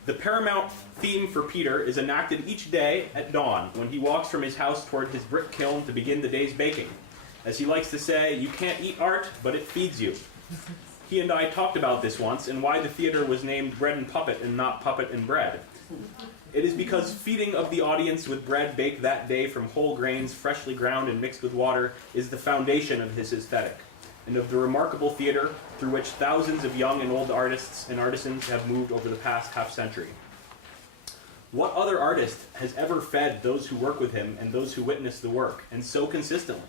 The paramount theme for Peter is enacted each day at dawn when he walks from his house toward his brick kiln to begin the day's baking. As he likes to say, you can't eat art, but it feeds you. He and I talked about this once and why the theater was named Bread and Puppet and not Puppet and Bread. It is because feeding of the audience with bread baked that day from whole grains, freshly ground and mixed with water, is the foundation of his aesthetic, and of the remarkable theater through which thousands of young and old artists and artisans have moved over the past half-century. What other artist has ever fed those who work with him and those who witness the work, and so consistently?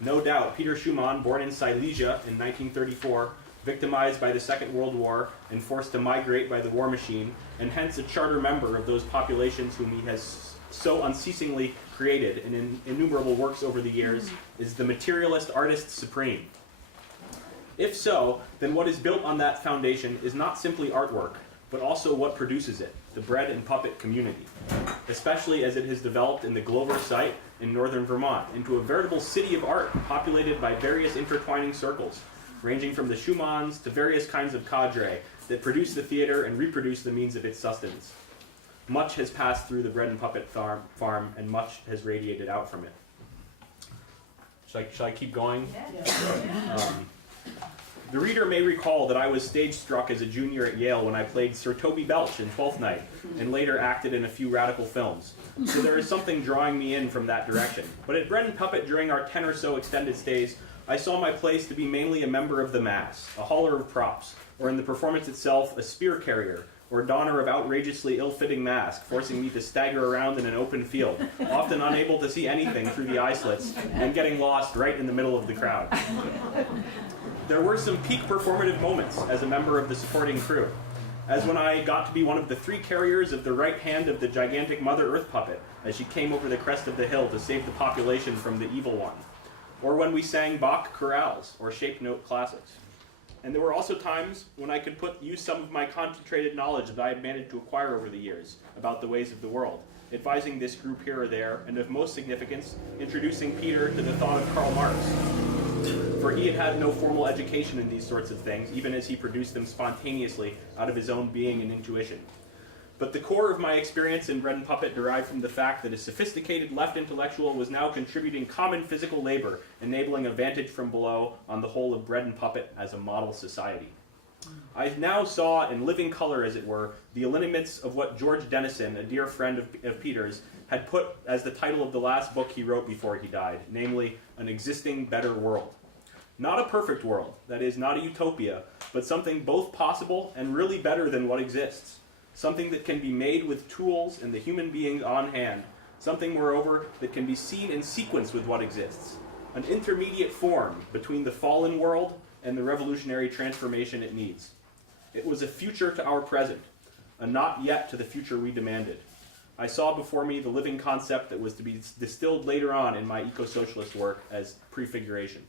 No doubt, Peter Schumann, born in Silesia in 1934, victimized by the Second World War and forced to migrate by the war machine, and hence a charter member of those populations whom he has so unceasingly created in innumerable works over the years, is the materialist artist supreme. If so, then what is built on that foundation is not simply artwork, but also what produces it, the bread and puppet community, especially as it has developed in the Glover site in northern Vermont into a veritable city of art populated by various intertwining circles, ranging from the Schumanns to various kinds of cadre that produce the theater and reproduce the means of its sustenance. Much has passed through the bread and puppet farm, and much has radiated out from it. Shall I keep going? The reader may recall that I was stage struck as a junior at Yale when I played Sir Toby Belch in Twelfth Night, and later acted in a few radical films. So there is something drawing me in from that direction. But at Bread and Puppet during our 10 or so extended stays, I saw my place to be mainly a member of the mass, a hauler of props, or in the performance itself, a spear carrier, or donner of outrageously ill-fitting mask, forcing me to stagger around in an open field, often unable to see anything through the eye slits, and getting lost right in the middle of the crowd. There were some peak performative moments as a member of the supporting crew, as when I got to be one of the 3 carriers of the right hand of the gigantic Mother Earth puppet as she came over the crest of the hill to save the population from the evil one, or when we sang Bach chorales or shape note classics. And there were also times when I could use some of my concentrated knowledge that I had managed to acquire over the years about the ways of the world, advising this group here or there, and of most significance, introducing Peter to the thought of Karl Marx. For he had had no formal education in these sorts of things, even as he produced them spontaneously out of his own being and intuition. But the core of my experience in Bread and Puppet derived from the fact that a sophisticated left intellectual was now contributing common physical labor, enabling a vantage from below on the whole of Bread and Puppet as a model society. I now saw in living color, as it were, the lineaments of what George Dennison, a dear friend of Peter's, had put as the title of the last book he wrote before he died, namely, An Existing Better World. Not a perfect world, that is, not a utopia, but something both possible and really better than what exists. Something that can be made with tools and the human beings on hand. Something, moreover, that can be seen in sequence with what exists. An intermediate form between the fallen world and the revolutionary transformation it needs. It was a future to our present, a not yet to the future we demanded. I saw before me the living concept that was to be distilled later on in my eco-socialist work as prefiguration.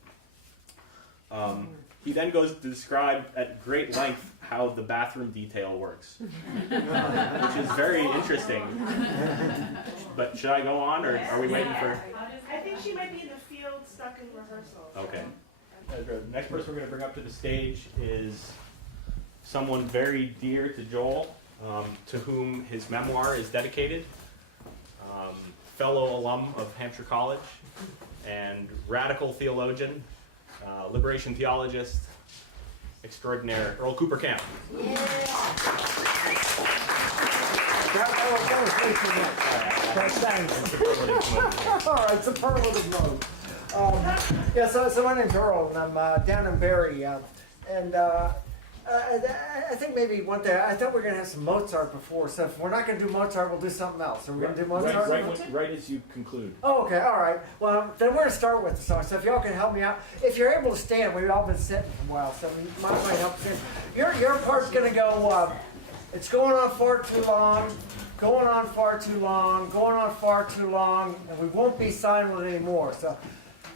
He then goes to describe at great length how the bathroom detail works, which is very interesting. But should I go on, or are we waiting for... I think she might be in the field stuck in rehearsal. Okay. The next person we're going to bring up to the stage is someone very dear to Joel, to whom his memoir is dedicated. Fellow alum of Hampshire College and radical theologian, liberation theologist extraordinaire, Earl Cooper Camp. That was way too much. All right, superlative mode. Yeah, so my name's Earl, and I'm down in Barrie, and I think maybe one day, I thought we were going to have some Mozart before, so if we're not going to do Mozart, we'll do something else. Are we going to do Mozart? Right as you conclude. Oh, okay, all right. Well, then we're going to start with the song, so if y'all can help me out. If you're able to stand, we've all been sitting for a while, so you might help stand. Your part's going to go, it's going on far too long, going on far too long, going on far too long, and we won't be silent anymore. So,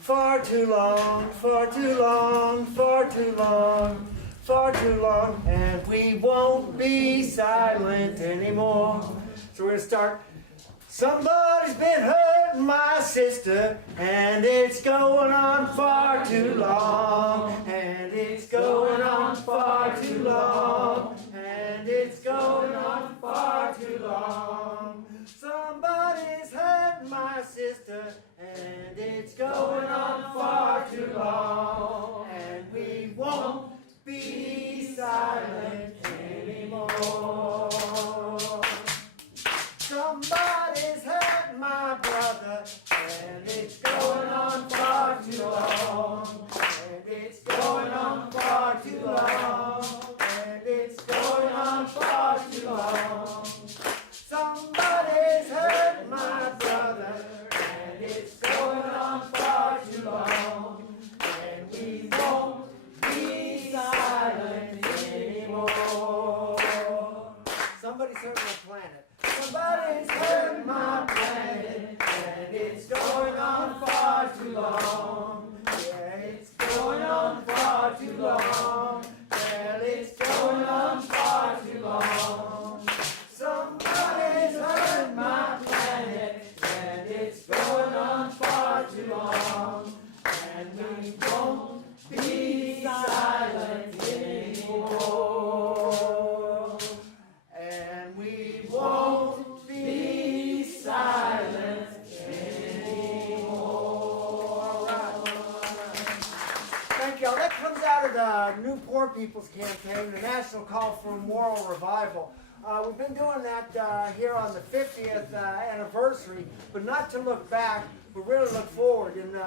far too long, far too long, far too long, far too long, and we won't be silent anymore. So we're going to start. Somebody's been hurting my sister, and it's going on far too long, and it's going on far too long, and it's going on be silent anymore. Somebody's hurt my brother, and it's going on far too long. And it's going on far too long. And it's going on far too long. Somebody's hurt my brother, and it's going on far too long. And we won't be silent anymore. Somebody's hurt my planet. Somebody's hurt my planet, and it's going on far too long. Yeah, it's going on far too long. Well, it's going on far too long. Somebody's hurt my planet, and it's going on far too long. And we won't be silent anymore. And we won't be silent anymore. All right. Thank y'all. That comes out of the New Poor People's Campaign, the National Call for Moral Revival. We've been doing that here on the 50th anniversary, but not to look back, but really look forward. In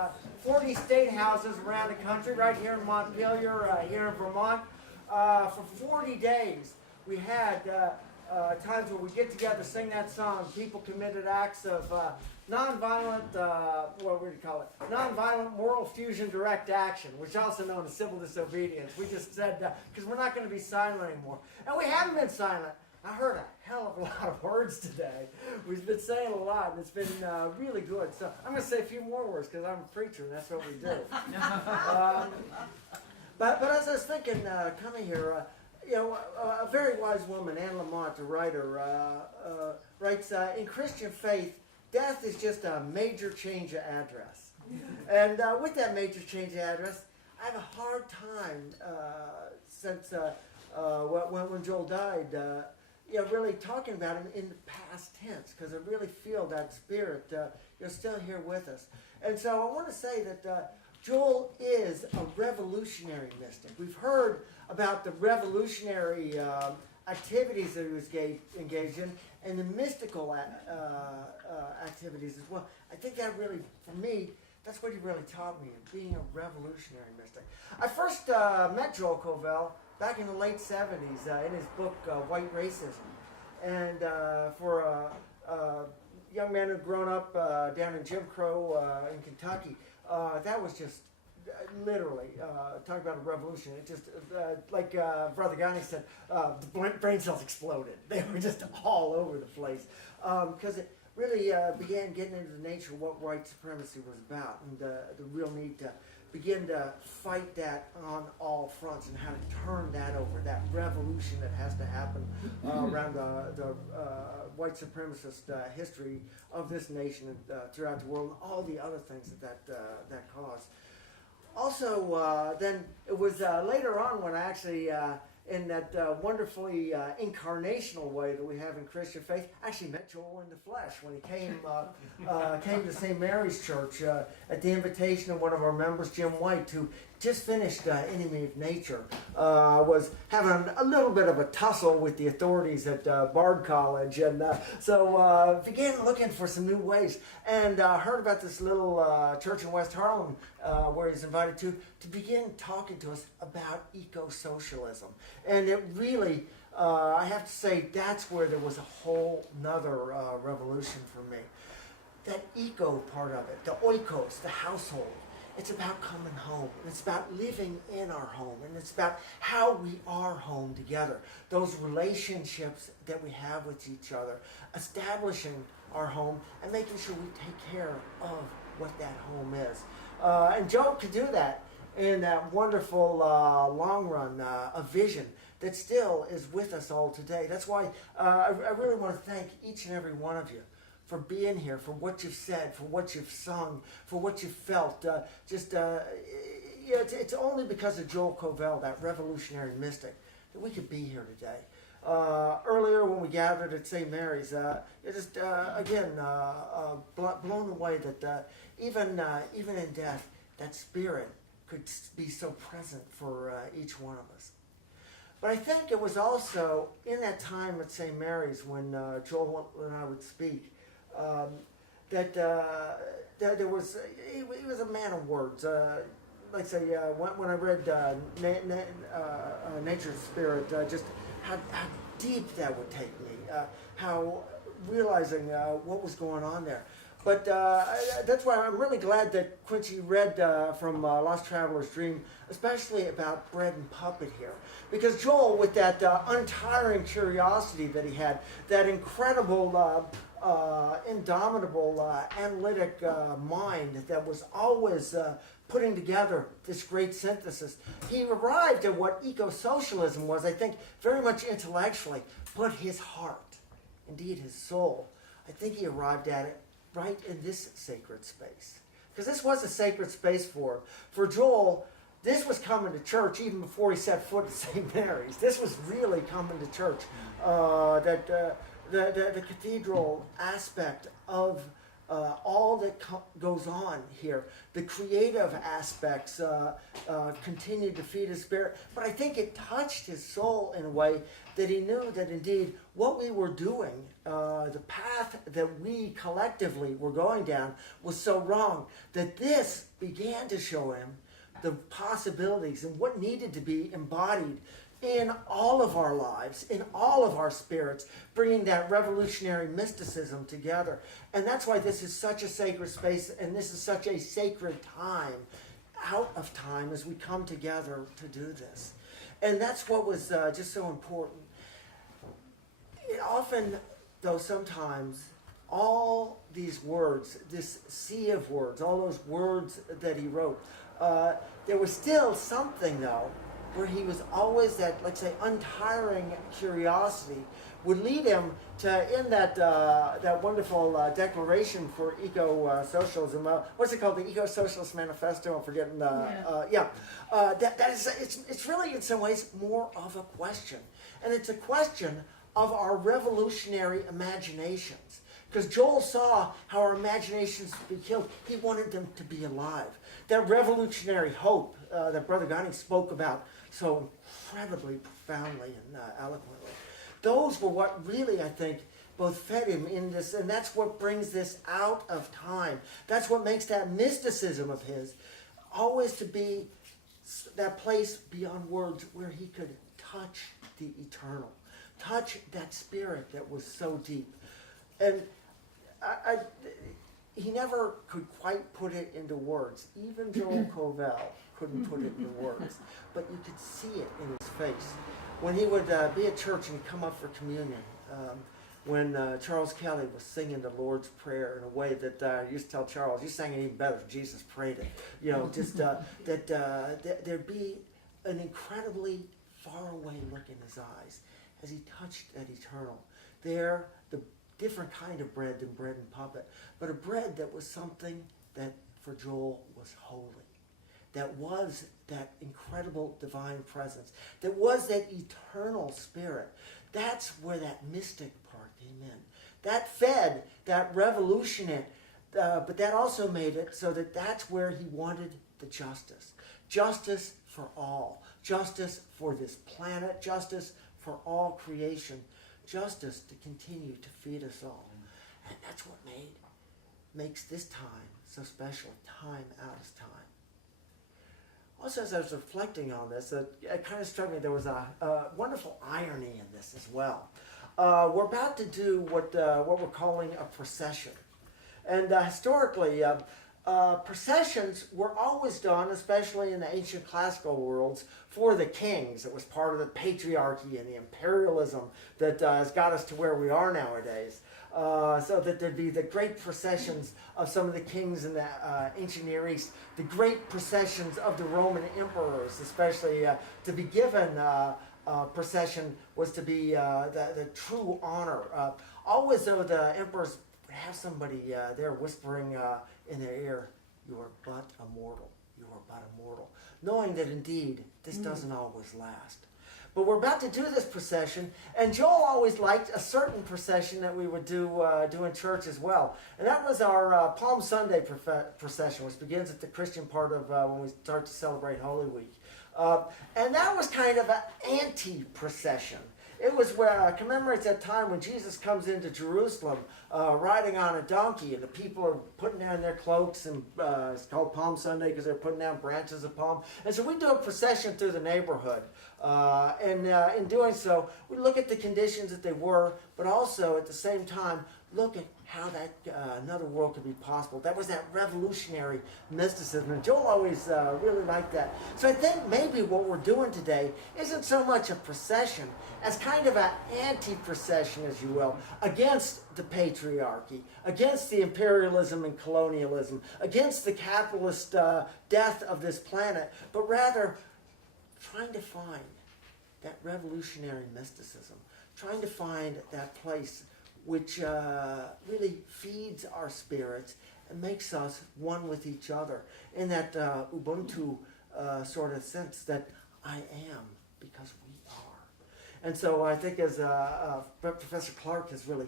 40 state houses around the country, right here in Montpelier, here in Vermont, for 40 days, we had times where we get together, sing that song. People committed acts of nonviolent, what would you call it? Nonviolent moral fusion direct action, which is also known as civil disobedience. We just said, because we're not going to be silent anymore. And we haven't been silent. I heard a hell of a lot of words today. We've been saying a lot, and it's been really good. So I'm going to say a few more words because I'm a preacher, and that's what we do. But as I was thinking, coming here, you know, a very wise woman, Anne Lamott, a writer, writes, in Christian faith, death is just a major change of address. And with that major change of address, I have a hard time since when Joel died, really talking about him in the past tense, because I really feel that spirit, you're still here with us. And so I want to say that Joel is a revolutionary mystic. We've heard about the revolutionary activities that he was engaged in, and the mystical activities as well. I think that really, for me, that's what he really taught me, being a revolutionary mystic. I first met Joel Kovel back in the late 70s in his book, White Racism. And for a young man who'd grown up down in Jim Crow in Kentucky, that was just literally, talk about a revolution. It just, like Brother Ghani said, the brain cells exploded. They were just all over the place. Because it really began getting into the nature of what white supremacy was about, and the real need to begin to fight that on all fronts, and how to turn that over, that revolution that has to happen around the white supremacist history of this nation and throughout the world, and all the other things that caused. Also, then it was later on when I actually, in that wonderfully incarnational way that we have in Christian faith, I actually met Joel in the flesh when he came to St. Mary's Church at the invitation of one of our members, Jim White, who just finished Enemy of Nature, was having a little bit of a tussle with the authorities at Bard College, and so began looking for some new ways, and heard about this little church in West Harlem where he's invited to begin talking to us about eco-socialism. And it really, I have to say, that's where there was a whole nother revolution for me. That eco part of it, the oikos, the household, it's about coming home. It's about living in our home. And it's about how we are home together. Those relationships that we have with each other. Establishing our home and making sure we take care of what that home is. And Joe could do that in that wonderful long run, a vision that still is with us all today. That's why I really want to thank each and every one of you for being here, for what you've said, for what you've sung, for what you've felt. It's only because of Joel Kovel, that revolutionary mystic, that we could be here today. Earlier when we gathered at St. Mary's, just again blown away that even in death, that spirit could be so present for each one of us. But I think it was also in that time at St. Mary's when Joel and I would speak, that there was, he was a man of words. Like say, when I read Nature's Spirit, just how deep that would take me, how realizing what was going on there. But that's why I'm really glad that Quincy read from Lost Traveler's Dream, especially about bread and puppet here. Because Joel, with that untiring curiosity that he had, that incredible, indomitable, analytic mind that was always putting together this great synthesis, he arrived at what eco-socialism was, I think, very much intellectually, but his heart, indeed his soul, I think he arrived at it right in this sacred space. Because this was a sacred space for him. For Joel, this was coming to church even before he set foot at St. Mary's. This was really coming to church. The cathedral aspect of all that goes on here, the creative aspects continued to feed his spirit. But I think it touched his soul in a way that he knew that indeed what we were doing, the path that we collectively were going down was so wrong, that this began to show him the possibilities and what needed to be embodied in all of our lives, in all of our spirits, bringing that revolutionary mysticism together. And that's why this is such a sacred space, and this is such a sacred time, out of time, as we come together to do this. And that's what was just so important. It often, though sometimes, all these words, this sea of words, all those words that he wrote, there was still something, though, where he was always that, let's say, untiring curiosity would lead him to, in that that wonderful declaration for eco-socialism, what's it called, the Ecosocialist Manifesto, I'm forgetting, that is, it's really in some ways more of a question. And it's a question of our revolutionary imaginations. Because Joel saw how our imaginations would be killed. He wanted them to be alive. That revolutionary hope that Brother Ghani spoke about so incredibly profoundly and eloquently. Those were what really, I think, both fed him in this, and that's what brings this out of time. That's what makes that mysticism of his always to be that place beyond words where he could touch the eternal, touch that spirit that was so deep. And he never could quite put it into words. Even Joel Kovel couldn't put it into words, but you could see it in his face. When he would be at church and come up for communion, when Charles Kelly was singing the Lord's Prayer in a way that I used to tell Charles, you sang it even better, Jesus prayed it. You know, just that there'd be an incredibly faraway look in his eyes as he touched that eternal. There, the different kind of bread than bread and puppet, but a bread that was something that for Joel was holy, that was that incredible divine presence, that was that eternal spirit. That's where that mystic part came in. That fed that revolutionary, but that also made it so that that's where he wanted the justice. Justice for all. Justice for this planet. Justice for all creation. Justice to continue to feed us all. And that's what makes this time so special. Time out of time. Also, as I was reflecting on this, it kind of struck me there was a wonderful irony in this as well. We're about to do what we're calling a procession. And historically, processions were always done, especially in the ancient classical worlds, for the kings. It was part of the patriarchy and the imperialism that has got us to where we are nowadays. So that there'd be the great processions of some of the kings in the ancient Near East, the great processions of the Roman emperors, especially to be given procession was to be the true honor. Always, though, the emperors would have somebody there whispering in their ear, "You are but a mortal. You are but a mortal," knowing that indeed this doesn't always last. But we're about to do this procession, and Joel always liked a certain procession that we would do in church as well. And that was our Palm Sunday procession, which begins at the Christian part of when we start to celebrate Holy Week. And that was kind of an anti-procession. It was where commemorates that time when Jesus comes into Jerusalem riding on a donkey, and the people are putting down their cloaks, and it's called Palm Sunday because they're putting down branches of palm. And so we do a procession through the neighborhood. And in doing so, we look at the conditions that they were, but also at the same time look at how that another world could be possible. That was that revolutionary mysticism, and Joel always really liked that. So I think maybe what we're doing today isn't so much a procession as kind of an anti-procession, as you will, against the patriarchy, against the imperialism and colonialism, against the capitalist death of this planet, but rather trying to find that revolutionary mysticism, trying to find that place which really feeds our spirits and makes us one with each other in that Ubuntu sort of sense that I am because we are. And so I think as Professor Clark has really,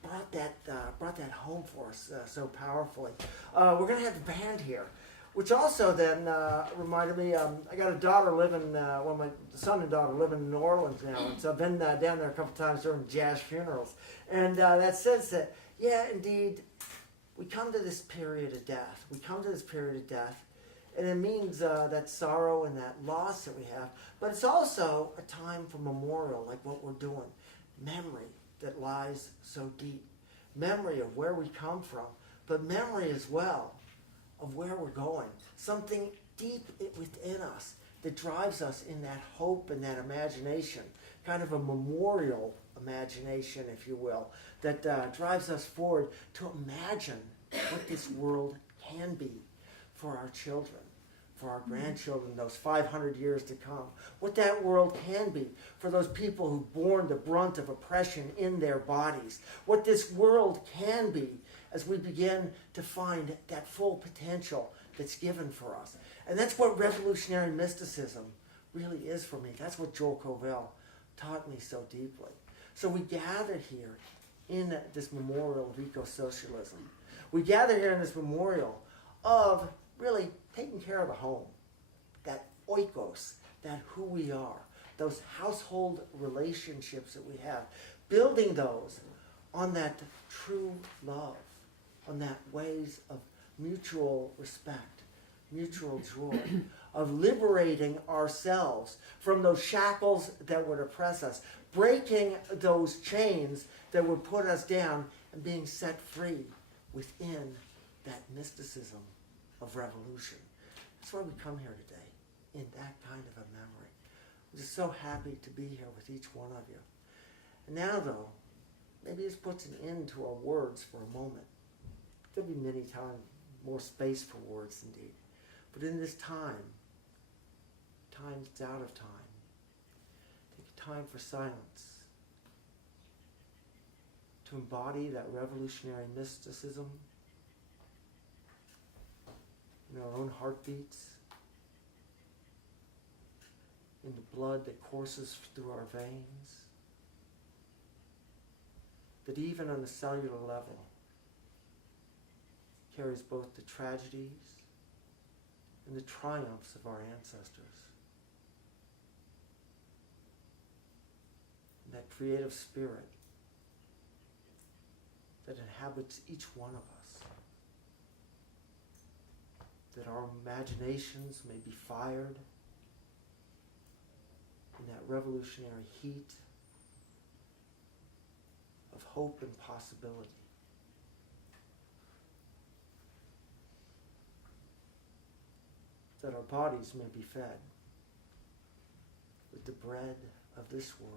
brought that home for us so powerfully. We're going to have the band here, which also then reminded me, I got a daughter living, my son and daughter living in New Orleans now, and so I've been down there a couple times during jazz funerals. And that says that, yeah, indeed, we come to this period of death. We come to this period of death, and it means that sorrow and that loss that we have, but it's also a time for memorial, like what we're doing. Memory that lies so deep. Memory of where we come from, but memory as well of where we're going, something deep within us that drives us in that hope and that imagination, kind of a memorial imagination, if you will, that drives us forward to imagine what this world can be for our children, for our grandchildren, those 500 years to come, what that world can be for those people who've borne the brunt of oppression in their bodies, what this world can be as we begin to find that full potential that's given for us. And that's what revolutionary mysticism really is for me. That's what Joel Kovel taught me so deeply. So we gather here in this memorial of eco-socialism. We gather here in this memorial of really taking care of the home, that oikos, that who we are, those household relationships that we have, building those on that true love, on that ways of mutual respect, mutual joy, of liberating ourselves from those shackles that would oppress us, breaking those chains that would put us down, and being set free within that mysticism of revolution. That's why we come here today, in that kind of a memory. I'm just so happy to be here with each one of you. And now, though, maybe this puts an end to our words for a moment. There'll be many times more space for words, indeed. But in this time that's out of time, take a time for silence, to embody that revolutionary mysticism in our own heartbeats, in the blood that courses through our veins, that even on a cellular level carries both the tragedies and the triumphs of our ancestors. And that creative spirit that inhabits each one of us. That our imaginations may be fired in that revolutionary heat of hope and possibility. That our bodies may be fed with the bread of this world.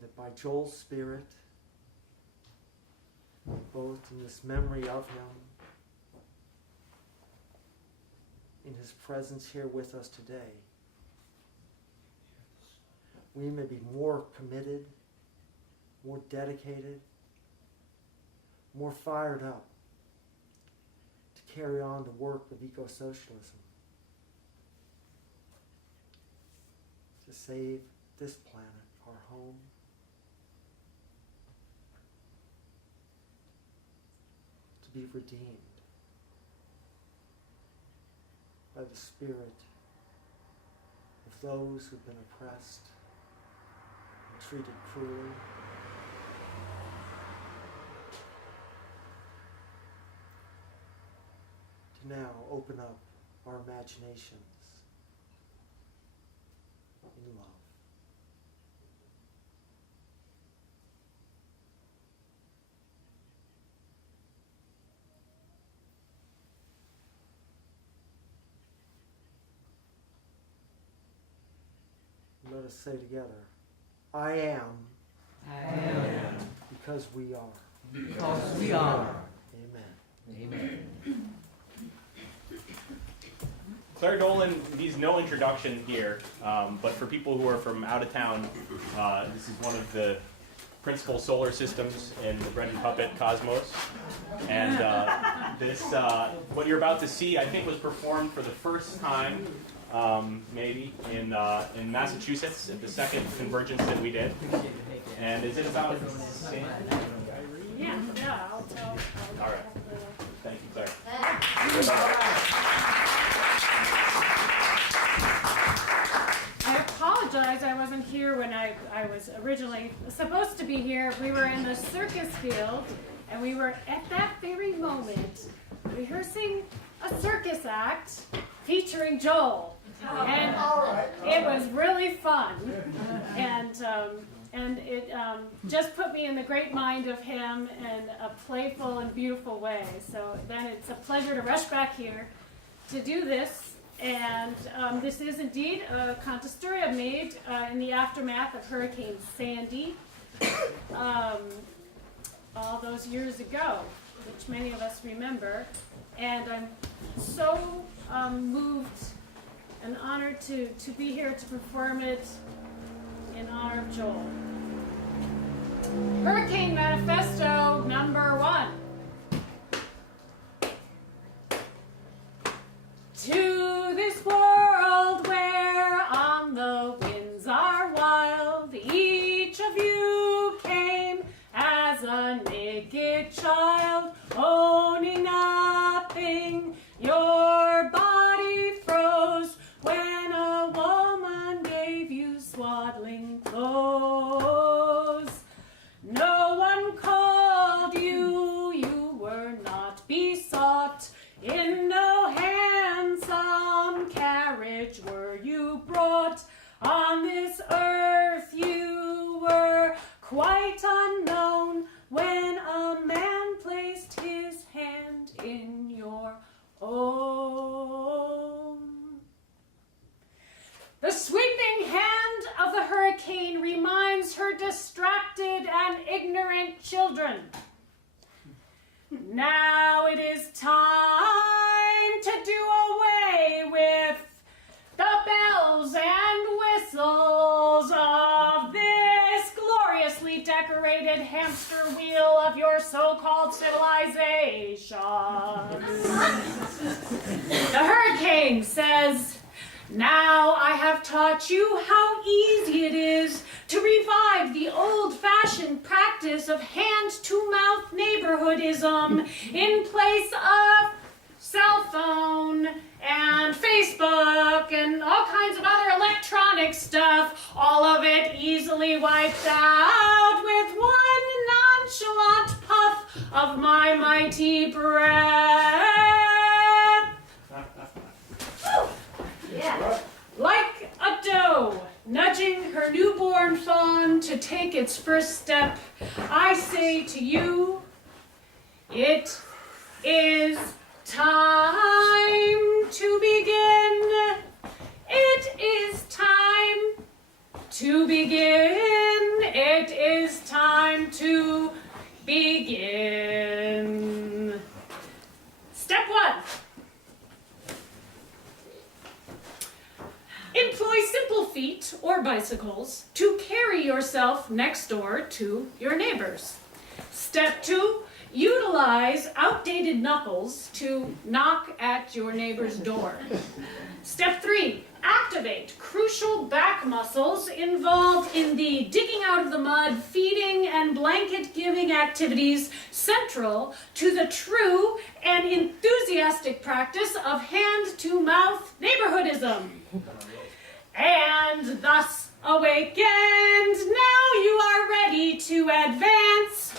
That by Joel's spirit, both in this memory of him, in his presence here with us today, we may be more committed, more dedicated, more fired up to carry on the work of eco-socialism, to save this planet, our home, to be redeemed by the spirit of those who've been oppressed and treated cruelly. To now open up our imaginations in love. Let us say together, I am. I am. Because we are. Because we are. Amen. Amen. Claire Dolan needs no introduction here, but for people who are from out of town, this is one of the principal solar systems in the Bread and Puppet cosmos. And this, what you're about to see, I think was performed for the first time, maybe, in Massachusetts at the second convergence that we did. And is it about sand? Yeah, I'll tell. All right. Thank you, Claire. I apologize, I wasn't here when I was originally supposed to be here. We were in the circus field, and we were at that very moment rehearsing a circus act featuring Joel. And it was really fun. And it just put me in the great mind of him in a playful and beautiful way. So then it's a pleasure to rush back here to do this. And this is indeed a cantastoria made in the aftermath of Hurricane Sandy all those years ago, which many of us remember. And I'm so moved and honored to be here to perform it in honor of Joel. Hurricane Manifesto number 1. To this world where on the winds are wild, each of you came as a naked child, owning nothing. Your body froze when a woman gave you swaddling clothes. No one called you, you were not besought. In no handsome carriage were you brought. On this earth you were quite unknown when a man placed his hand in your own. The sweeping hand of the hurricane reminds her distracted and ignorant children. Now it is time to do away with the bells and whistles of this gloriously decorated hamster wheel of your so-called civilization. The hurricane says, now I have taught you how easy it is to revive the old-fashioned practice of hand-to-mouth neighborhoodism in place of cell phone and Facebook and all kinds of other electronic stuff, all of it easily wiped out with one nonchalant puff of my mighty breath. Yeah. Like a doe nudging her newborn fawn to take its first step, I say to you, it is time to begin. It is time to begin. It is time to begin. Step 1. Employ simple feet or bicycles bicycles to carry yourself next door to your neighbors. Step 2, utilize outdated knuckles to knock at your neighbor's door. Step 3, activate crucial back muscles involved in the digging out of the mud, feeding, and blanket-giving activities central to the true and enthusiastic practice of hand-to-mouth neighborhoodism. And thus awakened, now you are ready to advance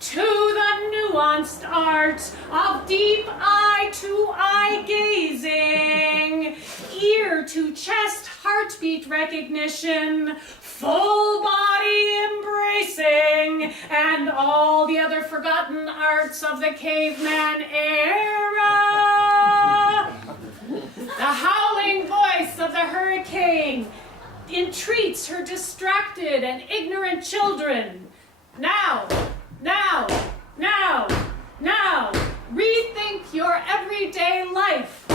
to the nuanced art of deep eye-to-eye gazing, ear-to-chest heartbeat recognition, full body embracing, and all the other forgotten arts of the caveman era. The howling voice of the hurricane entreats her distracted and ignorant children. Now, rethink your everyday life.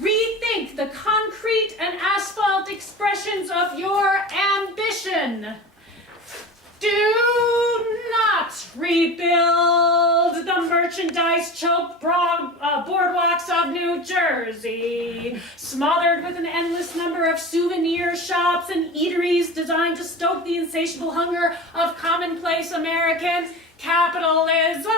Rethink the concrete and asphalt expressions of your ambition. Do not rebuild the merchandise-choked boardwalks of New Jersey, smothered with an endless number of souvenir shops and eateries designed to stoke the insatiable hunger of commonplace American capitalism.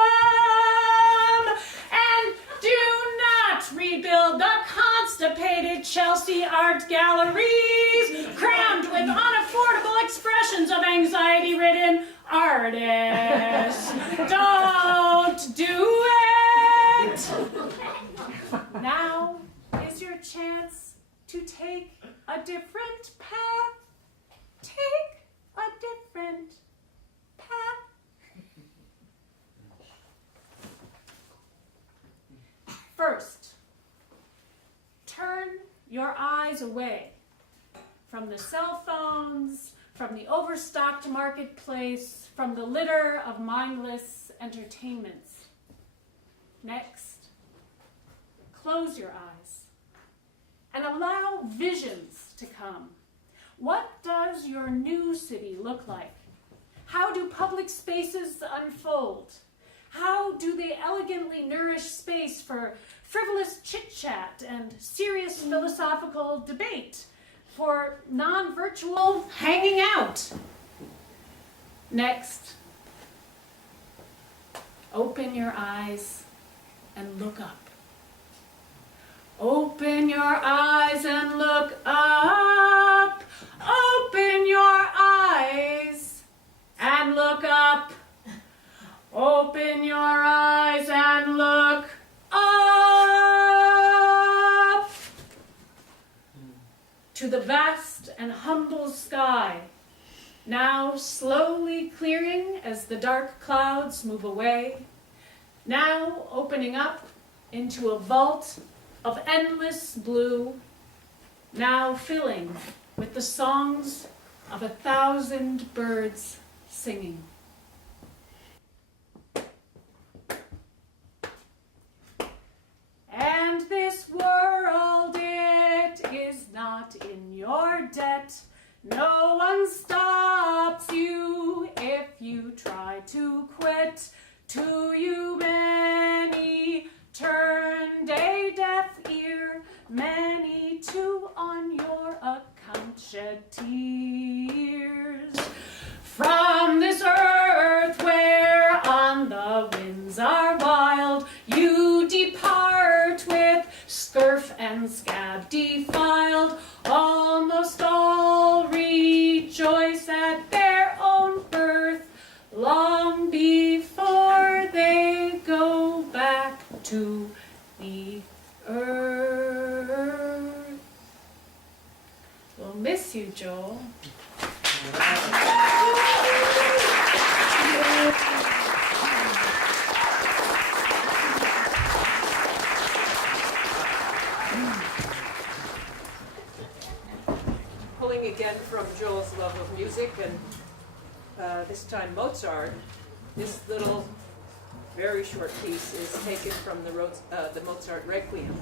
And do not rebuild the constipated Chelsea art galleries, crammed with unaffordable expressions of anxiety-ridden artists. Don't do it! Now is your chance to take a different path. Take a different path. First, turn your eyes away from the cell phones, from the overstocked marketplace, from the litter of mindless entertainments. Next, close your eyes and allow visions to come. What does your new city look like? How do public spaces unfold? How do they elegantly nourish space for frivolous chit-chat and serious philosophical debate, for non-virtual hanging out? Next, open your eyes and look up. Open your eyes and look up. Open your eyes and look up. Open your eyes and look up to the vast and humble sky, now slowly clearing as the dark clouds move away, now opening up into a vault of endless blue, now filling with the songs of 1,000 birds singing. And this world, it is not in your debt. No one stops you if you try to quit. To you many turned a deaf ear, many too on your account shed tears. From this earth where on the winds are wild, you depart with scurf and scab defiled. Almost all rejoice at their own birth, long before they go back to the earth. We'll miss you, Joel. Pulling again from Joel's love of music, and this time Mozart, this little very short piece is taken from the Mozart Requiem,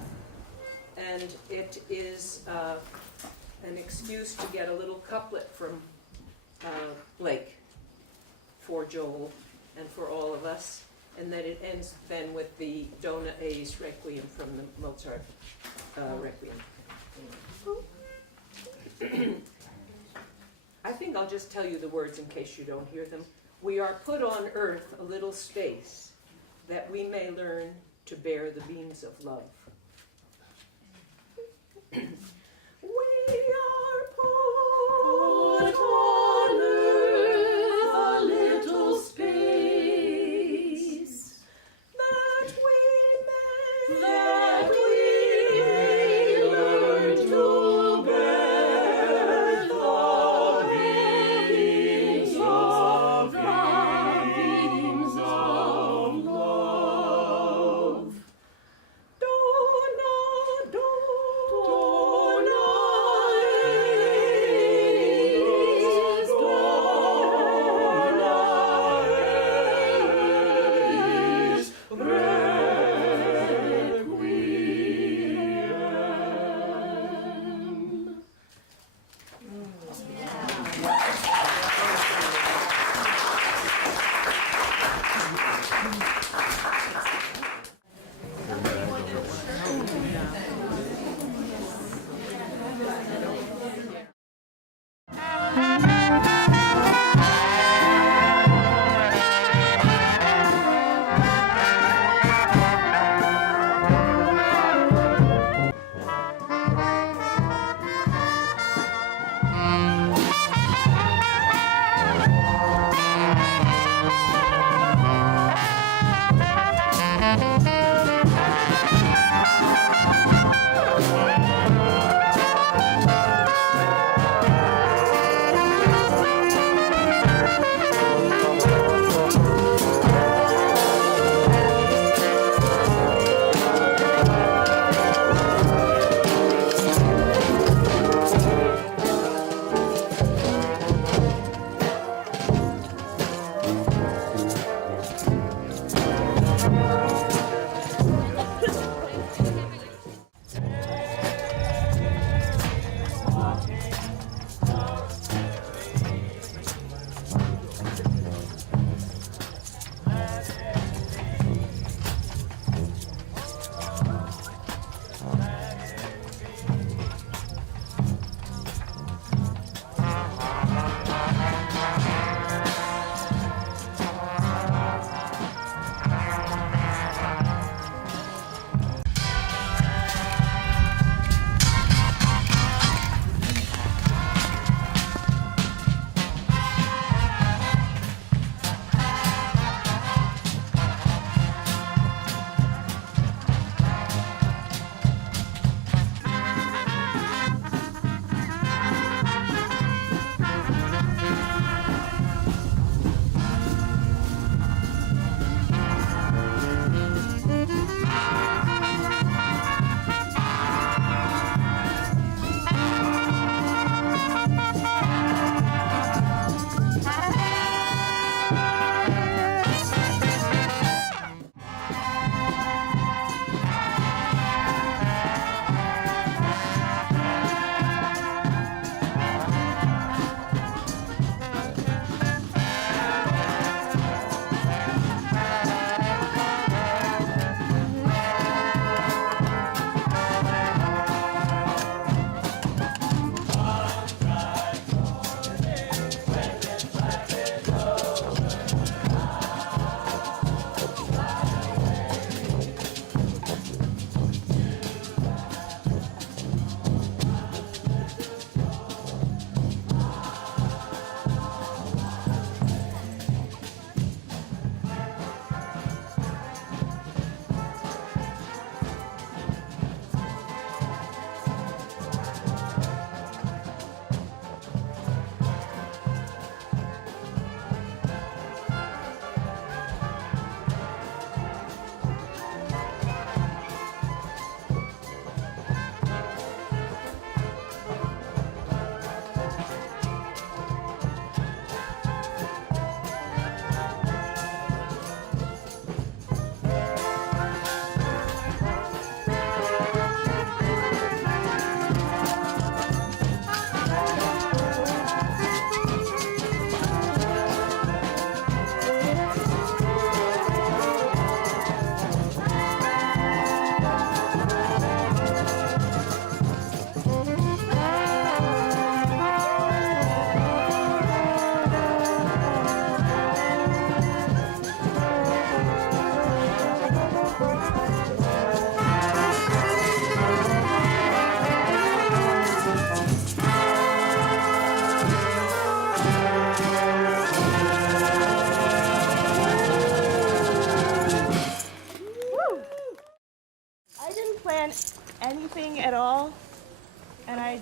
and it is an excuse to get a little couplet from Blake for Joel and for all of us, and then it ends then with the Dona A's Requiem from the Mozart Requiem. I think I'll just tell you the words in case you don't hear them. We are put on earth a little space that we may learn to bear the beams of love. We are put on earth a little space that we may learn to bear the beams of love. Don't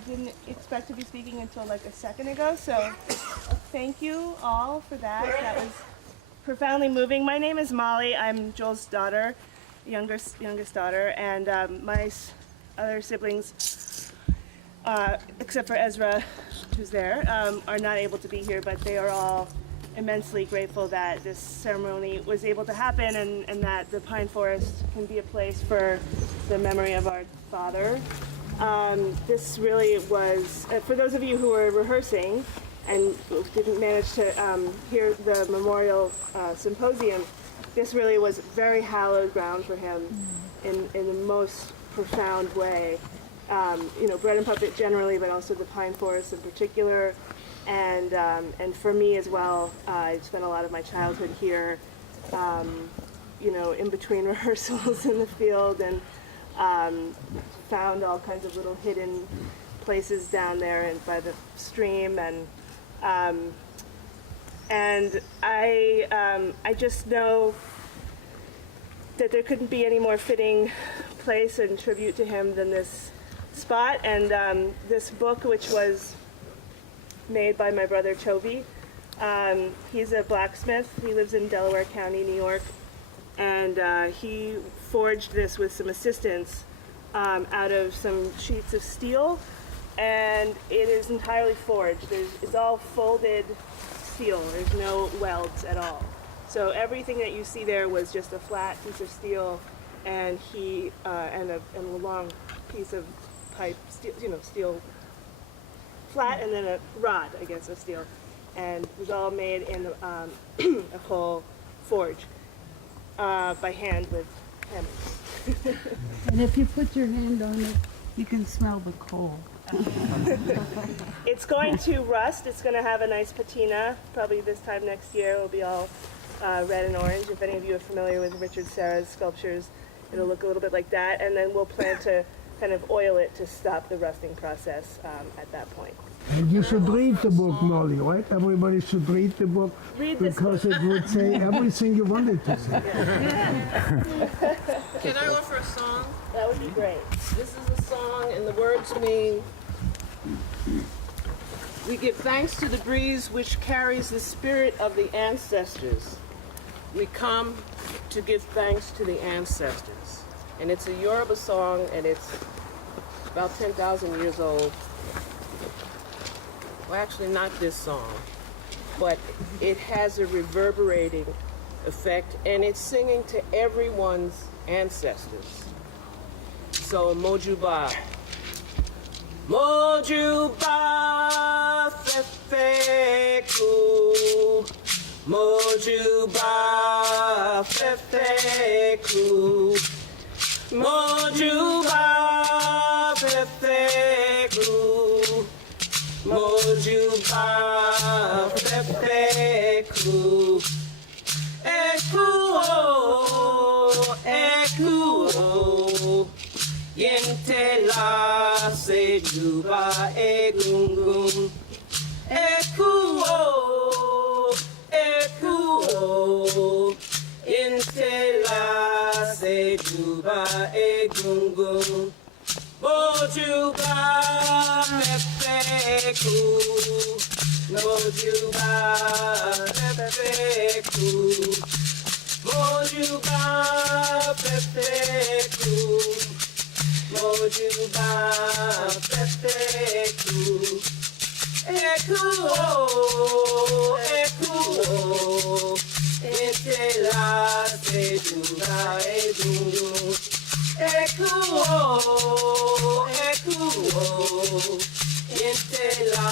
didn't expect to be speaking until like a second ago, so thank you all for that. That was profoundly moving. My name is Molly. I'm Joel's daughter, youngest daughter, and my other siblings, except for Ezra, who's there, are not able to be here, but they are all immensely grateful that this ceremony was able to happen and that the Pine Forest can be a place for the memory of our father. This really was, for those of you who were rehearsing and didn't manage to hear the memorial symposium, this really was very hallowed ground for him in the most profound way. Bread and Puppet generally, but also the Pine Forest in particular. And for me as well, I spent a lot of my childhood here, in between rehearsals in the field, and found all kinds of little hidden places down there and by the stream, and I just know that there couldn't be any more fitting place and tribute to him than this spot. And this book, which was made by my brother Chovy. He's a blacksmith. He lives in Delaware County, New York, and he forged this with some assistance out of some sheets of steel, and it is entirely forged. It's all folded steel. There's no welds at all. So everything that you see there was just a flat piece of steel, and and a long piece of pipe steel, steel. Flat, and then a rod, I guess, of steel, and it was all made in a whole forge by hand with hammers. And if you put your hand on it, you can smell the coal. It's going to rust. It's going to have a nice patina. Probably this time next year, it'll be all red and orange. If any of you are familiar with Richard Serra's sculptures, it'll look a little bit like that, and then we'll plan to kind of oil it to stop the rusting process at that point. And you should read the book, Molly, right? Everybody should read the book because it would say everything you wanted to say. Can I offer a song? That would be great. This is a song, and the words mean, we give thanks to the breeze which carries the spirit of the ancestors. We come to give thanks to the ancestors. And it's a Yoruba song, and it's about 10,000 years old. Well, actually not this song, but it has a reverberating effect, and it's singing to everyone's ancestors. So, Mojuba. Mojuba fefeku. Mojuba fefeku. Mojuba fefeku. Mojuba fefeku. Eku o, eku o. Yente la se juba egungun. Eku o, eku o. Yente la se juba egungun. Mojuba fefeku. Mojuba fefeku. Mojuba fefeku. Mojuba fefeku. Eku o, eku o. Ete la se juba egungun. Eku o, eku o. Ete la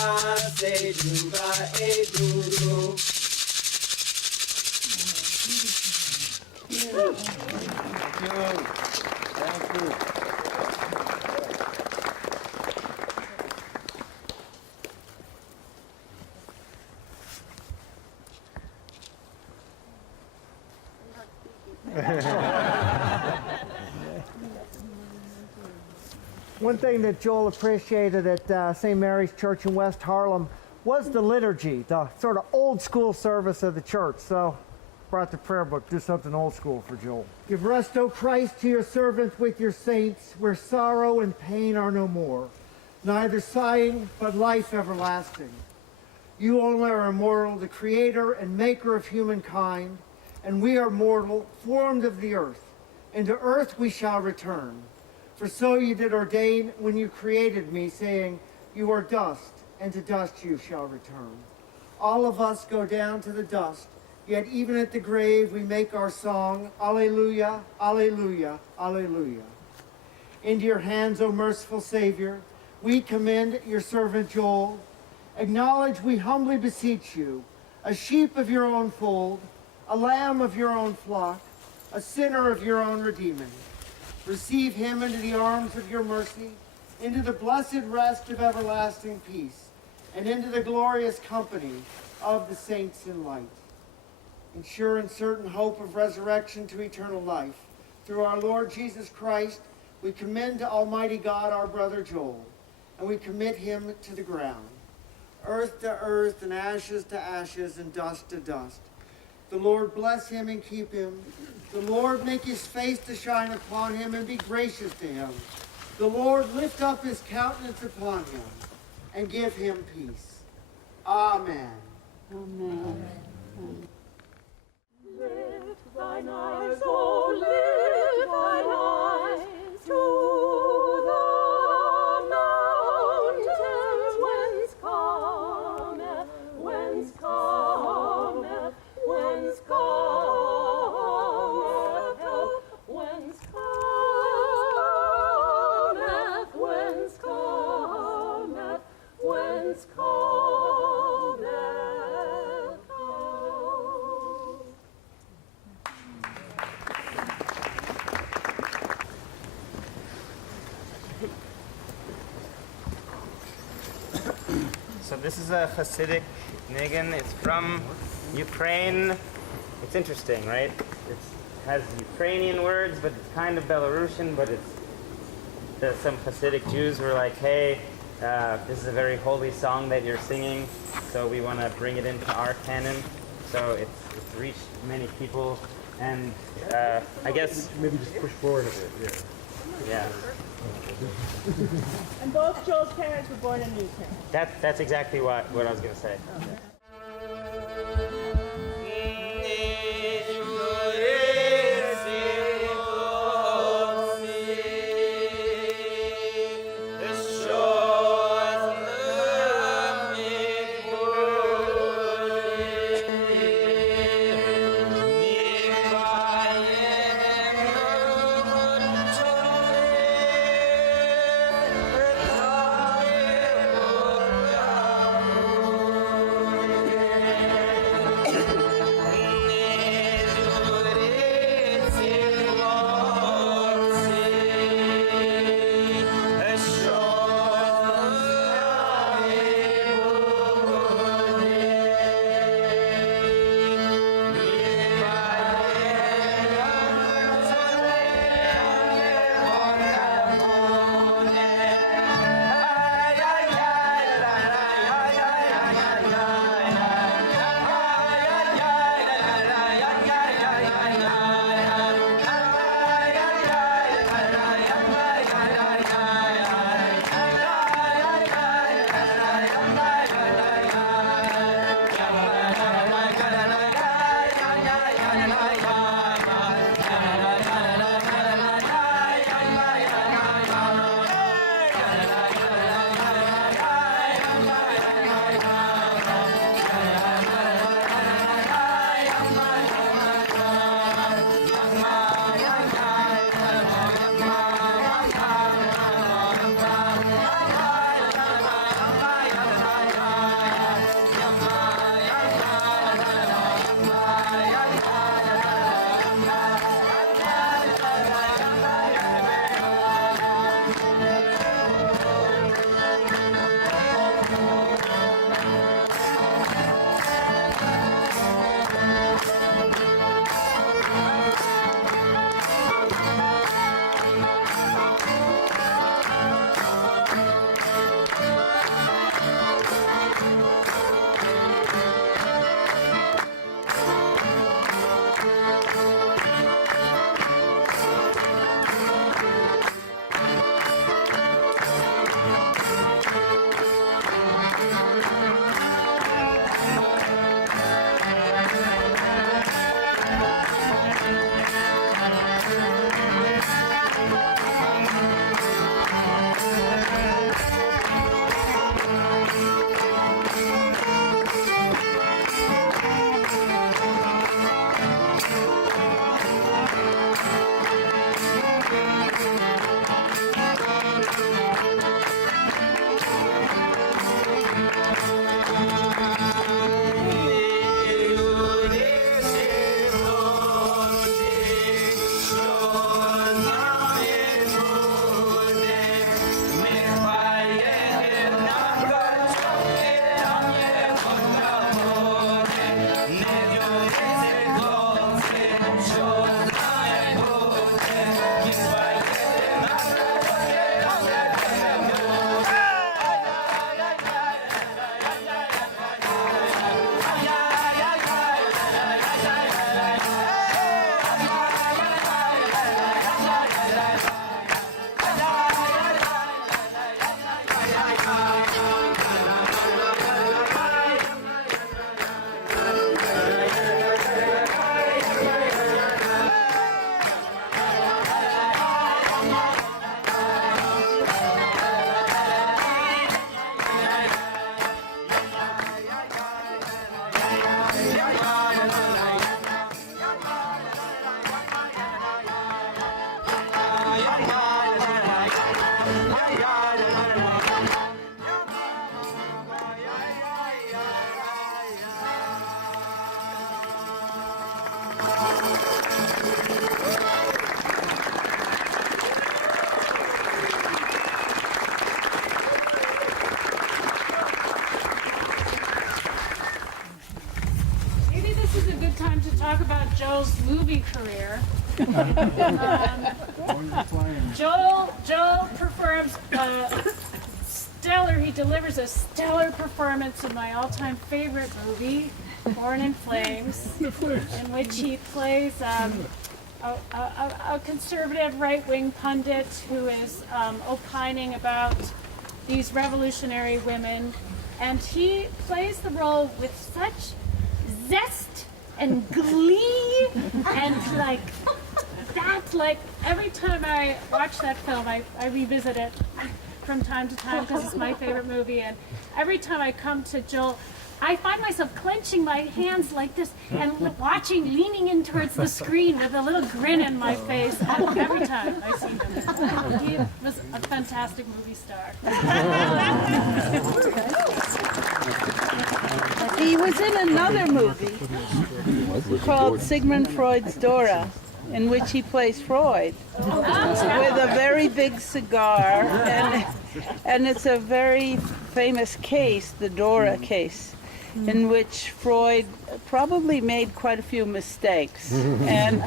se juba egungun. Thank you. One thing that Joel appreciated at St. Mary's Church in West Harlem was the liturgy, the sort of old school service of the church. So brought the prayer book, do something old school for Joel. Give rest, O Christ, to your servants with your saints, where sorrow and pain are no more. neither sighing, but life everlasting. You only are immortal, the creator and maker of humankind, and we are mortal, formed of the earth. And to earth we shall return. For so you did ordain when you created me, saying, you are dust, and to dust you shall return. All of us go down to the dust, yet even at the grave we make our song, Alleluia, Alleluia, Alleluia. Into your hands, O merciful Savior, we commend your servant Joel. Acknowledge, we humbly beseech you, a sheep of your own fold, a lamb of your own flock, a sinner of your own redeeming. Receive him into the arms of your mercy, into the blessed rest of everlasting peace, and into the glorious company of the saints in light. In sure and certain hope of resurrection to eternal life, through our Lord Jesus Christ, we commend to Almighty God our brother Joel, and we commit him to the ground. Earth to earth, and ashes to ashes, and dust to dust. The Lord bless him and keep him. The Lord make his face to shine upon him and be gracious to him. The Lord lift up his countenance upon him and give him peace. Amen. Amen. Lift thine eyes, oh, lift thine eyes to the mountains, whence cometh, whence cometh, whence cometh help, whence cometh, whence cometh, whence cometh help. So this is a Hasidic nigun. It's from Ukraine. It's interesting, right? It has Ukrainian words, but it's kind of Belarusian, but some Hasidic Jews were like, hey, this is a very holy song that you're singing, so we want to bring it into our canon. So it's reached many people, and I guess... Maybe just push forward a bit, Yeah. And both Joel's parents were born in Ukraine. That's exactly what I was going to say. Thank you. Maybe this is a good time to talk about Joel's movie career. Joel performs he delivers a stellar performance in my all-time favorite movie, Born in Flames, in which he plays a conservative right-wing pundit who is opining about these revolutionary women, and he plays the role with such zest and glee and every time I watch that film, I revisit it from time to time because it's my favorite movie, and every time I come to Joel, I find myself clenching my hands like this and leaning in towards the screen with a little grin in my face every time I see him. He was a fantastic movie star. He was in another movie called Sigmund Freud's Dora, in which he plays Freud with a very big cigar, and it's a very famous case, the Dora case, in which Freud probably made quite a few mistakes. And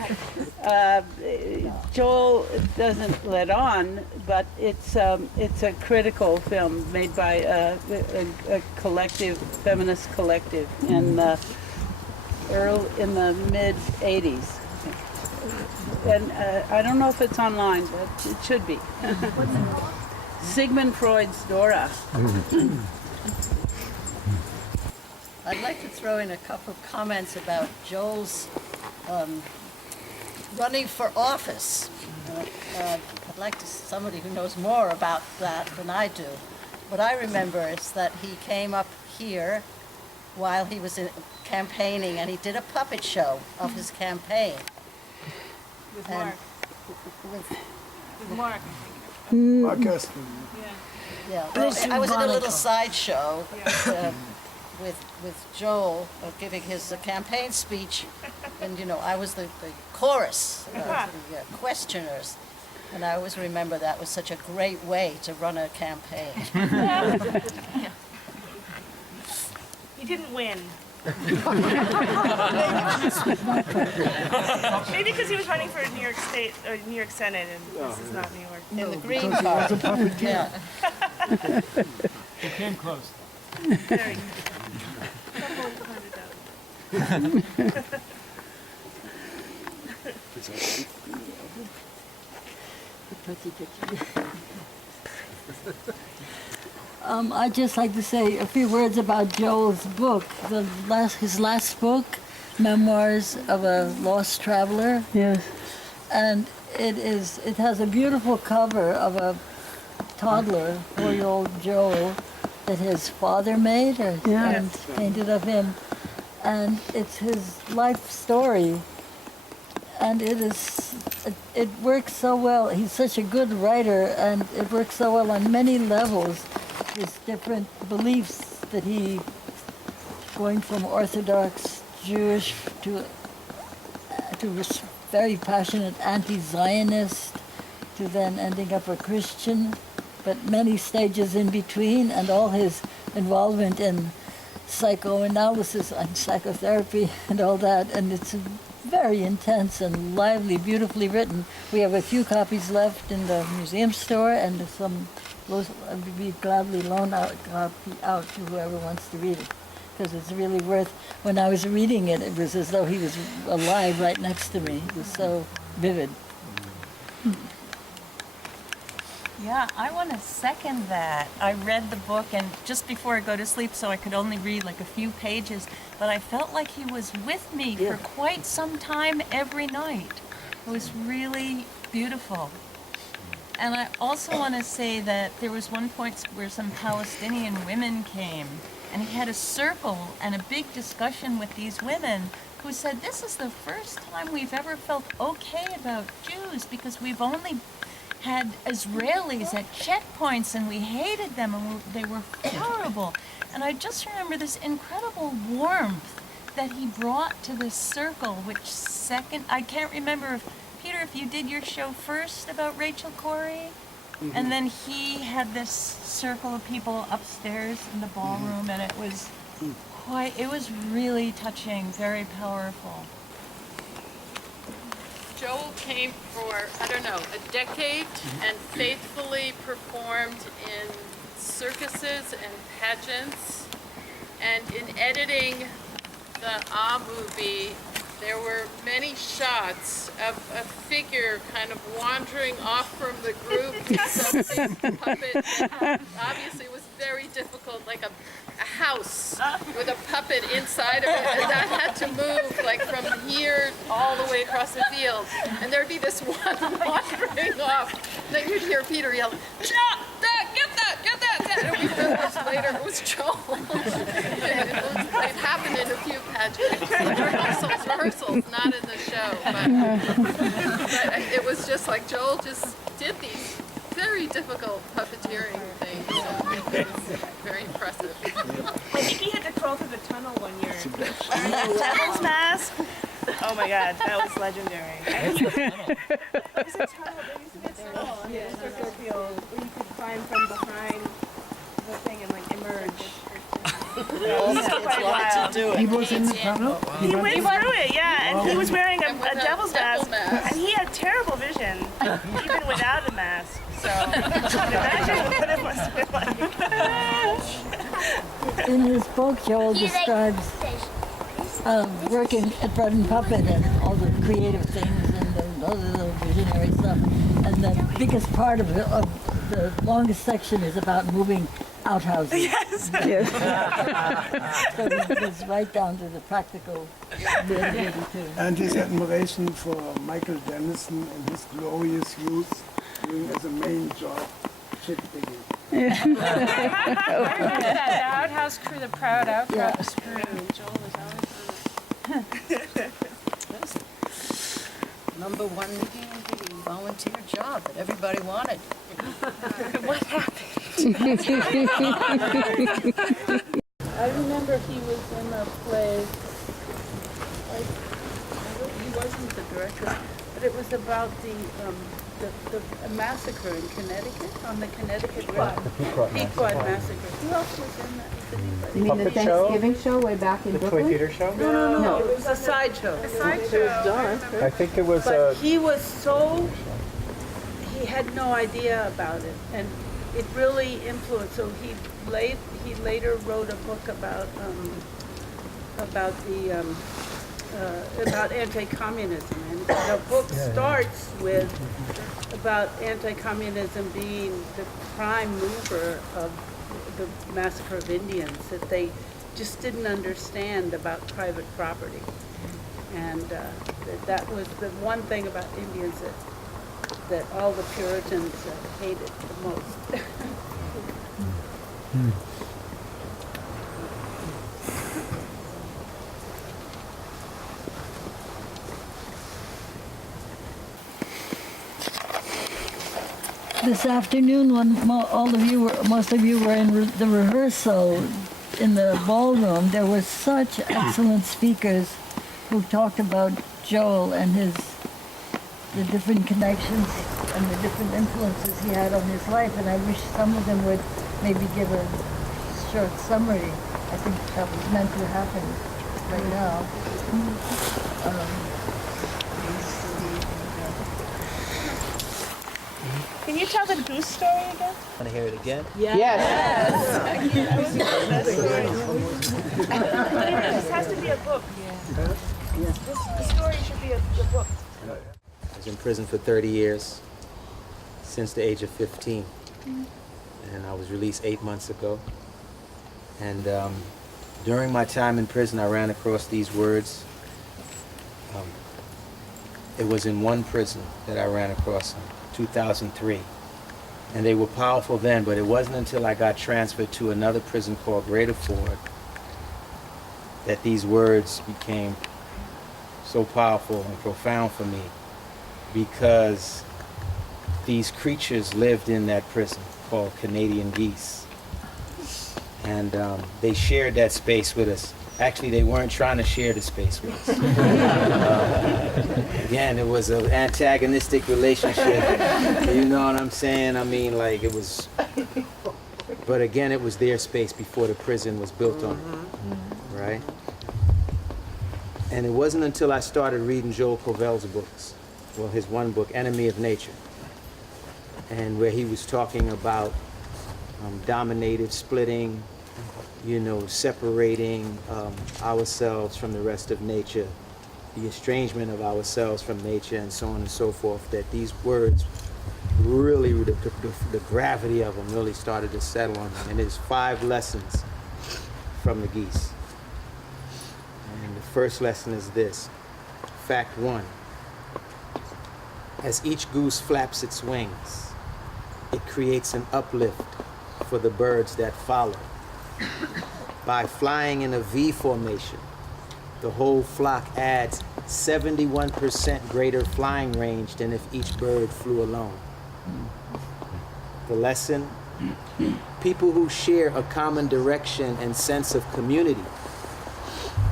Joel doesn't let on, but it's a critical film made by a collective, feminist collective in the mid 80s. And I don't know if it's online, but it should be. Sigmund Freud's Dora. I'd like to throw in a couple of comments about Joel's running for office. I'd like to somebody who knows more about that than I do. What I remember is that he came up here while he was campaigning, and he did a puppet show of his campaign. With Mark. With Mark. Mark Espen. Yeah, well, I was in a little sideshow with Joel giving his campaign speech, and I was the chorus, the questioners, and I always remember that was such a great way to run a campaign. He didn't win. Maybe because he was running for New York State or New York Senate, and this is not New York. In the Green Party. Yeah. He came close. Very. I'd just like to say a few words about Joel's book, his last book, Memoirs of a Lost Traveler. Yes. And it has a beautiful cover of a toddler, 4-year-old Joel, that his father made and painted of him. And it's his life story. And it works so well. He's such a good writer, and it works so well on many levels. His different beliefs that he, going from Orthodox Jewish to very passionate anti-Zionist, to then ending up a Christian, but many stages in between, and all his involvement in psychoanalysis and psychotherapy and all that, and it's very intense and lively, beautifully written. We have a few copies left in the museum store, and some will be gladly loaned out to whoever wants to read it, because it's really worth. When I was reading it, it was as though he was alive right next to me. It was so vivid. Yeah, I want to second that. I read the book, and just before I go to sleep, so I could only read like a few pages, but I felt like he was with me for quite some time every night. It was really beautiful. And I also want to say that there was one point where some Palestinian women came, and he had a circle and a big discussion with these women who said, this is the first time we've ever felt okay about Jews because we've only had Israelis at checkpoints and we hated them and they were horrible. And I just remember this incredible warmth that he brought to this circle, which I can't remember if, Peter, if you did your show first about Rachel Corrie, and then he had this circle of people upstairs in the ballroom, and it was really touching, very powerful. Joel came for, I don't know, a decade and faithfully performed in circuses and pageants. And in editing the movie, there were many shots of a figure kind of wandering off from the group, some big puppet that obviously was very difficult, like a house with a puppet inside of it, and that had to move like from here all the way across the field. And there'd be this one wandering off. Then you'd hear Peter yell, "Stop! Get that! Get that!" And we realized later it was Joel. It happened in a few pageants, rehearsals, not in the show. But it was just like Joel just did these very difficult puppeteering things. It was very impressive. I think he had to crawl through the tunnel one year. Wearing a devil's mask. Oh my god, that was legendary. There's a tunnel, there used to be a tunnel on the circular field where you could climb from behind the thing and like emerge. He was in the tunnel? He went through it, yeah, and he was wearing a devil's mask, and he had terrible vision, even without a mask. So, imagine what it must have been like. In his book, Joel describes working at Bread and Puppet and all the creative things and all the little visionary stuff. And the biggest part of the longest section is about moving outhouses. Yes. So it was right down to the practical ability too. And his admiration for Michael Dennison and his glorious youth doing as a main job, shit digging. The outhouse crew, the proud outhouse crew. Joel was always Number one volunteer job that everybody wanted. What happened? I remember he was in a play, he wasn't the director, but it was about the massacre in Connecticut, on the Connecticut River. Pequod massacre. Who else was in that? You mean the Thanksgiving show way back in Brooklyn? The Toy Theater show? No, it was a sideshow. A sideshow. I think it was. But he was so, he had no idea about it, and it really influenced. So he later wrote a book about anti-communism, and the book starts with about anti-communism being the prime mover of the massacre of Indians, that they just didn't understand about private property, and that was the one thing about Indians that all the Puritans hated the most. This afternoon, when most of you were in the rehearsal in the ballroom, there were such excellent speakers who talked about Joel and the different connections and the different influences he had on his life, and I wish some of them would maybe give a short summary. I think that was meant to happen right now. Can you tell the goose story again? Want to hear it again? Yes. That was the best story. This has to be a book. The story should be a book. I was in prison for 30 years, since the age of 15. And I was released 8 months ago. And during my time in prison, I ran across these words. It was in one prison that I ran across them, 2003. And they were powerful then, but it wasn't until I got transferred to another prison called Greater Ford that these words became so powerful and profound for me, because these creatures lived in that prison called Canadian geese. And they shared that space with us. Actually, they weren't trying to share the space with us. Again, it was an antagonistic relationship. You know what I'm saying? I mean, like, it was... But again, it was their space before the prison was built on it, right? And it wasn't until I started reading Joel Kovel's books, well, his one book, Enemy of Nature, and where he was talking about dominative splitting, you know, separating ourselves from the rest of nature, the estrangement of ourselves from nature, and so on and so forth, that these words really, the gravity of them really started to settle on me. And there's 5 lessons from the geese. And the first lesson is this. Fact 1. As each goose flaps its wings, it creates an uplift for the birds that follow. By flying in a V formation, the whole flock adds 71% greater flying range than if each bird flew alone. The lesson: people who share a common direction and sense of community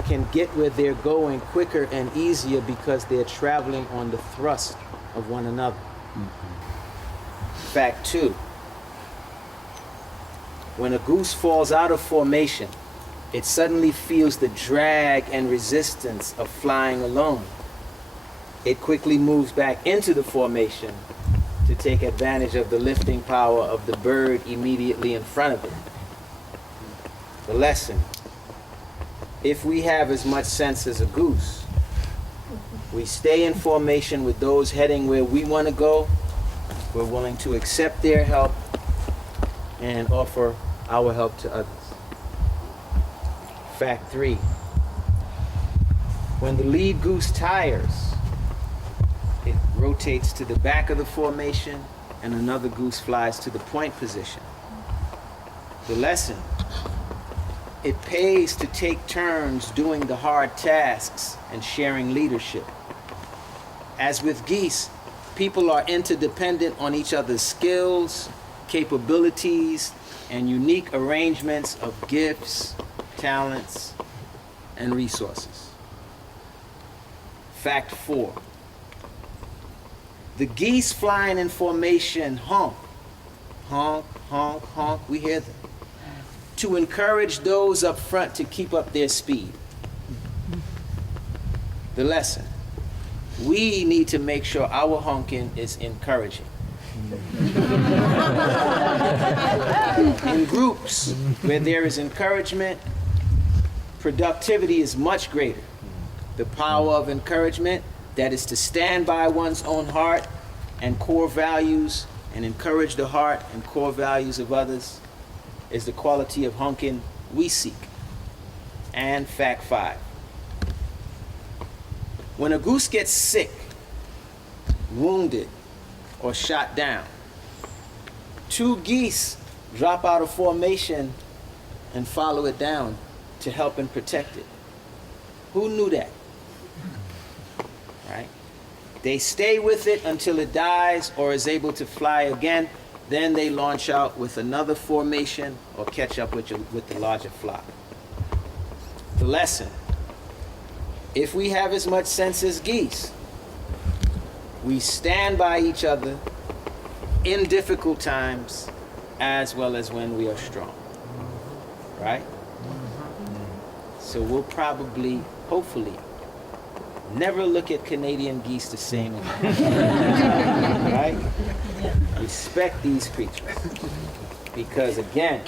can get where they're going quicker and easier because they're traveling on the thrust of one another. Fact 2. When a goose falls out of formation, it suddenly feels the drag and resistance of flying alone. It quickly moves back into the formation to take advantage of the lifting power of the bird immediately in front of it. The lesson: if we have as much sense as a goose, we stay in formation with those heading where we want to go. We're willing to accept their help and offer our help to others. Fact 3. When the lead goose tires, it rotates to the back of the formation and another goose flies to the point position. The lesson: it pays to take turns doing the hard tasks and sharing leadership. As with geese, people are interdependent on each other's skills, capabilities, and unique arrangements of gifts, talents, and resources. Fact 4. The geese flying in formation honk, honk, honk, honk, we hear them, to encourage those up front to keep up their speed. The lesson: we need to make sure our honking is encouraging. In groups where there is encouragement, productivity is much greater. The power of encouragement, that is to stand by one's own heart and core values and encourage the heart and core values of others, is the quality of honking we seek. And fact 5. When a goose gets sick, wounded, or shot down, 2 geese drop out of formation and follow it down to help and protect it. Who knew that? Right? They stay with it until it dies or is able to fly again. Then they launch out with another formation or catch up with the larger flock. The lesson: if we have as much sense as geese, we stand by each other in difficult times as well as when we are strong. Right? So we'll probably, hopefully, never look at Canadian geese the same again. Right? Respect these creatures. Because again,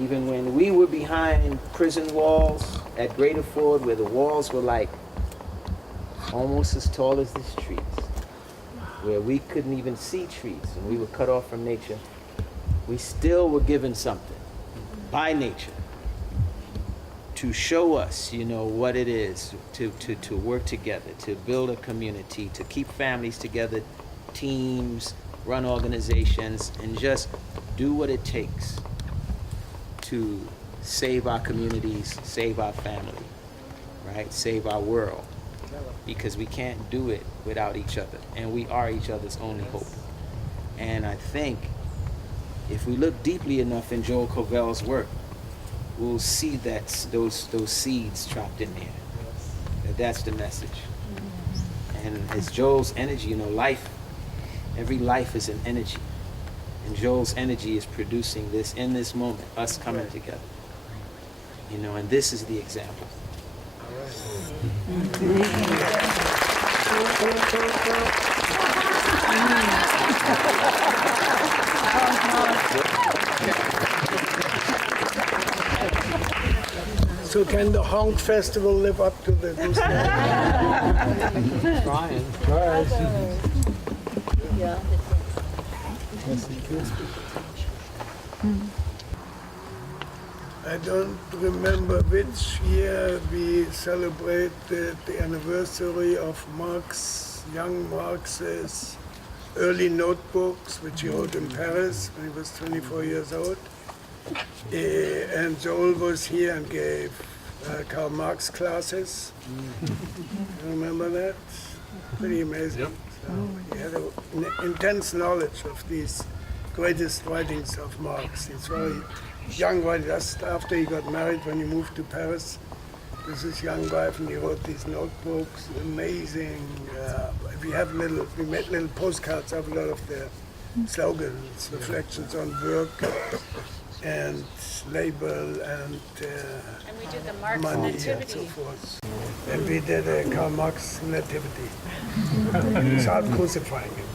even when we were behind prison walls at Greater Ford, where the walls were like almost as tall as these trees, where we couldn't even see trees and we were cut off from nature, we still were given something by nature to show us, you know, what it is to work together, to build a community, to keep families together, teams, run organizations, and just do what it takes to save our communities, save our family, right? Save our world. Because we can't do it without each other, and we are each other's only hope. And I think if we look deeply enough in Joel Kovel's work, we'll see that those seeds trapped in there. That's the message. And as Joel's energy, you know, life, every life is an energy. And Joel's energy is producing this in this moment, us coming together. You know, and this is the example. So can the Honk Festival live up to the goose? Trying. Yeah. I don't remember which year we celebrated the anniversary of Marx, young Marx's early notebooks, which he wrote in Paris when he was 24 years old. And Joel was here and gave Karl Marx classes. You remember that? Pretty amazing. Yep. So he had an intense knowledge of these greatest writings of Marx. He's very young writer, just after he got married, when he moved to Paris with his young wife, and he wrote these notebooks. Amazing. We made little postcards of a lot of the slogans, reflections on work and labor and we did the Marx money nativity. and so forth. And we did a Karl Marx nativity. Without crucifying him.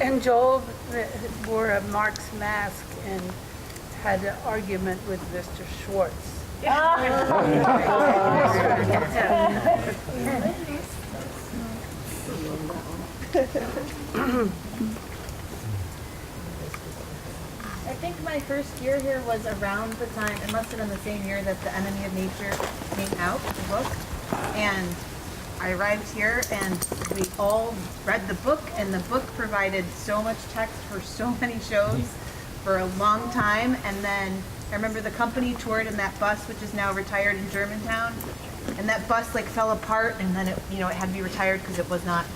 And Joel wore a Marx mask and had an argument with Mr. Schwartz. I think my first year here was around the time, it must have been the same year that The Enemy of Nature came out, the book. And I arrived here and we all read the book, and the book provided so much text for so many shows for a long time. And then I remember the company toured in that bus, which is now retired in Germantown. And that bus like fell apart, and then it had to be retired because it was not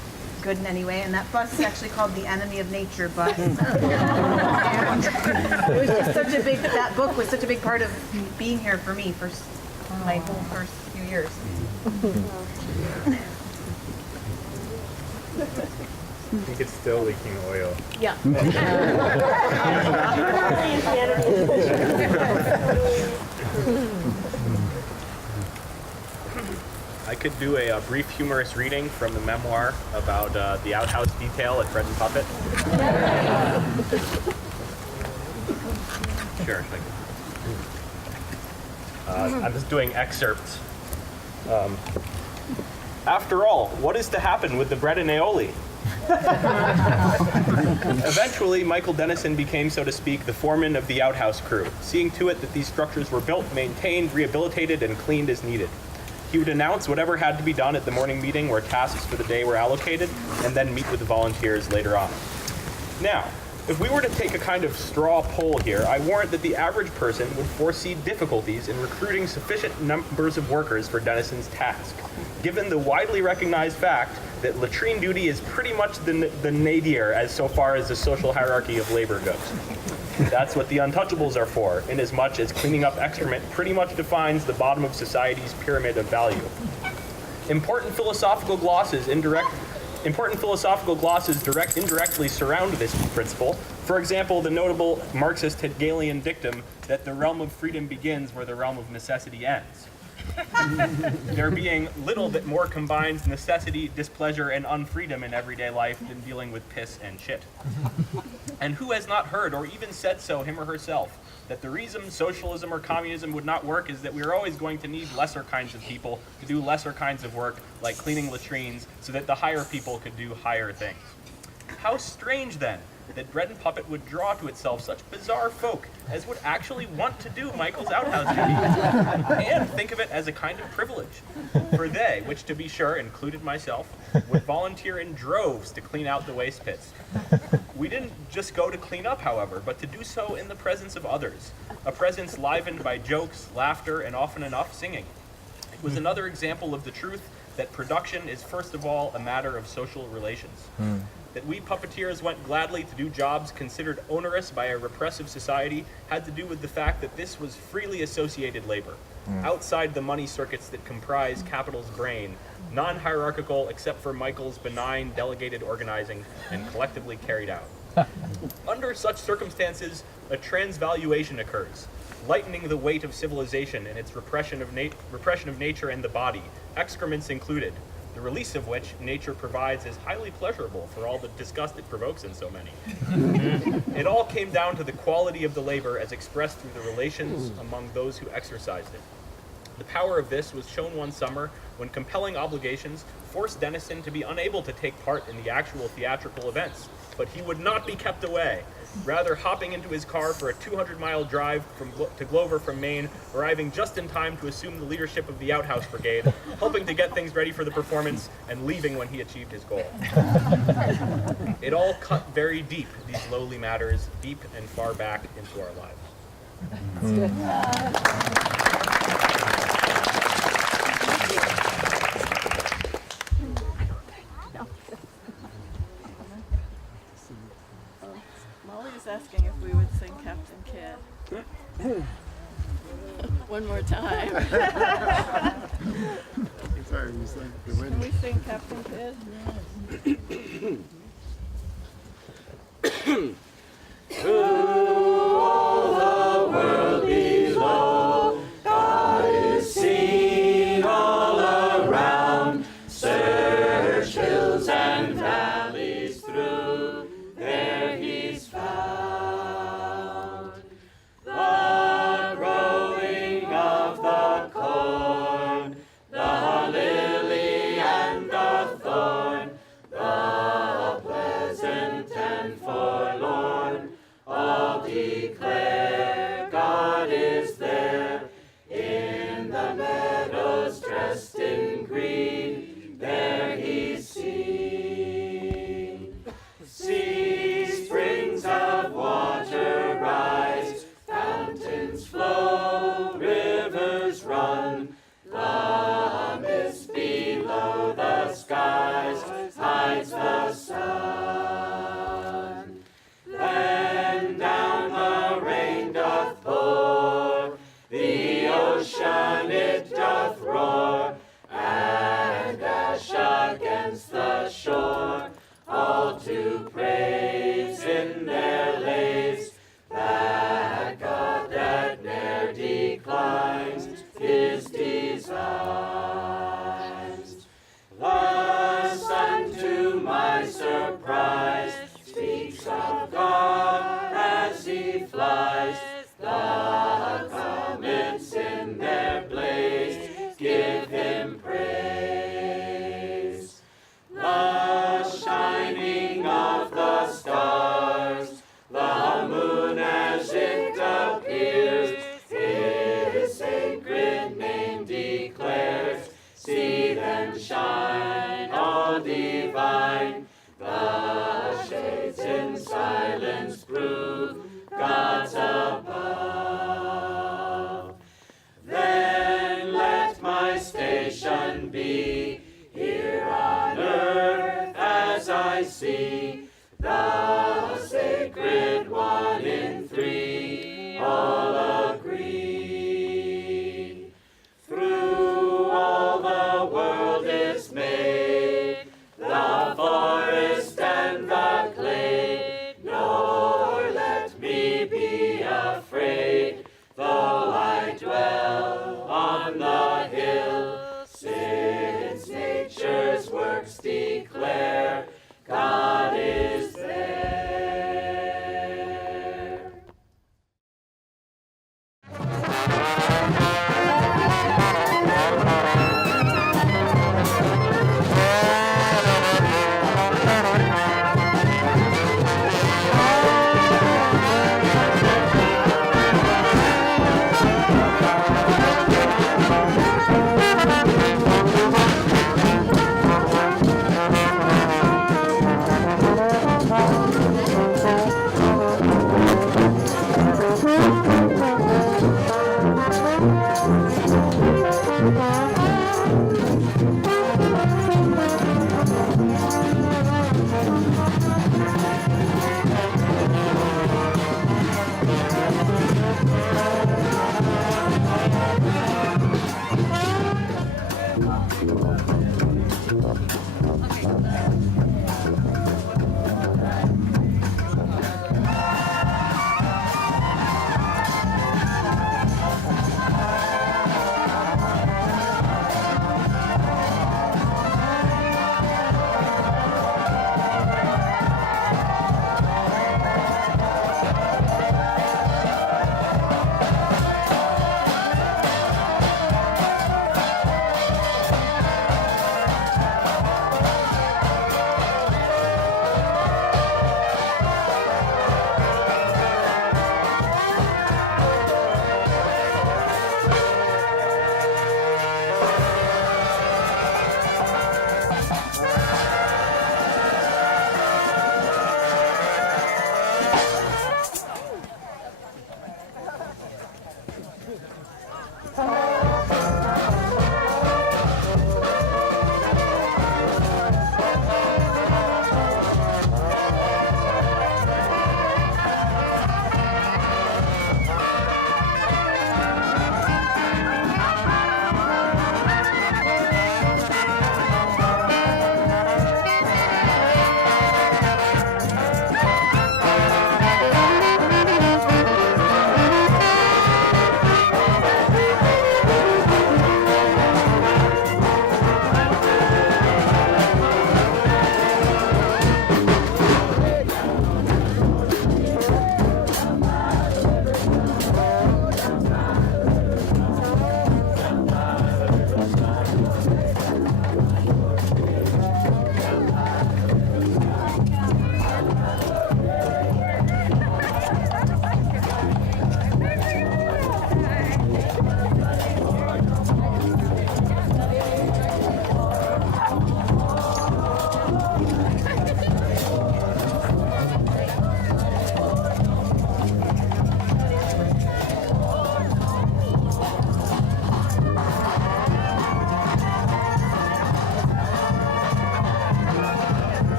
good in any way. And that bus is actually called the Enemy of Nature bus. And it was just such a big, that book was such a big part of being here for me for my whole first few years. I think it's still leaking oil. Yeah. I could do a brief humorous reading from the memoir about the outhouse detail at Bread and Puppet. Sure. I'm just doing excerpts. After all, what is to happen with the bread and aioli? Eventually, Michael Dennison became, so to speak, the foreman of the outhouse crew, seeing to it that these structures were built, maintained, rehabilitated, and cleaned as needed. He would announce whatever had to be done at the morning meeting where tasks for the day were allocated, and then meet with the volunteers later on. Now, if we were to take a kind of straw poll here, I warrant that the average person would foresee difficulties in recruiting sufficient numbers of workers for Dennison's task, given the widely recognized fact that latrine duty is pretty much the nadir as so far as the social hierarchy of labor goes. That's what the untouchables are for, inasmuch as cleaning up excrement pretty much defines the bottom of society's pyramid of value. Important philosophical glosses indirectly surround this principle. For example, the notable Marxist Hegelian dictum that the realm of freedom begins where the realm of necessity ends. There being little that more combines necessity, displeasure, and unfreedom in everyday life than dealing with piss and shit. And who has not heard or even said so, him or herself, that the reason socialism or communism would not work is that we are always going to need lesser kinds of people to do lesser kinds of work, like cleaning latrines, so that the higher people could do higher things. How strange, then, that Bread and Puppet would draw to itself such bizarre folk as would actually want to do Michael's outhouse duties, and think of it as a kind of privilege. For they, which to be sure included myself, would volunteer in droves to clean out the waste pits. We didn't just go to clean up, however, but to do so in the presence of others, a presence livened by jokes, laughter, and often enough singing. It was another example of the truth that production is first of all a matter of social relations. That we puppeteers went gladly to do jobs considered onerous by a repressive society had to do with the fact that this was freely associated labor, outside the money circuits that comprise capital's brain, non-hierarchical except for Michael's benign delegated organizing and collectively carried out. Under such circumstances, a transvaluation occurs, lightening the weight of civilization and its repression of nature and the body, excrements included, the release of which nature provides is highly pleasurable for all the disgust it provokes in so many. It all came down to the quality of the labor as expressed through the relations among those who exercised it. The power of this was shown one summer when compelling obligations forced Dennison to be unable to take part in the actual theatrical events, but he would not be kept away. Rather, hopping into his car for a 200-mile drive to Glover from Maine, arriving just in time to assume the leadership of the Outhouse Brigade, helping to get things ready for the performance, and leaving when he achieved his goal. It all cut very deep, these lowly matters, deep and far back into our lives. Molly is asking if we would sing Captain Kidd. One more time. Sorry, we sang the Can wind. we sing Captain Kidd?